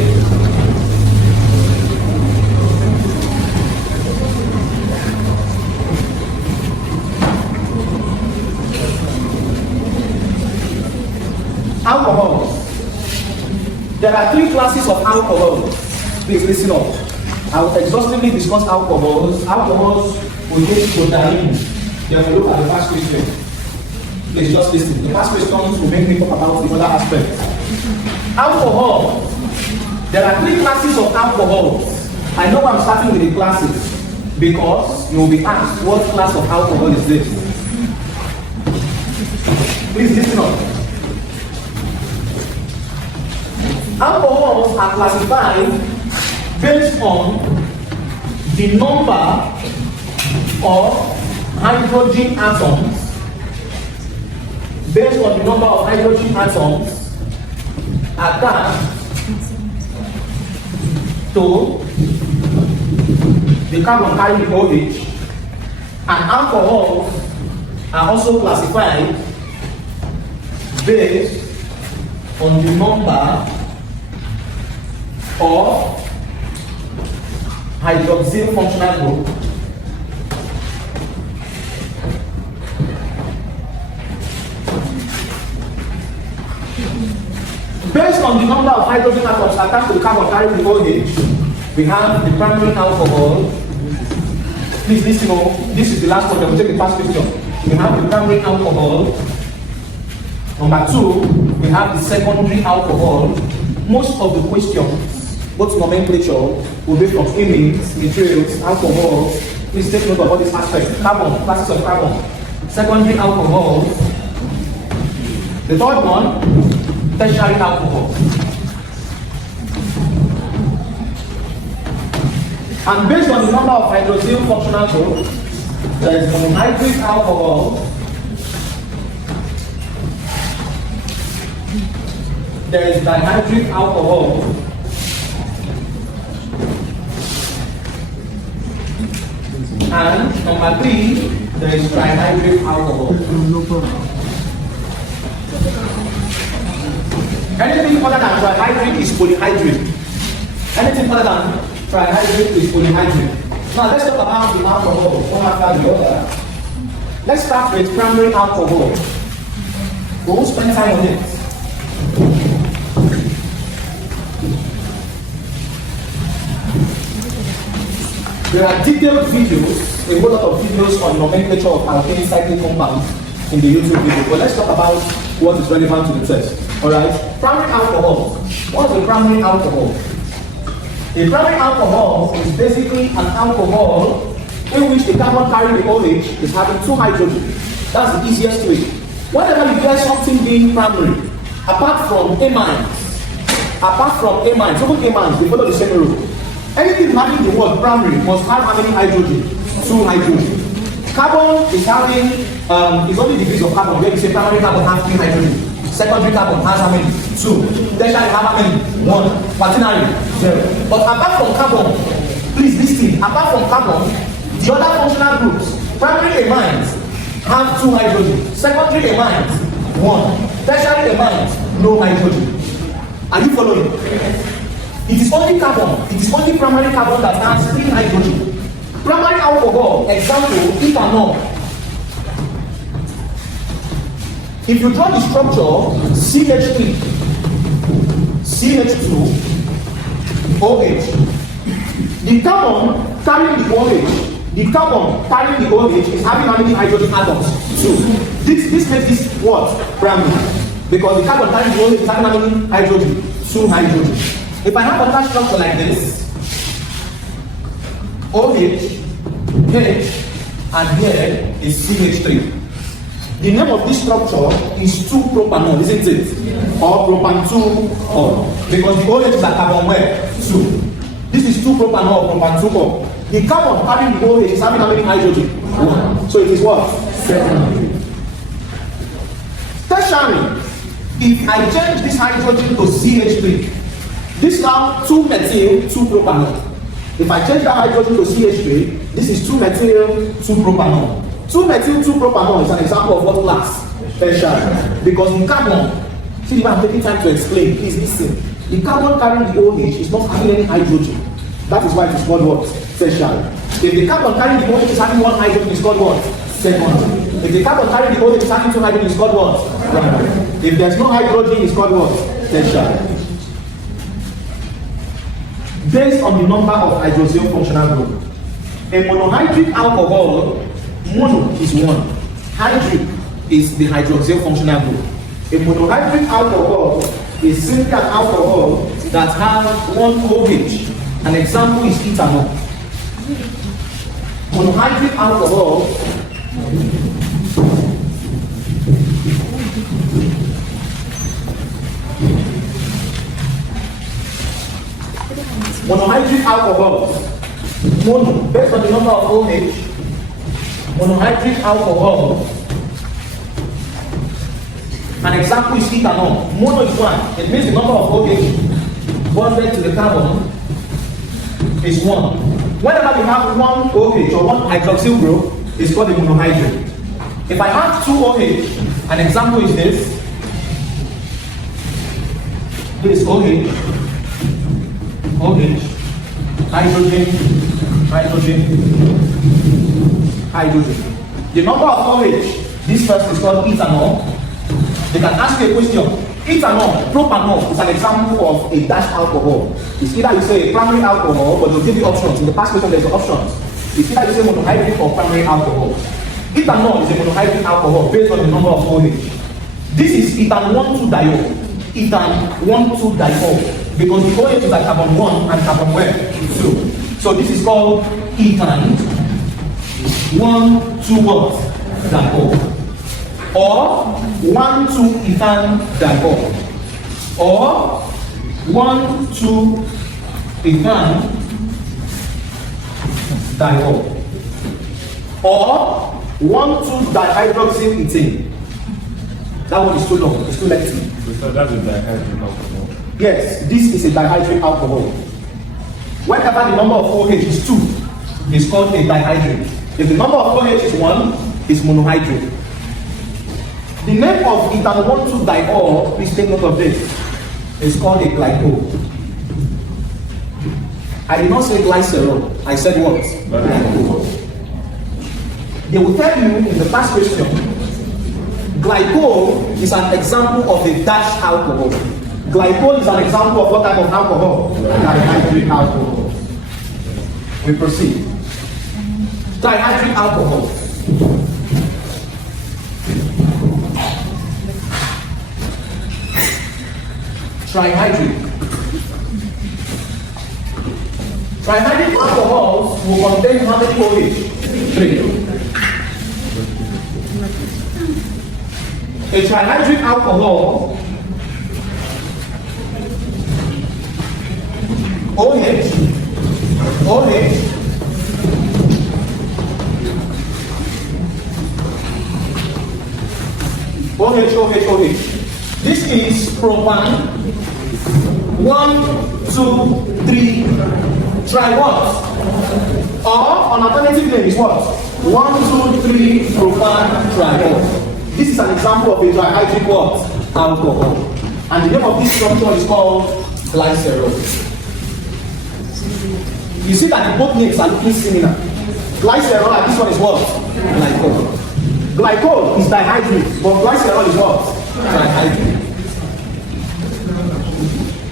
Alcohol. There are 3 classes of alcohol. Please listen up. I will exhaustively discuss alcohols. Alcohols will get protein. Then we look at the first question. Please just listen. The first questions will make me talk about the other aspects. Alcohol. There are 3 classes of alcohol. I know I'm starting with the classes because you will be asked what class of alcohol is this. Please listen up. Alcohols are classified based on the number of hydrogen atoms. Based on the number of hydrogen atoms attached to the carbon carrying OH, and alcohols are also classified based on the number of hydroxyl functional group based on the number of hydrogen atoms attached to the carbon carrying the OH. We have the primary alcohol. Please listen up. This is the last one. We'll take the first question. We have the primary alcohol. Number 2, we have the secondary alcohol. Most of the questions, both nomenclature, will be from amines, nitriles, alcohols. Please take note of all these aspects. Carbon, classes of carbon. Secondary alcohol. The third one, tertiary alcohol. And based on the number of hydroxyl functional groups, there is monohydric alcohol, there is dihydric alcohol, and number 3, there is trihydric alcohol. Anything other than trihydric is polyhydric. Anything other than trihydric is polyhydric. Now let's talk about the alcohol, one after the other. Let's start with primary alcohol. We won't spend time on it. There are detailed videos, a whole lot of videos on nomenclature of alkane cyclic compounds in the YouTube video. But let's talk about what is relevant to the test. Alright? Primary alcohol. What is a primary alcohol? A primary alcohol is basically an alcohol in which the carbon carrying the OH is having 2 hydrogens. That's the easiest way. Whenever you get something being primary, apart from amines, even amines, they follow the same rule. Anything having the word primary must have how many hydrogen? 2 hydrogen. Carbon is having, it's only degrees of carbon where you say primary carbon has 3 hydrogen. Secondary carbon has how many? 2. Tertiary have how many? 1. Quaternary, 0. But apart from carbon, please listen, apart from carbon, the other functional groups, primary amines have 2 hydrogen. Secondary amines, 1. Tertiary amines, no hydrogen. Are you following? It is only carbon. It is only primary carbon that has 3 hydrogen. Primary alcohol, example, ethanol. If you draw the structure CH3, CH2, OH, the carbon carrying the OH, is having how many hydrogen atoms? 2. This makes this what? Primary. Because the carbon carrying the OH is having how many hydrogen? 2 hydrogen. If I have another structure like this, OH, H, and here is CH3. The name of this structure is 2-propanol, isn't it? Or propan-2-ol. Because the OH is at carbon where? 2. This is 2-propanol, propan-2-ol. The carbon carrying the OH is having how many hydrogen? 1. So it is what? Secondary. Tertiary. If I change this hydrogen to CH3, this now 2-methyl, 2-propanol. If I change that hydrogen to CH3, this is 2-methyl, 2-propanol. 2-methyl, 2-propanol is an example of what class? Tertiary. Because the carbon, see if I'm taking time to explain, please listen. The carbon carrying the OH is not having any hydrogen. That is why it is called what? Tertiary. If the carbon carrying the OH is having 1 hydrogen, it's called what? Secondary. If the carbon carrying the OH is having 2 hydrogen, it's called what? Primary. If there's no hydrogen, it's called what? Tertiary. Based on the number of hydroxyl functional group. A monohydric alcohol, mono is 1. Hydric is the hydroxyl functional group. A monohydric alcohol is simply an alcohol that has 1 OH. An example is ethanol. Monohydric alcohol monohydric alcohol, mono, based on the number of OH, monohydric alcohol, an example is ethanol. Mono is 1, it means the number of OH bonded to the carbon is 1. Whenever we have 1 OH or 1 hydroxyl group, it's called a monohydrate. If I have 2 OH, an example is this. This is OH, OH, hydrogen, hydrogen, hydrogen. The number of OH, this first is called ethanol. They can ask you a question. Ethanol, propanol is an example of a dash alcohol. It's either you say a primary alcohol, but they'll give you options. In the past question, there's options. It's either you say monohydrate or primary alcohol. Ethanol is a monohydrate alcohol based on the number of OH. This is ethan 1,2-diol. Ethan 1,2-diol. Because the OH is at carbon 1 and carbon where? 2. So this is called ethan 1,2-what? Or 1,2-ethan-diol. Or 1,2-ethan-diol. Or 1,2-dihydroxyethane. That one is too long, it's too lengthy. So that's a dihydric alcohol. Yes, this is a dihydric alcohol. Whenever the number of OH is 2, it's called a dihydrate. If the number of OH is 1, it's monohydrate. The name of ethan 1,2-diol, please take note of this, is called a glycol. I did not say glycerol, I said what? Glycol. They will tell you in the past question, glycol is an example of a dash alcohol. Glycol is an example of what type of alcohol? Dihydric alcohol. We proceed. Dihydric alcohol. Trihydric. Trihydric alcohols will contain how many OH? 3. A trihydric alcohol, OH, OH, OH. This is propan 1, 2, 3. Try what? Or an alternative name is what? 1, 2, 3 propan triol. This is an example of a dihydric what? Alcohol. And the name of this structure is called glycerol. You see that both names are looking similar. Glycerol, and this one is what? Glycol. Glycol is dihydrate, but glycerol is what? Dihydrate.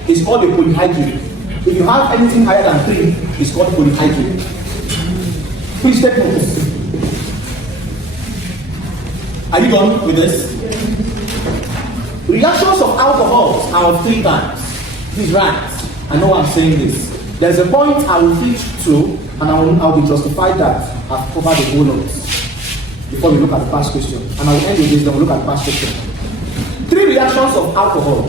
It's called a polyhydrate. If you have anything higher than 3, it's called polyhydrate. Please take notes. Are you done with this? Reactions of alcohols are of 3 types. Please write. I know I'm saying this. There's a point I will teach to, and I'll be justified that I've covered the whole lot before we look at the past question. And I will end with this, then we'll look at the past question. 3 reactions of alcohol.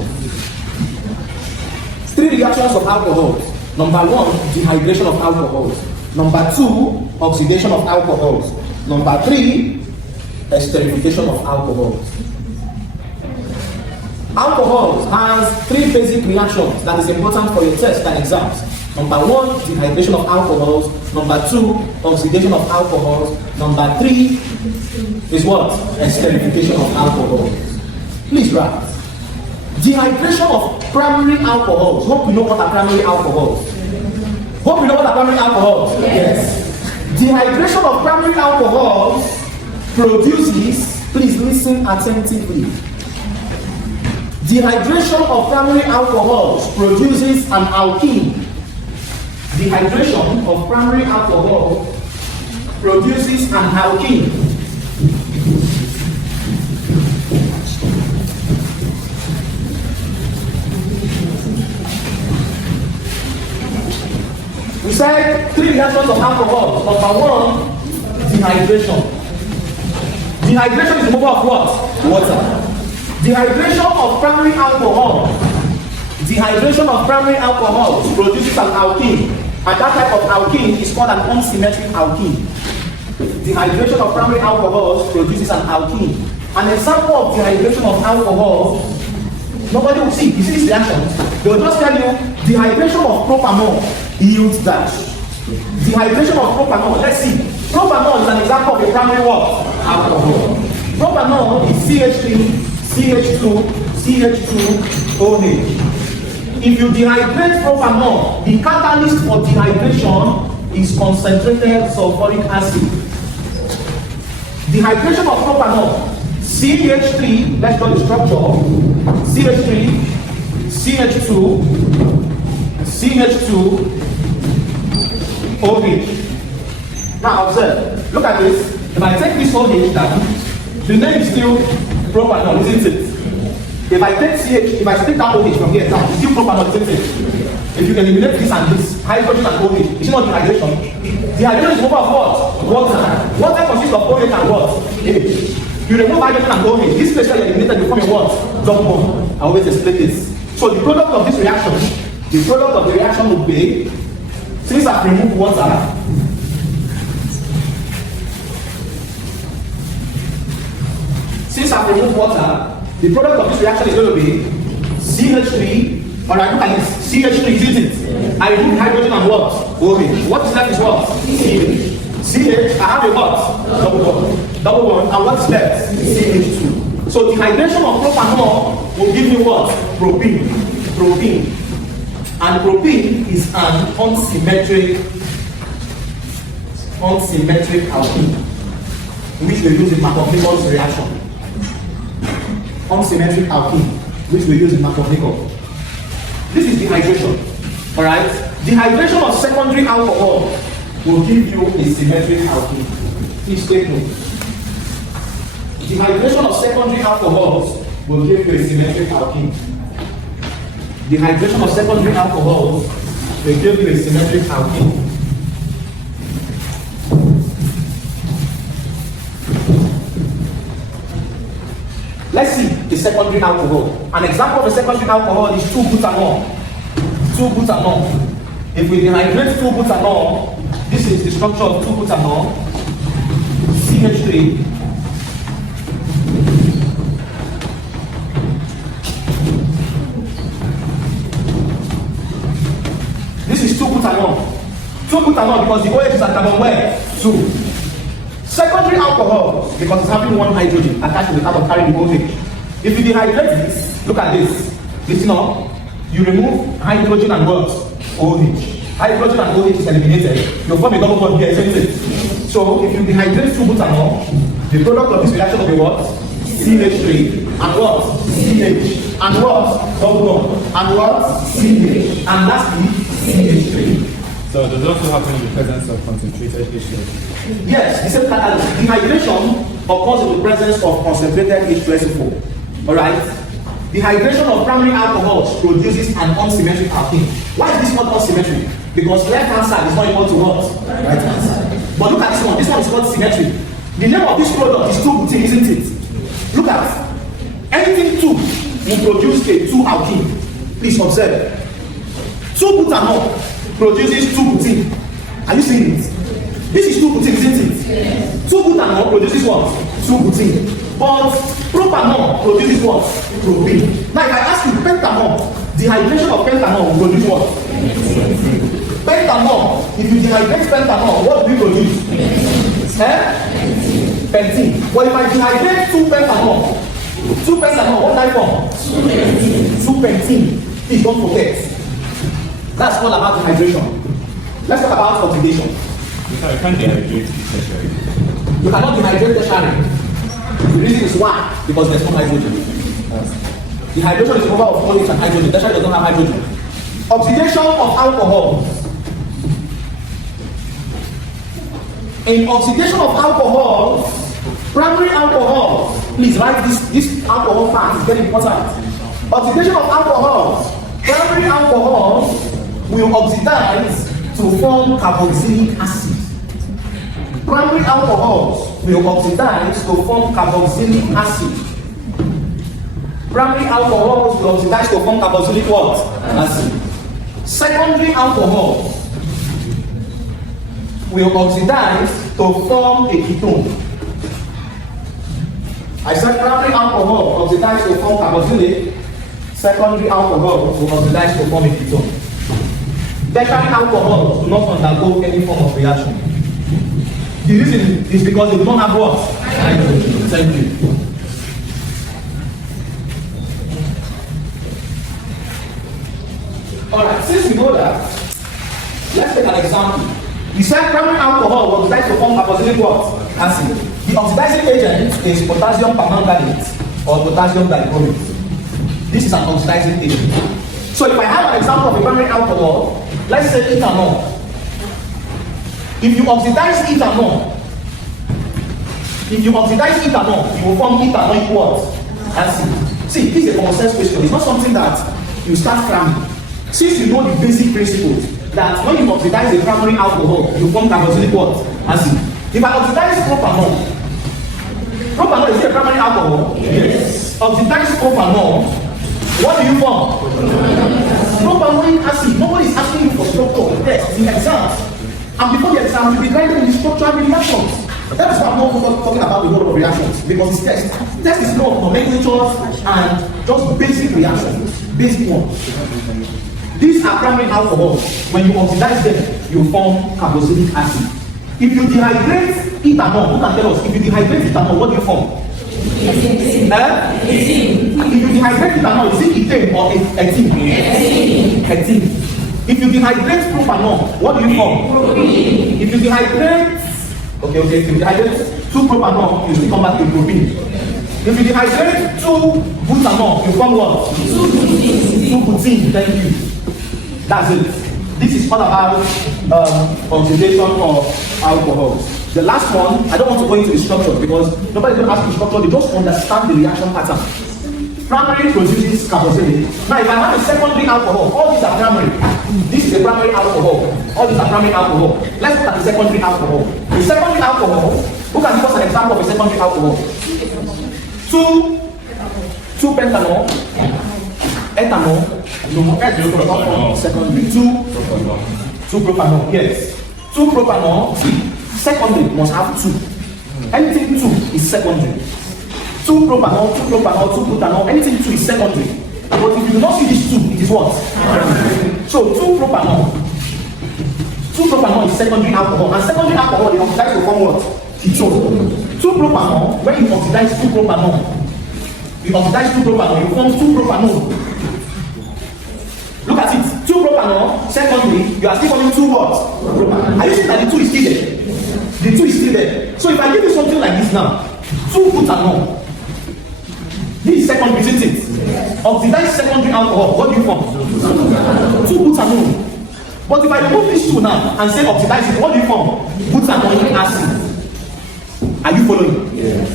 3 reactions of alcohols. Number 1, dehydration of alcohols. Number 2, oxidation of alcohols. Number 3, esterification of alcohols. Alcohol has 3 basic reactions that is important for your test and exams. Number 1, dehydration of alcohols. Number 2, oxidation of alcohols. Number 3 is what? Esterification of alcohols. Please write. Dehydration of primary alcohols. Hope you know what are primary alcohols. Hope you know what are primary alcohols. Yes. Dehydration of primary alcohols produces, please listen attentively. Dehydration of primary alcohols produces an alkene. Dehydration of primary alcohol produces an alkene. We said 3 reactions of alcohol. Number 1, dehydration. Dehydration is removal of what? Water. Dehydration of primary alcohol. Dehydration of primary alcohol produces an alkene, and that type of alkene is called an unsymmetric alkene. Dehydration of primary alcohol produces an alkene. An example of dehydration of alcohol, nobody will see. You see these reactions? They will just tell you dehydration of propanol yields that. Dehydration of propanol, let's see. Propanol is an example of a primary what? Alcohol. Propanol is CH3, CH2, CH2OH. If you dehydrate propanol, the catalyst for dehydration is concentrated sulfuric acid. Dehydration of propanol, CH3, let's draw the structure, CH3, CH2, CH2OH. Now observe, look at this. If I take this OH down, the name is still propanol, isn't it? If I take CH, if I split that OH from here down, it's still propanol, isn't it? If you can eliminate this and this, hydrogen and OH, it's not dehydration. Dehydration is removal of what? Water. Water consists of OH and what? H. You remove hydrogen and OH, this place where you eliminated become a what? Double bond. I always explain this. So the product of this reaction, the product of the reaction will be, since I've removed water, the product of this reaction is going to be CH3, alright, look at this, CH3, isn't it? I remove hydrogen and what? OH. What is left is what? CH. CH, I have a what? Double bond. Double bond, and what's left? CH2. So the dehydration of propanol will give me what? Propene. Propene. And propene is an unsymmetric alkene, which we use in Markov-Nichols reaction. Unsymmetric alkene, which we use in Markov-Nichols. This is dehydration. Alright? Dehydration of secondary alcohol will give you a symmetric alkene. Please take note. Dehydration of secondary alcohols will give you a symmetric alkene. Dehydration of secondary alcohols will give you a symmetric alkene. Let's see the secondary alcohol. An example of a secondary alcohol is 2-butanol. 2-butanol. If we dehydrate 2-butanol, this is the structure of 2-butanol, CH3, this is 2-butanol. 2-butanol because the OH is at carbon where? 2. Secondary alcohol, because it's having 1 hydrogen attached to the carbon carrying the OH. If you dehydrate this, look at this. Listen up. You remove hydrogen and what? OH. hydrogen and OH is eliminated, you form a double bond here, isn't it? So if you dehydrate 2-butanol, the product of this reaction will be what? CH3 and what? CH and what? Double bond and what? CH and lastly CH3. So does it also happen in the presence of concentrated H2? Yes, the same dehydration occurs in the presence of concentrated H2SO4. Alright? Dehydration of primary alcohols produces an unsymmetric alkene. Why is this not unsymmetric? Because left hand side is not equal to what? Right hand side. But look at this one. This one is called symmetric. The name of this product is 2-butene, isn't it? Look at anything 2 will produce a 2-alkene. Please observe. 2-butanol produces 2-butene. Are you seeing it? This is 2-butene, isn't it? 2-butanol produces what? 2-butene. But propanol produces what? Propane. Now if I ask you pentanol, dehydration of pentanol will produce what? Pentanol. If you dehydrate pentanol, what do you produce? Pentene. But if I dehydrate 2-pentanol, 2-pentanol, what type of? 2-pentene. Please don't forget. That's all about dehydration. Let's talk about oxidation. You can't dehydrate tertiary. You cannot dehydrate tertiary. The reason is why? Because there's no hydrogen. Dehydration is the over of OH and hydrogen. Tertiary does not have hydrogen. Oxidation of alcohol. In oxidation of alcohol, primary alcohol, please write this alcohol part, is very important. Oxidation of alcohol, primary alcohol will oxidize to form carboxylic acid. Primary alcohols will oxidize to form carboxylic acid. Primary alcohols will oxidize to form carboxylic what? Acid. Secondary alcohols will oxidize to form a ketone. I said primary alcohol oxidize to form carboxylic. Secondary alcohol will oxidize to form a ketone. Tertiary alcohols do not undergo any form of reaction. The reason is because they do not have what? Hydrogen. Thank you. Alright, since we know that, let's take an example. We said primary alcohol will oxidize to form carboxylic what? Acid. The oxidizing agent is potassium permanganate or potassium dichromate. This is an oxidizing agent. So if I have an example of a primary alcohol, let's say ethanol. If you oxidize ethanol, you will form ethanoic what? Acid. See, this is a common sense question. It's not something that you start cramming. Since you know the basic principles, that when you oxidize a primary alcohol, you form carboxylic what? Acid. If I oxidize propanol is a primary alcohol? Yes. Oxidize propanol, what do you form? Propanoic acid. Nobody is asking you for structure tests in exams. And before the exam, you'll be writing the structural reactions. That is why I'm not talking about the whole of reactions, because it's test. Test is more of nomenclature and just basic reactions. Basic ones. These are primary alcohols. When you oxidize them, you form carboxylic acid. If you dehydrate ethanol, who can tell us? If you dehydrate ethanol, what do you form? If you dehydrate ethanol, is it ethane or ethene? Ethene. If you dehydrate propanol, what do you form? If you dehydrate, if you dehydrate 2-propanol, you still come back to propene. If you dehydrate 2-butanol, you form what? 2-butene. Thank you. That's it. This is all about oxidation of alcohols. The last one, I don't want to go into the structure because nobody's going to ask the structure, they just understand the reaction pattern. Primary produces carboxylic. Now, if I have a secondary alcohol, all these are primary. This is a primary alcohol. All these are primary alcohol. Let's look at the secondary alcohol. The secondary alcohol, who can give us an example of a secondary alcohol? 2-pentanol, ethanol, secondary 2-propanol. Yes. 2-propanol, secondary must have 2. Anything 2 is secondary. 2-propanol, 2-butanol, anything 2 is secondary. But if you do not see this 2, it is what? So 2-propanol is secondary alcohol. And secondary alcohol, they oxidize to form what? Ketone. 2-propanol, when you oxidize 2-propanol, you form 2-propanol. Look at it. 2 propanol, secondly, you are still forming 2 what? Propanol. Are you saying that the 2 is still there? The 2 is still there. So if I give you something like this now, 2 butanol. This is secondary, isn't it? Oxidized secondary alcohol. What do you form? 2 butanol. But if I remove these 2 now and say oxidize it, what do you form? Butanoic acid. Are you following? Yes.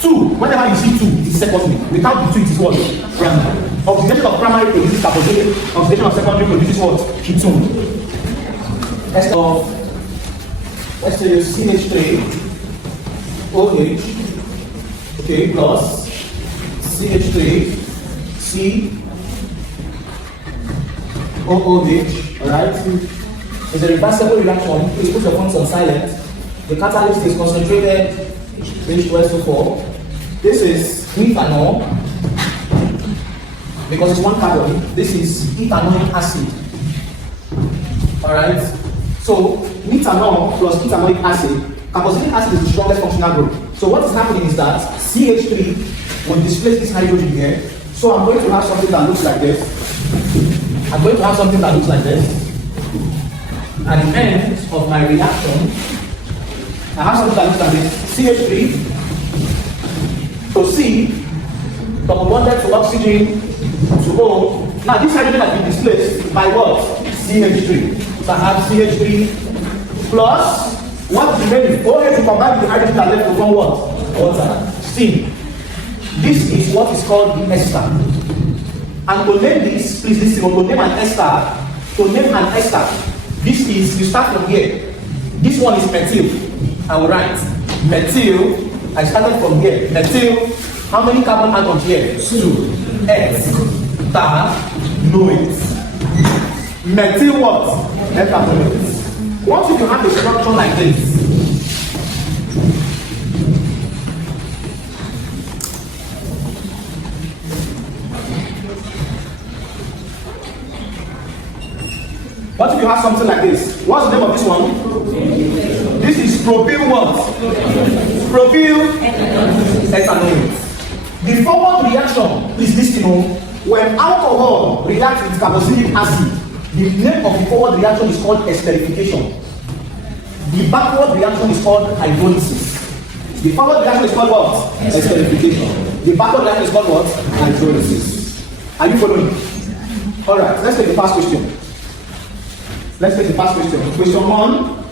2, whenever you see 2, it is secondary. Without the 2, it is what? Primary. Oxidation of primary produces carboxylate. Oxidation of secondary produces what? Ketone. Let's say CH3 OH, okay, plus CH3 C OOH, alright? It's a reversible reaction. Please put your phones on silent. The catalyst is concentrated H2SO4. This is methanol because it's 1 carbon. This is ethanoic acid. Alright? So methanol plus ethanoic acid, carboxylic acid is the strongest functional group. So what is happening is that CH3 will displace this hydrogen here. So I'm going to have something that looks like this. I'm going to have something that looks like this. At the end of my reaction, I have something that looks like this. CH3 to C, double bonded to oxygen to O. Now this hydrogen has been displaced by what? CH3. So I have CH3 plus what is remaining? OH to combine with the hydrogen that left to form what? Water. Steam. This is what is called the ester. And to name this, please listen, to name an ester, this is, you start from here. This one is methyl. I will write methyl. I started from here. Methyl. How many carbon atoms here? 2. X. Noise. Methyl what? Metanoate. What if you have a structure like this? What if you have something like this? What's the name of this one? This is propyl what? Propyl ethanol. The forward reaction, please listen, when alcohol reacts with carboxylic acid, the name of the forward reaction is called esterification. The backward reaction is called hydrolysis. The forward reaction is called what? Esterification. The backward reaction is called what? Hydrolysis. Are you following? Alright, let's take the first question. Question 1.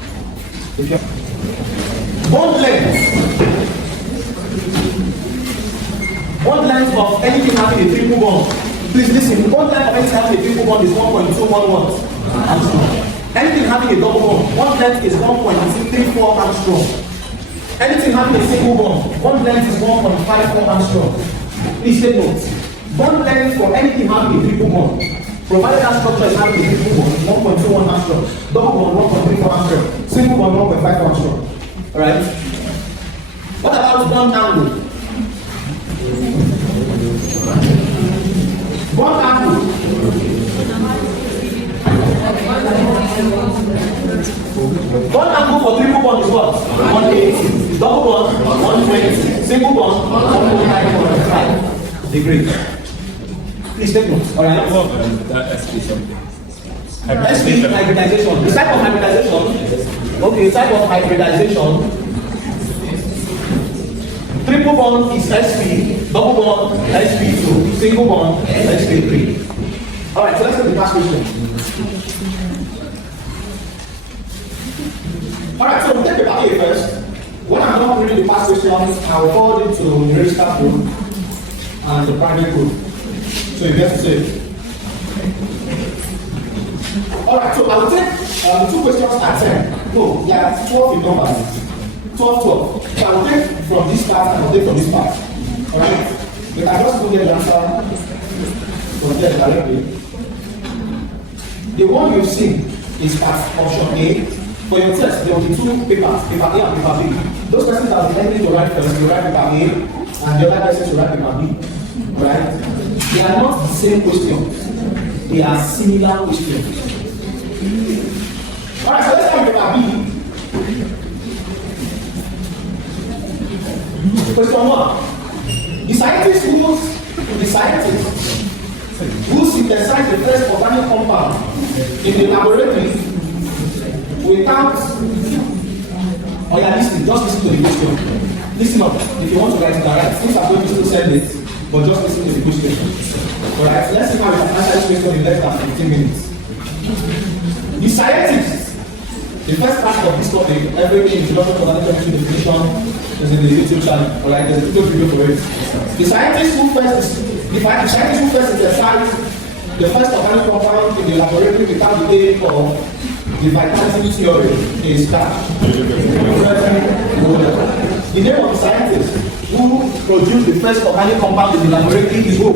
Bond length of anything having a triple bond. Please listen. Bond length of anything having a triple bond is 1.211 angstrom. Anything having a double bond, bond length is 1.34 angstrom. Anything having a single bond, bond length is 1.54 angstrom. Please take note. Bond length for anything having a triple bond, provided that structure is having a triple bond, 1.21 angstrom. Double bond 1.34 angstrom. Single bond 1.5 angstrom. Alright? What about bond angle? Bond angle. Bond angle for triple bond is what? 180. Double bond 120. Single bond 1.5 degrees. Please take notes. Alright? SP something. SP hybridization. The type of hybridization. Okay, the type of hybridization. Triple bond is SP, double bond SP2, single bond SP3. Alright, so let's take the first question. Alright, so we'll take the A first. When I'm done reading the first question, I will forward it to the register group and the private group. So you get to say. Alright, so I will take 2 questions at 10. No, yeah, 12 in numbers. 12. So I will take from this part and I will take from this part. Alright? But I just go get the answer from there directly. The one you've seen is as option A. For your test, there will be 2 papers, paper A and paper B. Those persons that will be entering to write first, you write paper A, and the other person will write paper B. Right? They are not the same questions. They are similar questions. Alright, so let's start with paper B. Question 1. The scientist whose synthesize the first organic compound in the laboratory without, oh yeah, listen, just listen to the question. Listen up. If you want to write it, write. Things are going to send it, but just listen to the question. Alright, let's see how we can answer this question in less than 15 minutes. The scientists, the first part of this topic, everything introduction to organic chemistry definition is in the YouTube channel. Alright, there's a YouTube video for it. The scientists who first synthesized the first organic compound in the laboratory without the aid of the vitality theory is that. The name of the scientist who produced the first organic compound in the laboratory is who?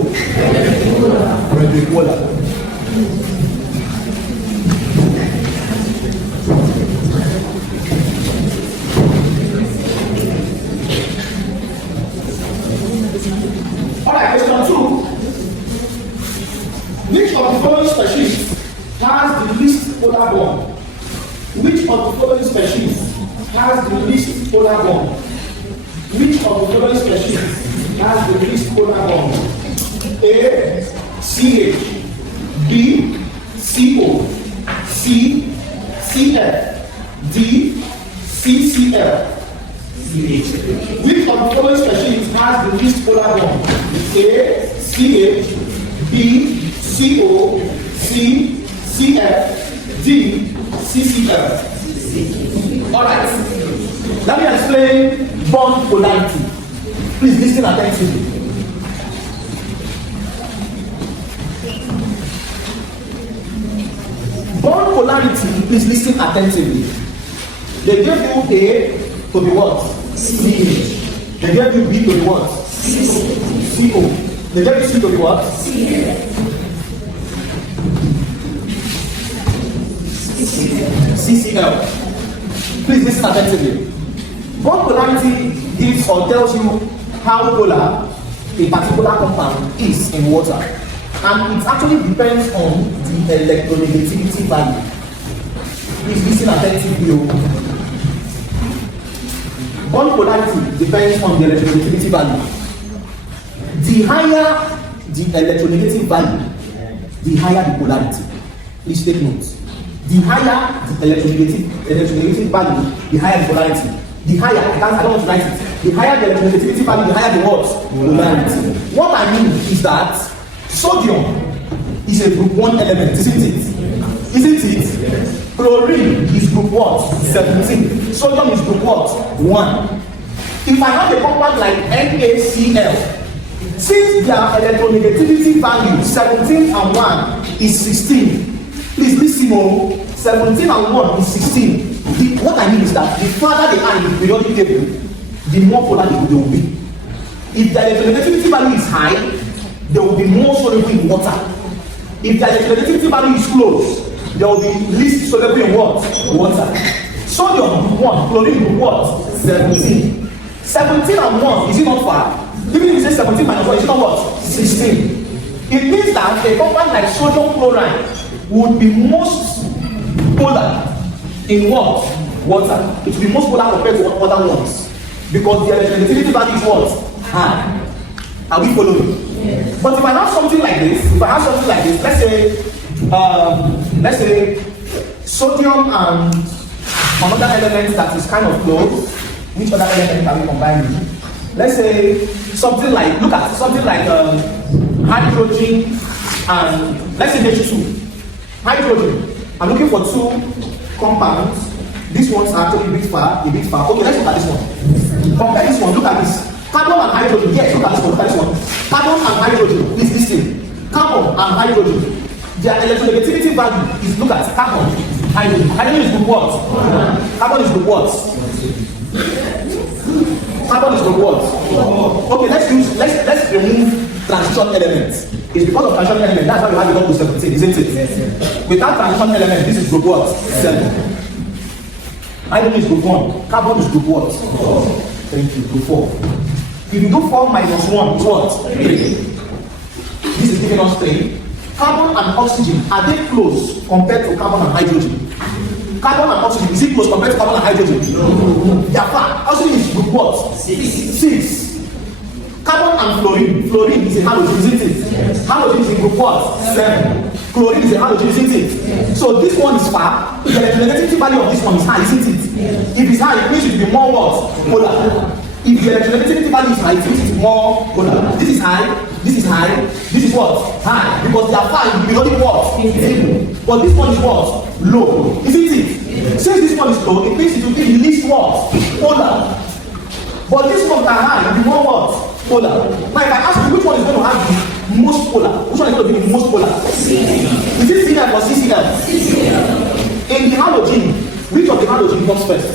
Frederick Wohler. Alright, question 2. Which of the following species has the least polar bond? Which of the following species has the least polar bond? Which of the following species has the least polar bond? A, CH, B, CO, C, CF, D, CCl. Which of the following species has the least polar bond? A, CH, B, CO, C, CF, D, CCl. Alright, let me explain bond polarity. Please listen attentively. Bond polarity, please listen attentively. They gave you A to be what? CH. They gave you B to be what? CO. They gave you C to be what? CCl. Please listen attentively. Bond polarity gives or tells you how polar a particular compound is in water, and it actually depends on the electronegativity value. Please listen attentively. Bond polarity depends on the electronegativity value. The higher the electronegative value, the higher the polarity. Please take note. The higher the electronegative value, the higher the polarity. The higher, I don't want to write it. The higher the electronegativity value, the higher the what? Polarity. What I mean is that sodium is a group 1 element, isn't it? Isn't it? Chlorine is group what? 17. Sodium is group what? 1. If I have a compound like NaCl, since their electronegativity value 17 and 1 is 16, please listen, 17 and 1 is 16. What I mean is that the farther they are in the periodic table, the more polar they will be. If the electronegativity value is high, there will be more soluble in water. If the electronegativity value is close, there will be least soluble in what? Water. Sodium group 1, chlorine group what? 17. 17 and 1, is it not far? Even if you say 17 minus 1, is it not what? 16. It means that a compound like sodium chloride would be most polar in what? Water. It will be most polar compared to other ones. Because the electronegativity value is what? High. Are we following? Yes. But if I have something like this, let's say sodium and another element that is kind of close, which other element can we combine with? Let's say something like, hydrogen and let's say H2. Hydrogen. I'm looking for 2 compounds. These ones are actually a bit far. Okay, let's look at this one. Compare this one, look at this. Carbon and hydrogen. Yes, look at this one. Carbon and hydrogen. Please listen. Carbon and hydrogen. Their electronegativity value is, look at carbon, hydrogen. Hydrogen is group what? Carbon is group what? Carbon is group what? Okay, let's remove transition elements. It's because of transition element. That's why we have it up to 17, isn't it? Without transition element, this is group what? 7. Hydrogen is group 1. Carbon is group what? Thank you. Group 4. If you do 4 minus 1, it's what? 3. This is giving us 3. Carbon and oxygen, are they close compared to carbon and hydrogen? Carbon and oxygen, is it close compared to carbon and hydrogen? No. They are far. Oxygen is group what? 6. Carbon and fluorine. Fluorine is a halogen, isn't it? Yes. Halogen is in group what? 7. Chlorine is a halogen, isn't it? Yes. So this one is far. The electronegativity value of this one is high, isn't it? Yes. If it's high, it means it will be more what? Polar. If the electronegativity value is high, it means it's more polar. This is high. This is high. This is what? High. Because they are fine, it will be only what? Stable. But this one is what? Low. Isn't it? Yes. Since this one is low, it means it will be the least what? Polar. But this one are high, it will be more what? Polar. Now if I ask you which one is going to have the most polar, which one is going to be the most polar? CCl. Is it CCl or CCl? CCl. In the halogen, which of the halogen comes first?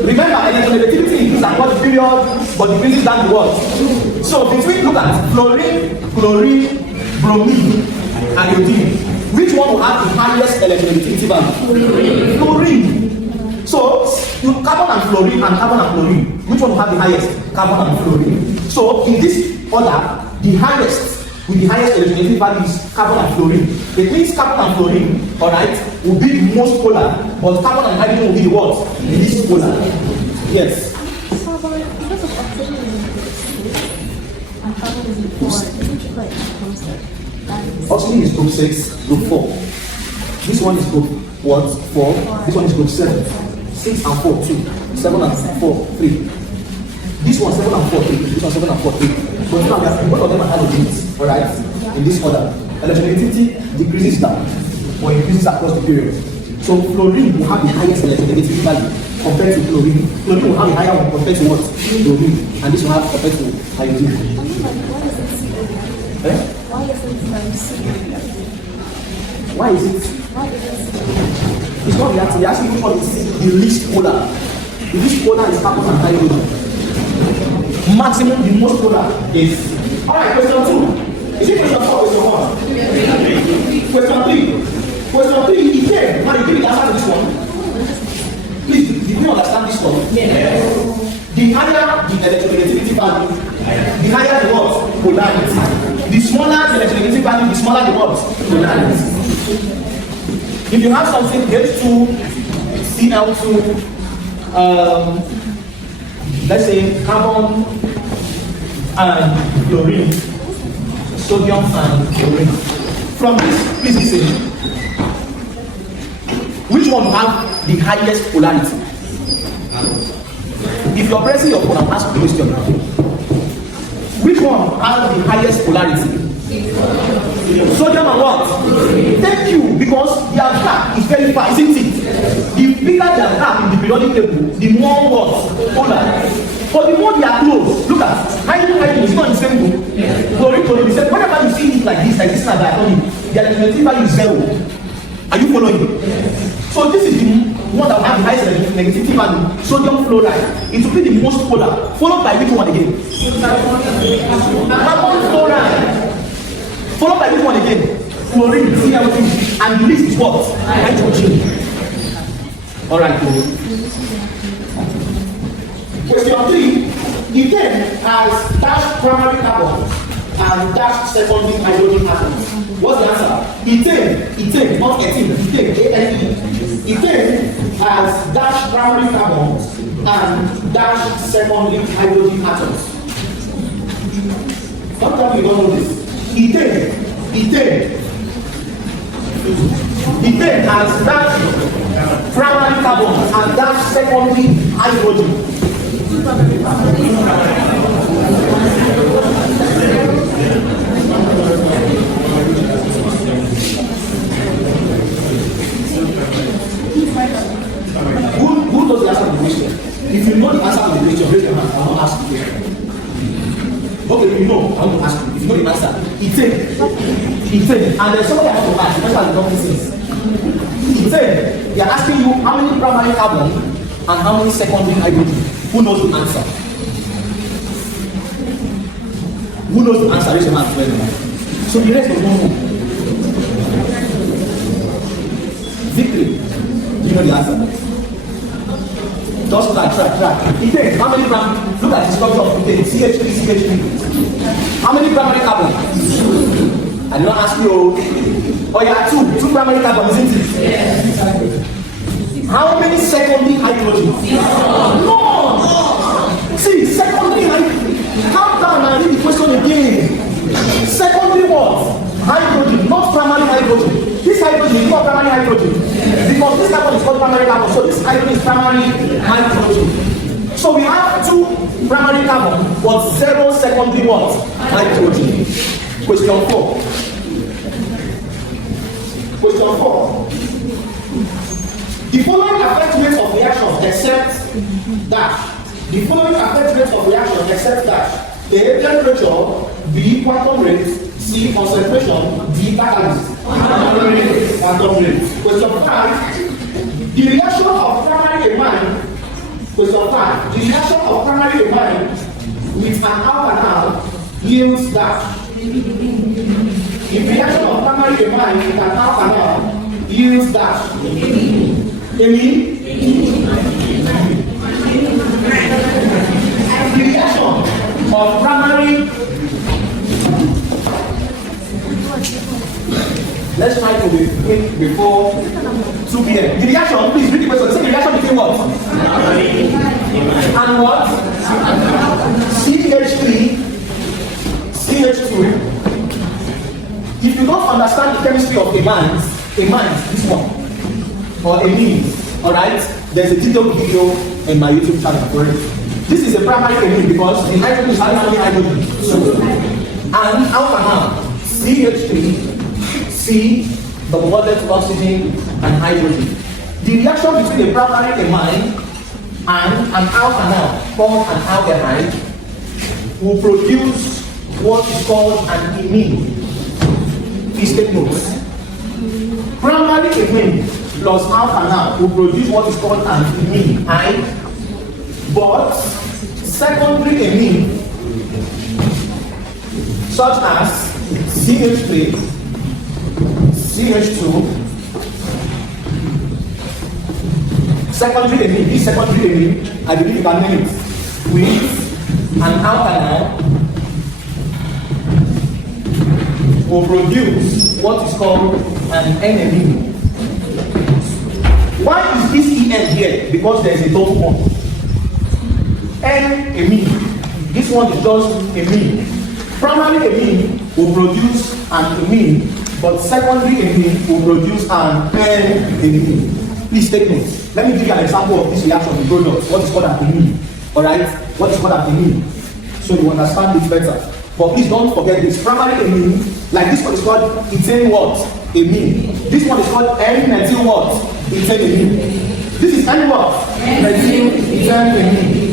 Remember, electronegativity increases across the period, but decreases down the what? So between, look at fluorine, chlorine, bromine, and iodine, which one will have the highest electronegativity value? Fluorine. So, carbon and chlorine, which one will have the highest? Carbon and fluorine. So, in this order, the highest, with the highest electronegativity value is carbon and fluorine. It means carbon and fluorine, alright, will be the most polar, but carbon and hydrogen will be the what? The least polar. Yes. So, because of oxygen and carbon is in 4, isn't it like constant? Oxygen is group 6, group 4. This one is group what? 4. This one is group 7. 6 and 4, 2. 7 and 4, 3. This one 7 and 4, 3. This one 7 and 4, 3. But now both of them are halogens, alright? In this order. Electronegativity decreases down or increases across the period. So fluorine will have the highest electronegativity value compared to chlorine. Chlorine will have the higher one compared to what? Chlorine. And this will have compared to hydrogen. Why is it C? Why is it? It's not reacting. They actually which one is the least polar. The least polar is carbon and hydrogen. Maximum, the most polar is. Alright, question 2. Is it question 4 or question 1? Question 3. Question 3. Again, now you didn't answer this one. Please, did you understand this one? Yes. The higher the electronegativity value, the higher the what? Polarity. The smaller the electronegativity value, the smaller the what? Polarity. If you have something H2, Cl2, let's say carbon and chlorine, sodium and chlorine. From this, please listen. Which one will have the highest polarity? If you're pressing your phone, I'll ask the question. Which one has the highest polarity? Sodium and what? Thank you, because their gap is very far, isn't it? The bigger their gap in the periodic table, the more what? Polar. But the more they are close, look at hydrogen is not in the same group. Chlorine is the same. Whenever you see it like this and diatonic, the electronegativity value is 0. Are you following? So this is the one that will have the highest negativity value, sodium fluoride. It will be the most polar, followed by which one again? Carbon fluoride. Followed by which one again? Chlorine, Cl2, and the least is what? Hydrogen. Alright, question 3. Ethane has dash primary carbon and dash secondary hydrogen atoms. What's the answer? Ethane, not ethene, ethane, A-N-E. Ethane has dash primary carbon and dash secondary hydrogen atoms. Sometimes you don't know this. Ethane has dash primary carbon and dash secondary hydrogen. Who knows the answer to the question? If you know the answer to the question, raise your hand. I will not ask you. Okay, you know, I want to ask you. If you know the answer, ethane. And there's somebody I have to ask. Especially the doctor ethane. They are asking you how many primary carbon and how many secondary hydrogen. Who knows the answer? Who knows the answer? Raise your hand. So the rest of know. Victory. Do you know the answer? Just try. Ethane, how many primary? Look at the structure of ethane. CH3. How many primary carbon? I did not ask you. Oh yeah, two primary carbon, isn't it? Yes. How many secondary hydrogen? No. See, secondary hydrogen. Count down hydrogen is called primary hydrogen? Because this carbon is called primary carbon, so this hydrogen is primary hydrogen. So we have 2 primary carbon, but 0 secondary what? Hydrogen. Question 4. Question 4. The following affect rates of reaction except that. The following affect rates of reaction except that. A, temperature, B, quantum rate, C, concentration, D, catalyst. Quantum rate. Question 5. The reaction of primary amine. Question 5. The reaction of primary amine with an alkyl yields that. The reaction of primary amine with an alkyl yields that. Amine. The reaction of primary. Let's try to be quick before 2 p.m. The reaction, please read the question. Say the reaction between what? And what? CH3, CH2. If you don't understand the chemistry of amines, this one, or amines, alright? There's a detailed video in my YouTube channel for it. This is a primary amine because the hydrogen is primary hydrogen. And alcohol, CH3, C, the bonded to oxygen and hydrogen. The reaction between a primary amine and an alcohol called an aldehyde will produce what is called an amine. Please take notes. Primary amine plus alcohol will produce what is called an amine. But secondary amine, such as CH3, CH2, secondary amine, this secondary amine, I believe you can name it, with an alkyl will produce what is called an N-amine. Why is this En here? Because there is a double bond. N-amine. This one is just amine. Primary amine will produce an amine, but secondary amine will produce an N-amine. Please take notes. Let me give you an example of this reaction in products. What is called an amine? Alright? What is called an amine? So you understand it better. But please don't forget this. Primary amine, like this one is called ethane what? Amine. This one is called N-methyl what? Ethane amine. This is N what? Methyl ethane amine.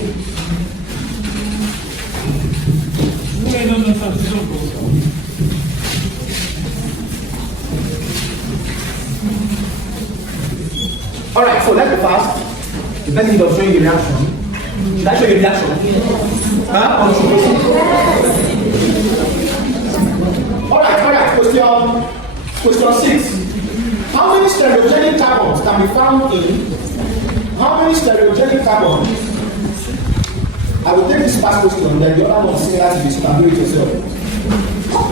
Alright, so let's go fast. Depending on showing the reaction. Should I show you the reaction? Huh? Alright, question 6. How many stereogenic carbons can be found in? How many stereogenic carbons? I will take this past question, then the other one similar to this, you can do it yourself.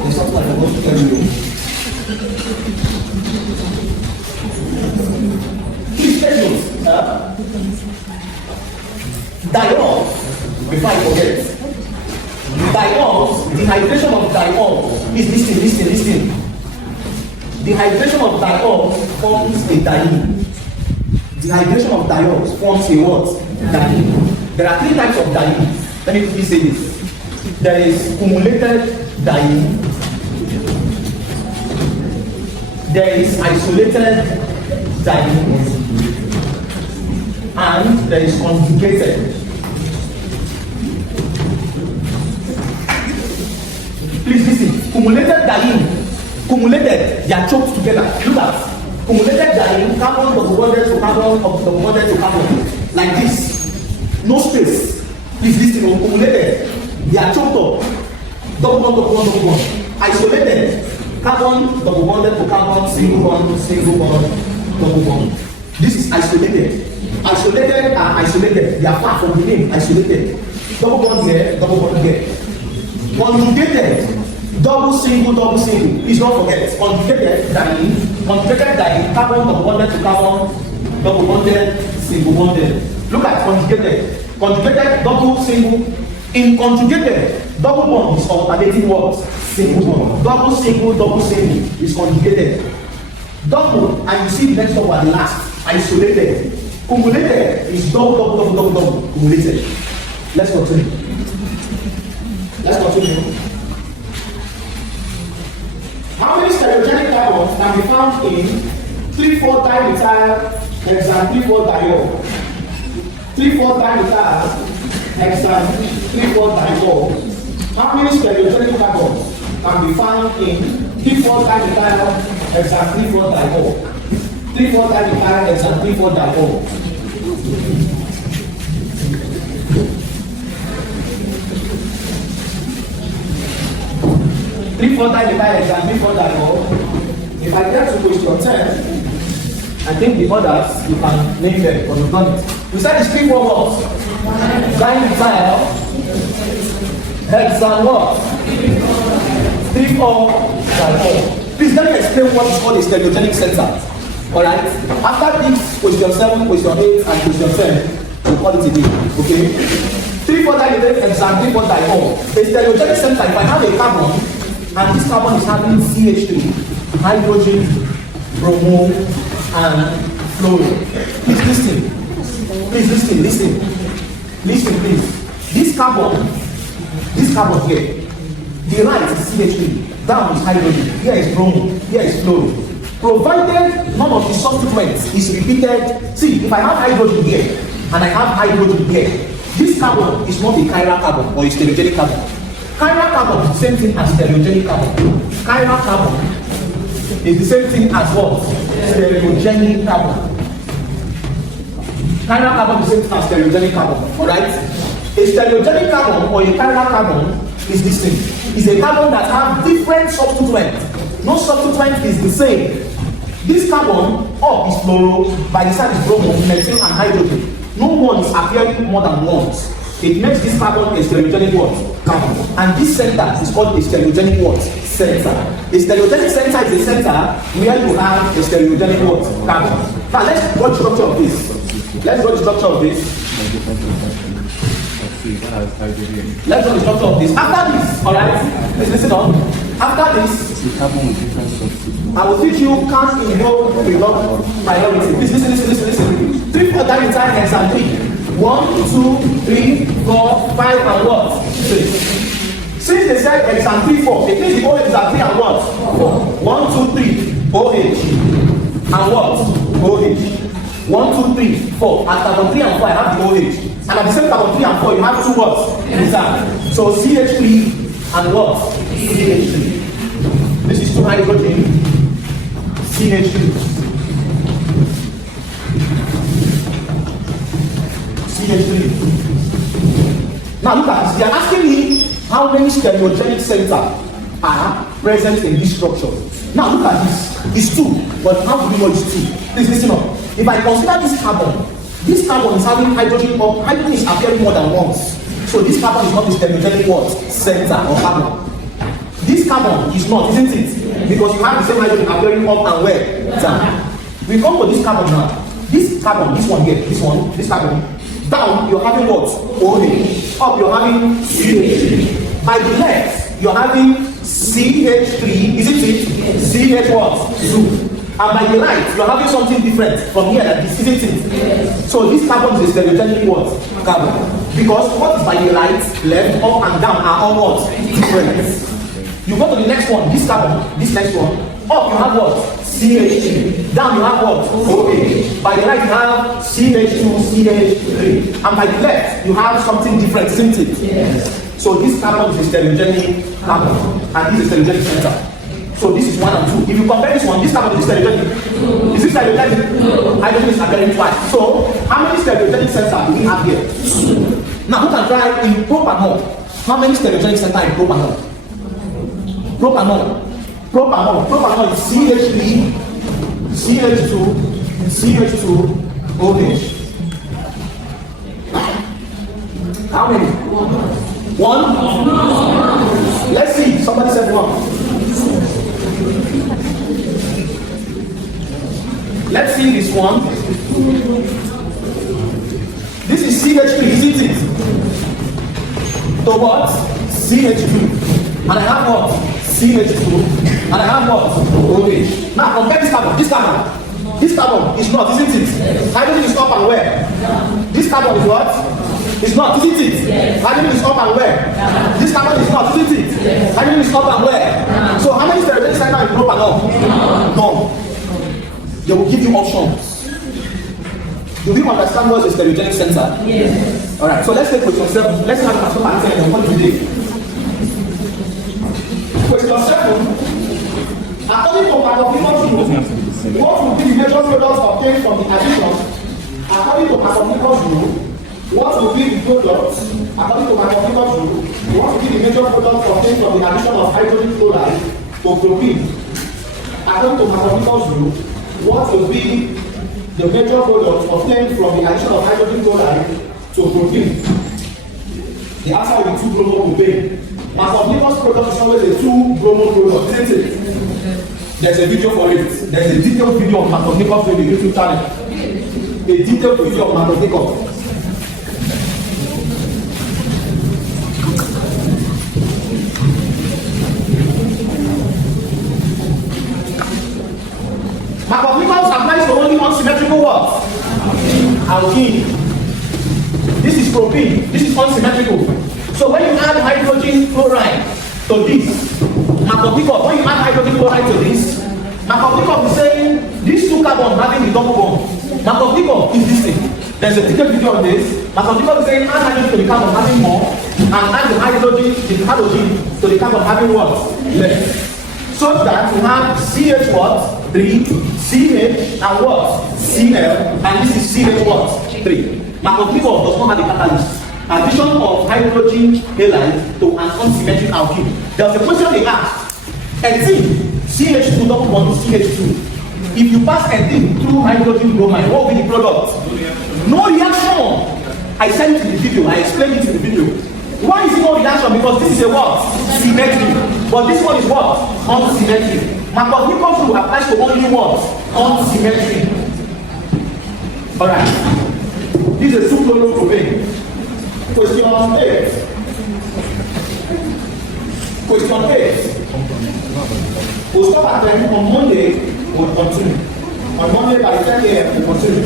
There's something I forgot to tell you. Please take notes. Diols, before I forget. Diols, dehydration of diols. Please listen. Dehydration of diols forms a diene. Dehydration of diols forms a what? Diene. There are 3 types of diene. Let me quickly say this. There is cumulated diene. There is isolated diene. And there is conjugated. Please listen. Cumulated diene. Cumulated, they are choked together. Look at cumulated diene, carbon double bonded to carbon, double bonded to carbon. Like this. No space. Please listen. Cumulated, they are choked up. Double bond. Isolated, carbon double bonded to carbon, single bond, double bond. This is isolated. Isolated are isolated. They are far from the name. Isolated. Double bond here, double bond here. Conjugated. Double single. Please don't forget. Conjugated diene, carbon double bonded to carbon, double bonded, single bonded. Look at conjugated. Conjugated, double single. In conjugated, double bond is alternating what? Single bond. Double single is conjugated. Double, and you see the next double at the last. Isolated. Cumulated is double. Cumulated. Let's continue. How many stereogenic carbons can be found in 3,4-dimethyl hexane 3,4-diol? 3,4-dimethyl hexane 3,4-diol. How many stereogenic carbons can be found in 3,4-dimethyl hexane 3,4-diol? 3,4-dimethyl hexane 3,4-diol. If I get to question 10, I think the others you can name them because you've done it. We said it's 3,4 what? Dimethyl hexane what? 3,4-diol. Please let me explain what is called a stereogenic center. Alright? After this question 7, question 8, and question 10, we'll call it a day. Okay? 3,4-dimethyl hexane 3,4-diol. A stereogenic center, if I have a carbon, and this carbon is having CH3, hydrogen, bromine, and fluorine. Please listen. Listen, please. This carbon here, the right is CH3, down is hydrogen, here is bromine, here is fluorine. Provided none of the substituents is repeated. See, if I have hydrogen here, and I have hydrogen here, this carbon is not a chiral carbon or a stereogenic carbon. Chiral carbon is the same thing as stereogenic carbon. Chiral carbon is the same thing as what? Stereogenic carbon. Chiral carbon is the same thing as stereogenic carbon. Alright? A stereogenic carbon or a chiral carbon is this thing. It's a carbon that has different substituents. No substituent is the same. This carbon up is fluoro, by the side is bromine, methyl, and hydrogen. No one is appearing more than once. It makes this carbon a stereogenic what? Carbon. And this center is called a stereogenic what? Center. A stereogenic center is a center where you have a stereogenic what? Carbon. Now let's draw the structure of this. Let's draw the structure of this. After this, alright? Let's listen on. After this, I will teach you can't involve priority. Please listen. 3,4-dimethyl hexane 3. 1, 2, 3, 4, 5, and what? 6. Since they said hexane 3, 4, it means the OH is at 3 and what? 4. 1, 2, 3, OH. And what? OH. 1, 2, 3, 4. At carbon 3 and 4, I have the OH. And at the same carbon 3 and 4, you have 2 what? Inside. So CH3 and what? CH3. This is 2 hydrogen. CH3. Now look at this. They are asking me how many stereogenic centers are present in this structure. Now look at this. It's 2, but how do we know it's 2? Please listen up. If I consider this carbon is having hydrogen up. Hydrogen is appearing more than once. So this carbon is not the stereogenic what? Center or carbon. This carbon is not, isn't it? Because you have the same hydrogen appearing up and where? Down. We come to this carbon now. This carbon, this one here, this carbon. Down, you're having what? OH. Up, you're having CH3. By the left, you're having CH3, isn't it? CH what? 2. And by the right, you're having something different from here like this, isn't it? Yes. So this carbon is a stereogenic what? Carbon. Because what is by the right, left, up and down are all what? Different. You go to the next one, this carbon, this next one. Up you have what? CH3. Down you have what? OH. By the right you have CH2, CH3. And by the left you have something different, isn't it? Yes. So this carbon is a stereogenic carbon. And this is a stereogenic center. So this is 1 and 2. If you compare this one, this carbon is stereogenic. Is this stereogenic? No. Hydrogen is appearing twice. So how many stereogenic centers do we have here? 2. Now who can try in propanol? How many stereogenic centers in propanol? Propanol is CH3, CH2, CH2, OH. How many? 1? Let's see. Somebody said 1. Let's see this one. This is CH3, isn't it? So what? CH2. And I have what? CH2, and I have what? OH. Now compare this carbon. This carbon is not, isn't it? Hydrogen is up and where? This carbon is what? It's not, isn't it? Hydrogen is up and where? This carbon is not, isn't it? Hydrogen is up and where? So how many stereogenic centers in propanol? None. They will give you options. Do you understand what is a stereogenic center? Yes. Alright, so let's take question 7. Let's have a question answer for today. Question 7. According to Markovnikov's rule, what will be the major products obtained from the addition? According to Markovnikov's rule, what will be the products? According to Markovnikov's rule, what will be the major products obtained from the addition of hydrogen chloride to propene? According to Markovnikov's rule, what will be the major products obtained from the addition of hydrogen chloride to propene? The answer will be 2-bromo-propane. Markovnikov's product is always a 2-bromo product, isn't it? There's a video for it. There's a detailed video of Markovnikov on the YouTube channel. A detailed video of Markovnikov. Markovnikov applies to only unsymmetrical what? Alkene. This is propene. This is unsymmetrical. So when you add hydrogen chloride to this, Markovnikov, when you add hydrogen chloride to this, Markovnikov is saying these two carbons having the double bond. Markovnikov is this thing. There's a detailed video on this. Markovnikov is saying add hydrogen to the carbon having more, and add the halogen to the carbon having what? Less. So that we have CH what? 3, CH and what? Cl, and this is CH what? 3. Markovnikov does not have the catalyst. Addition of hydrogen halide to an unsymmetric alkene. There was a question they asked. Ethene, CH2 double bond to CH2. If you pass ethene through hydrogen bromide, what will be the product? No reaction. I sent it in the video. I explained it in the video. Why is it no reaction? Because this is a what? Symmetric. But this one is what? Unsymmetric. Markovnikov's rule applies to only what? Unsymmetric. Alright. This is a 2-bromo-propane. Question 8. Question 8. We'll stop at 10 on Monday. We'll continue. On Monday by 10 a.m. we'll continue.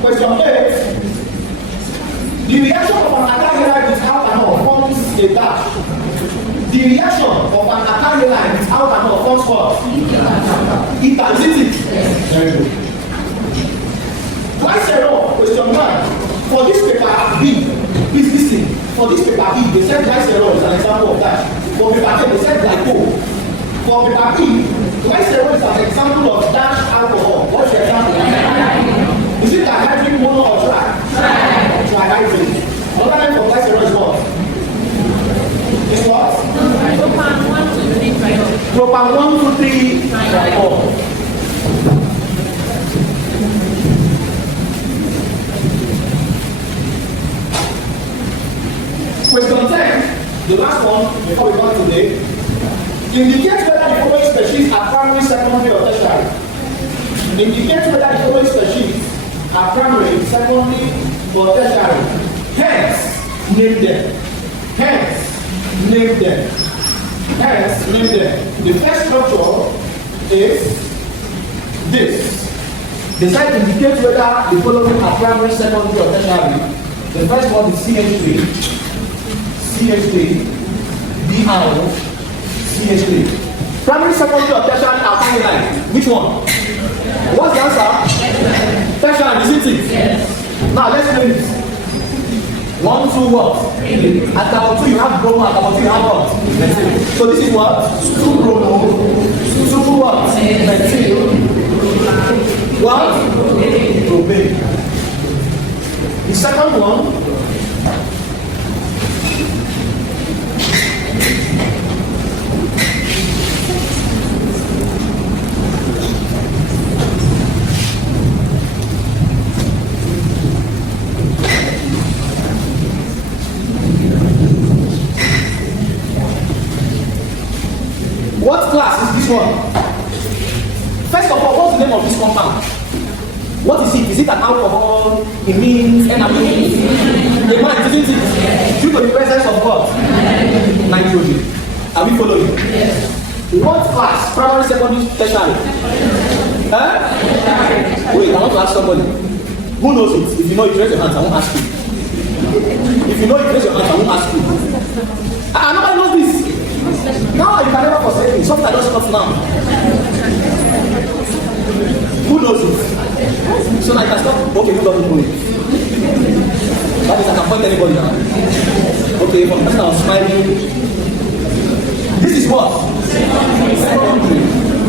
Question 8. The reaction of an alkylhalide with alcohol forms a dash. The reaction of an alkylhalide with alcohol forms what? Ether, isn't it? Very good. Glycerol, question 1. For this paper B, please listen. For this paper B, they said glycerol is an example of that. For paper A, they said glycol. For paper B, glycerol is an example of dash alcohol. What's the example? Is it dihydrogen mono or tri? Trihydrogen. Another name for glycerol is what? Is what? Propan 1, 2, 3, triol. Question 10, the last one before we go today. Indicate whether the following species are primary, secondary, or tertiary. Indicate whether the following species are primary, secondary, or tertiary. Hence, name them. Hence, name them. Hence, name them. The first structure is this. Decide to indicate whether the following are primary, secondary, or tertiary. The first one is CH3. CH3, BRO, CH3. Primary, secondary, or tertiary alkylhalides. Which one? What's the answer? Tertiary, isn't it? Yes. Now let's play this. 1, 2, what? At about 2 you have bromo, at about 2 you have what? So this is what? 2 bromo, 2 what? Methyl. What? Propane. The second one. What class is this one? First of all, what's the name of this compound? What is it? Is it an alcohol? Amines, amines? Amines, isn't it? Due to the presence of what? Nitrogen. Are we following? Yes. What class? Primary, secondary, tertiary? Huh? Wait, I want to ask somebody. Who knows it? If you know it, raise your hands. I won't ask you. If you know it, raise your hands. I won't ask you. Nobody knows this. Now you can never forsake me. Something I don't stop now. Who knows it? So I can stop. Okay, who doesn't know it? That means I can point anybody now. Okay, for the person I was smiling. This is what?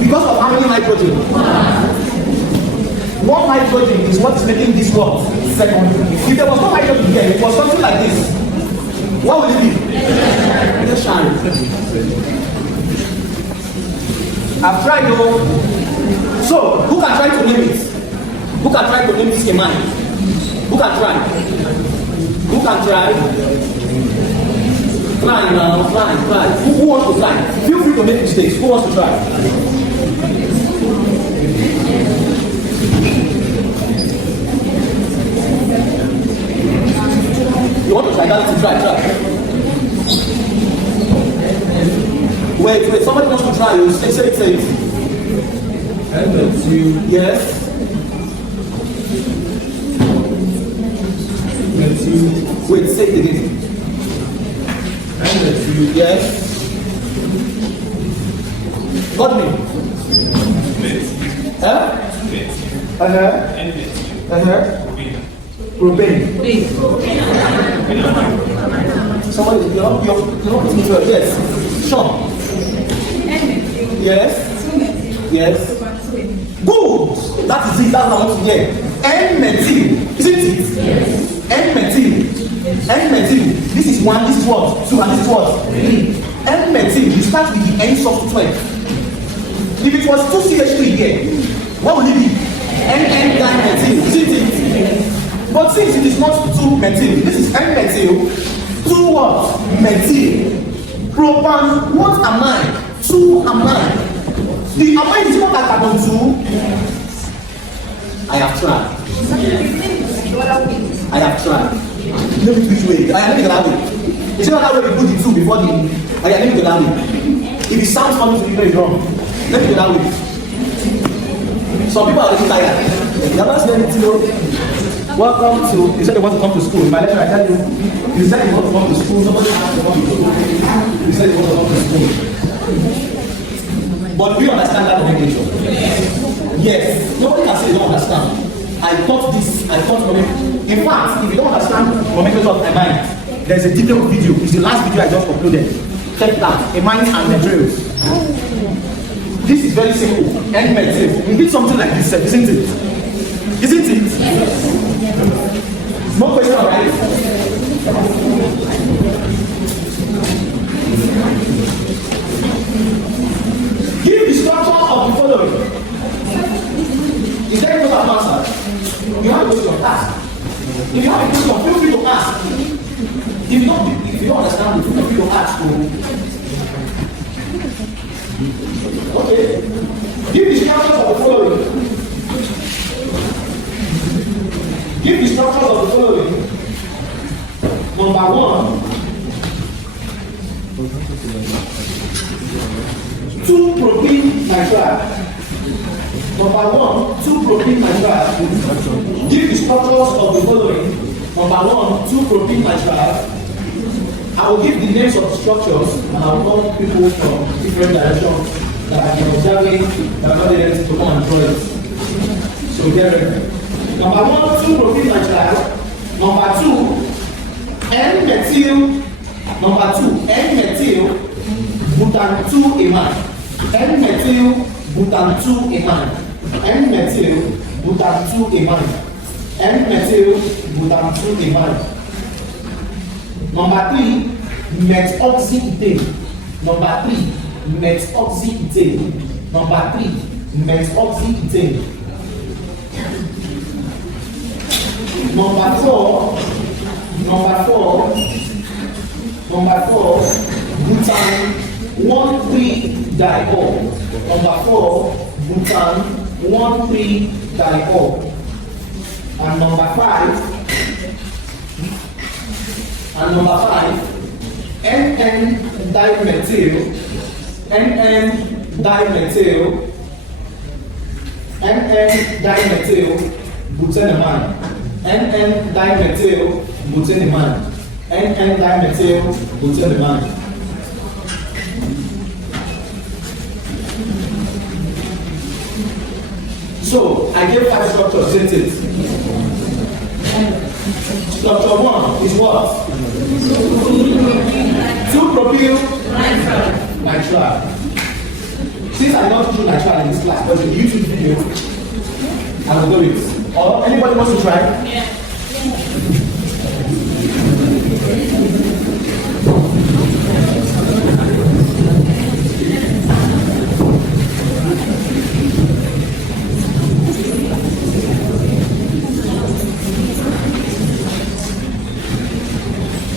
Because of how many nitrogen? One nitrogen is what is making this what? Secondary. If there was no nitrogen here, it was something like this. What would it be? Just shine. I've tried though. So, who can try to name it? Who can try to name this amine? Who can try? Who can try? Try now, try. Who wants to try? Feel free to make mistakes. Who wants to try? You want to try that? Try. Wait, somebody wants to try. You say it. Yes. Wait, say it again. Yes. Got me? Propane. Somebody, you're not listening to it. Yes. Sure. Yes. Good. That is it. That's what I want to hear. N-methyl. Isn't it? Yes. N-methyl. N-methyl. This is 1, this is what? 2, and this is what? 3. N-methyl. You start with the N substituent. If it was 2CH3 here, what would it be? N-dimethyl. Isn't it? But since it is not 2-methyl, this is N-methyl, 2 what? Methyl. Propan, what amine? 2 amine. The amine is not like carbon 2. I have tried. Let me which way. Let me go that way. Is it not that way we put the 2 before the... Let me go that way. If it sounds funny to people, it's wrong. Let me go that way. Some people are really tired. They're not saying anything. Welcome to... You said they want to come to school. In my lecture, I tell you, you said you want to come to school. Somebody asked you want to go. You said you want to come to school. But do you understand that nomenclature? Yes. Nobody can say they don't understand. I taught this. In fact, if you don't understand nomenclature of amine, there's a detailed video. It's the last video I just uploaded. Check that. Amines and Nitriles. This is very simple. N-methyl. We did something like this, isn't it? Isn't it? No question about it. Give the structure of the following. Is there any other answer? You have to go to your task. If you have a question, feel free to ask. If you don't understand it, feel free to ask. Okay. Give the structures of the following. Give the structures of the following. Number 1. 2-propene nitride. Number 1, 2-propene nitride. Give the structures of the following. Number 1, 2-propene nitride. I will give the names of the structures and I will call people from different directions that I can observing that are not able to come and draw it. So get ready. Number 1, 2-propene nitride. Number 2, N-methyl. Number 2, N-methyl butan 2 amine. N-methyl butan 2 amine. N-methyl butan 2 amine. N-methyl butan 2 amine. Number 3, methoxyethane. Number 3, methoxyethane. Number 3, methoxyethane. Number 4, butan 1,3-diol. Number 4, butan 1,3-diol. And number 5, NN dimethyl, NN dimethyl, butanamine, NN dimethyl butanamine, NN dimethyl butanamine. So I gave 5 structures, isn't it? Structure 1 is what? 2-propyl nitrile. Since I don't do nitrile in this class, but in the YouTube video, I will do it. Or anybody wants to try? Yeah.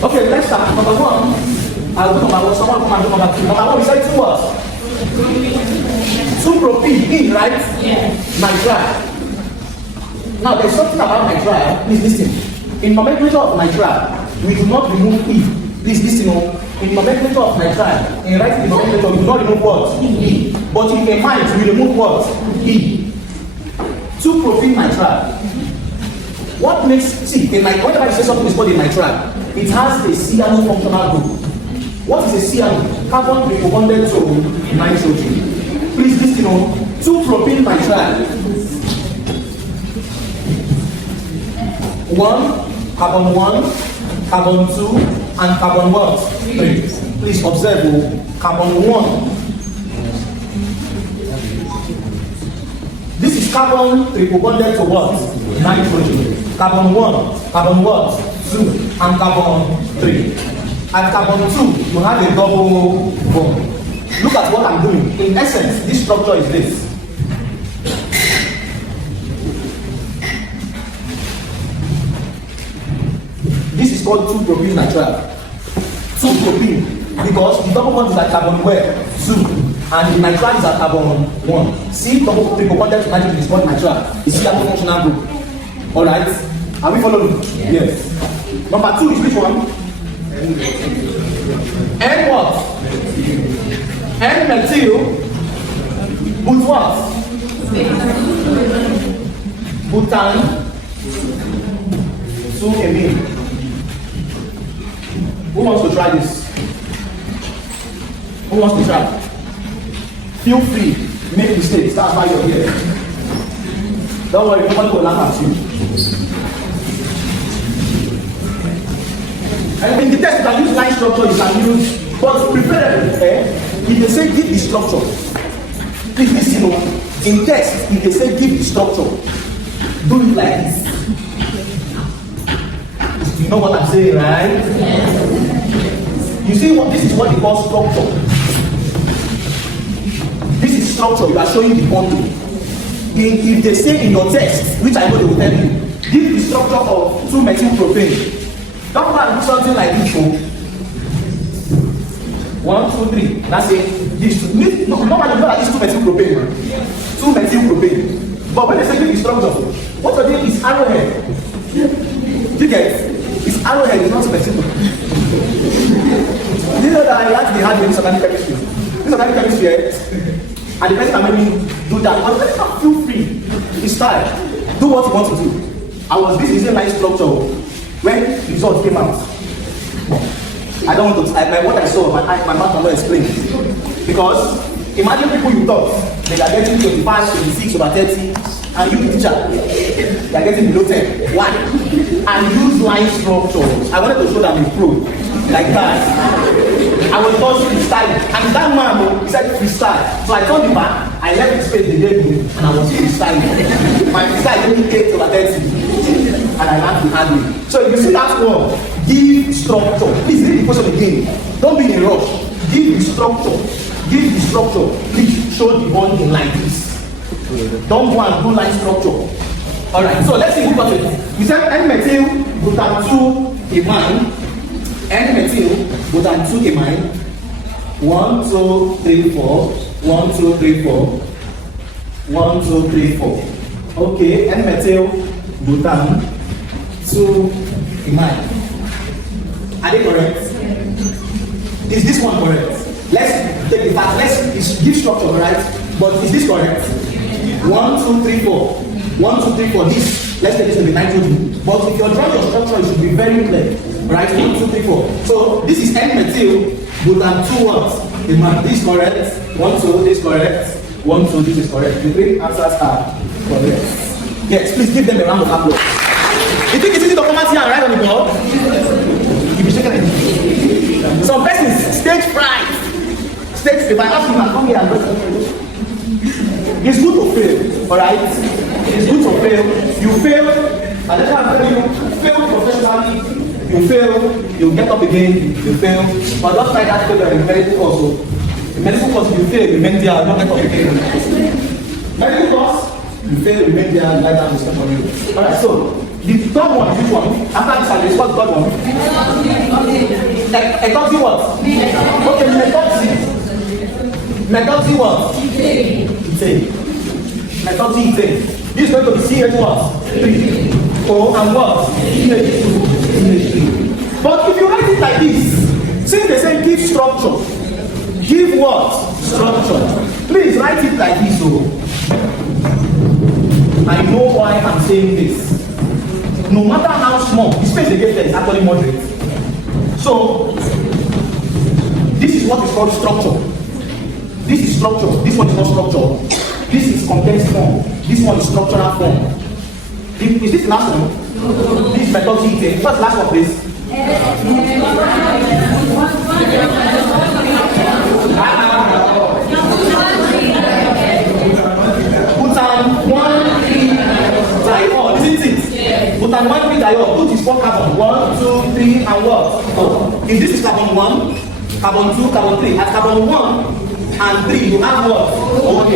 Okay, let's start. Number 1, I'll do number 1. Someone come and do number 2. Number 1, we said 2 what? 2-propyl, right? Yeah. Nitrile. Now, there's something about nitrile. Please listen. In nomenclature of nitrile, we do not remove E. Please listen. In nomenclature of nitrile, in writing the nomenclature, we do not remove what? E. But in amines, we remove what? E. 2-propyl nitrile. What makes, see, whenever you say something is called a nitrile, it has a cyano functional group. What is a cyano? Carbon rebonded to nitrogen. Please listen. 2-propyl nitrile. 1, carbon 1, carbon 2, and carbon what? 3. Please observe. Carbon 1. This is carbon triple bonded to what? Nitrogen. Carbon 1, carbon what? 2, and carbon 3. At carbon 2, you have a double bond. Look at what I'm doing. In essence, this structure is this. This is called 2-propyl nitrile. 2-propyl, because the double bond is at carbon where? 2. And the nitrile is at carbon 1. See, double triple bonded to nitrogen is called nitrile. It's a functional group. Alright? Are we following? Yes. Number 2 is which one? N what? N-methyl. But what? Butan. So amine. Who wants to try this? Who wants to try? Feel free. Make mistakes. That's why you're here. Don't worry, nobody will laugh at you. And in the text, you can use line structure, you can use, but preferably, if they say give the structure, please listen. In text, if they say give the structure, do it like this. You know what I'm saying, right? You see what this is what they call structure. This is structure, you are showing the bonding. If they say in your text, which I know they will tell you, give the structure of 2-methylpropane. Don't go and do something like this. 1, 2, 3. That's it. This normally you know that this 2-methylpropane. 2-methylpropane. But when they say give the structure, what they do is arrowhead. You get it? It's arrowhead, it's not 2-methylpropane. You know that I like the hard way in organic chemistry. This organic chemistry, and the person can maybe do that. But let not feel free. It's time. Do what you want to do. I was busy using line structure when the result came out. I don't want to, what I saw, my mouth cannot explain. Because imagine people you thought they are getting 25, 26 over 30, and you teacher, they are getting below 10. Why? And use line structures. I wanted to show them improve. Like that. I was just freestyling. And that man, he said freestyle. So I told him back, I left the space they gave me, and I was freestyling. My freestyle gave me 8 over 30. And I learned the hard way. So if you see that word, give structure. Please read the question again. Don't be in a rush. Give the structure. Give the structure. Please show the bonding like this. Don't go and do line structure. Alright, so let's see who got it. We said N-methyl butan 2 amine. N-methyl butan 2 amine. 1, 2, 3, 4. 1, 2, 3, 4. 1, 2, 3, 4. Okay, N-methyl butan 2 amine. Are they correct? Is this one correct? Let's take the fact. Let's give structure, right? But is this correct? 1, 2, 3, 4. 1, 2, 3, 4. This. Let's take this to the nitrogen. But if you're drawing your structure, it should be very clear. Right? 1, 2, 3, 4. So this is N-methyl, butan 2 what? This is correct. 1, 2, this is correct. 1, 2, this is correct. The three answers are correct. Yes, please give them a round of applause. You think it's easy to come out here and write on the board? You'll be shaking it. Some persons stage fright. If I ask you to come here and look, it's good to fail, alright? It's good to fail. You fail, and that's why I'm telling you, fail professionally, you fail, you get up again, you fail. But don't try that failure in medical course. In medical course, you fail, you remain there, don't get up again. Medical course, you fail, you remain there, and like that will stop on you. Alright, so the third one is which one? After this, I'll what's the third one? Ethoxy what? Okay, methoxy. Methoxy what? Ethane. Methoxy ethane. This is going to be CH what? 3. O and what? CH2. But if you write it like this, since they say give structure, give what? Structure. Please write it like this. So I know why I'm saying this. No matter how small, the space they get there is actually moderate. So this is what is called structure. This is structure. This one is not structure. This is condensed form. This one is structural form. Is this the last one? This is methoxy ethane. What's the last one, please? Butan 1,3-diol, isn't it? Butan 1,3-diol. Put is 4 carbon. 1, 2, 3, and what? 4. If this is carbon 1, carbon 2, carbon 3. At carbon 1 and 3, you have what? OH.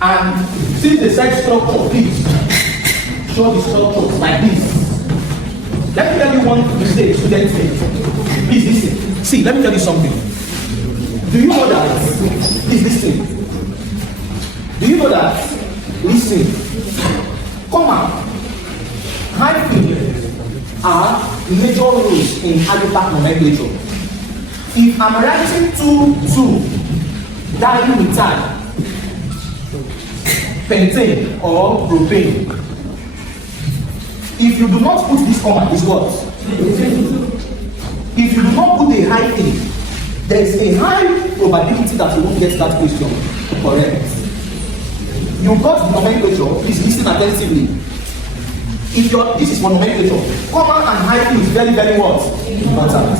And since the side structure, please show the structure like this. Let me tell you one mistake students make. Please listen. See, let me tell you something. Do you know that? Please listen. Do you know that? Listen. Comma, hyphen are major rules in aliphatic nomenclature. If I'm writing 2,2 dimethyl pentane or propane, if you do not put this comma, is what? If you do not put a hyphen, there is a high probability that you won't get that question correct. You got the nomenclature, please listen attentively. If this is for nomenclature, comma and hyphen is very, very what? Important.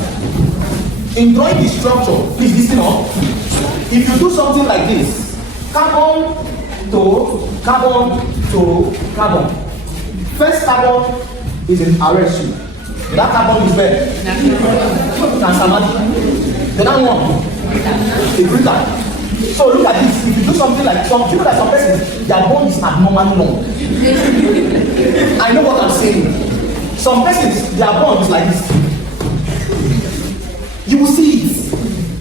In drawing the structure, please listen up. If you do something like this, carbon to carbon to carbon. First carbon is in RSU. That carbon is where? Transamadi. The other one is brutal. So look at this. If you do something like some people that some persons, their bone is abnormally long. I know what I'm saying. Some persons, their bone is like this. You will see it.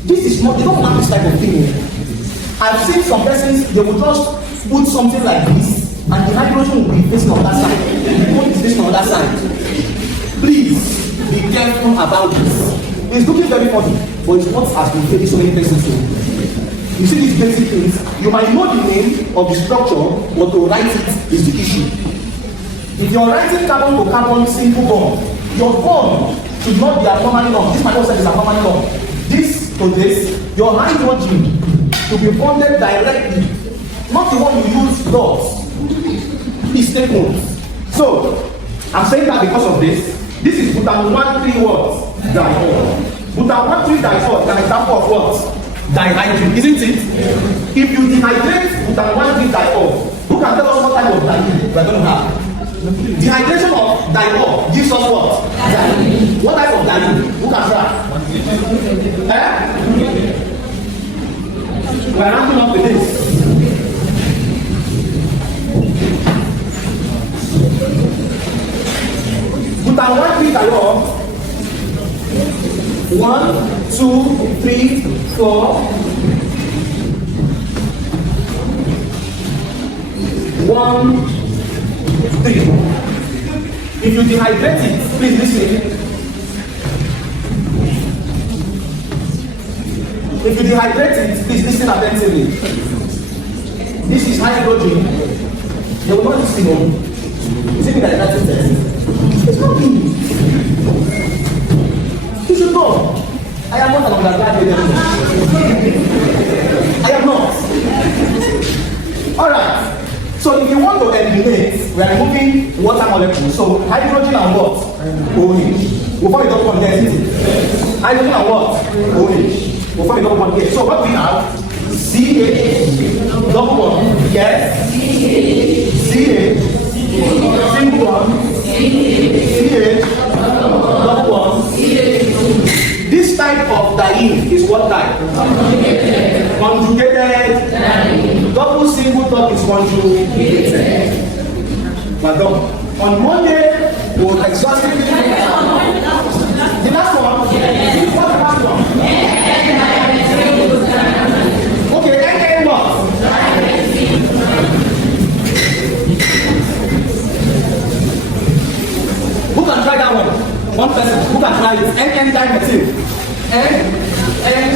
This is not, they don't have this type of thing. I've seen some persons, they will just put something like this, and the hydrogen will be facing on that side. The bone is facing on that side. Please be careful about this. It's looking very funny, but it's not as we take so many persons to. You see these basic things, you might know the name of the structure, but to write it is the issue. If you're writing carbon to carbon simple bond, your bond should not be abnormally long. This microset is abnormally long. This to this, your hydrogen to be bonded directly, not the one you use dots. Please take notes. So, I'm saying that because of this. This is butan 1,3 what? Diol. Butan 1,3 diol is an example of what? Dehydration, isn't it? If you dehydrate butan 1,3 diol, who can tell us what type of dehydration we're going to have? Dehydration of diol gives us what? Diol. What type of diol? Who can try? We're ramping up with this. Butan 1,3 diol. 1, 2, 3, 4. 1, 3. If you dehydrate it, please listen. if you dehydrate it, please listen attentively. This is hydrogen. They will not listen on. Is it me that is writing? It's not me. You should know. I am not an undergraduate. I am not. Alright. So if you want to eliminate, we are removing water molecules. So hydrogen and what? OH. We'll find it up on here. Hydrogen and what? OH. We'll find it up on here. So what we have? CH, double one, yes. CH, single one, CH, double one. This type of diene is what type? Conjugated. Double single dot is conjugated. Madam, on Monday, we'll exhaustively. The last one? What's the last one? Okay, NN what? Who can try that one? One person. Who can try it? NN dimethyl. NN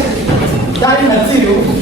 dimethyl.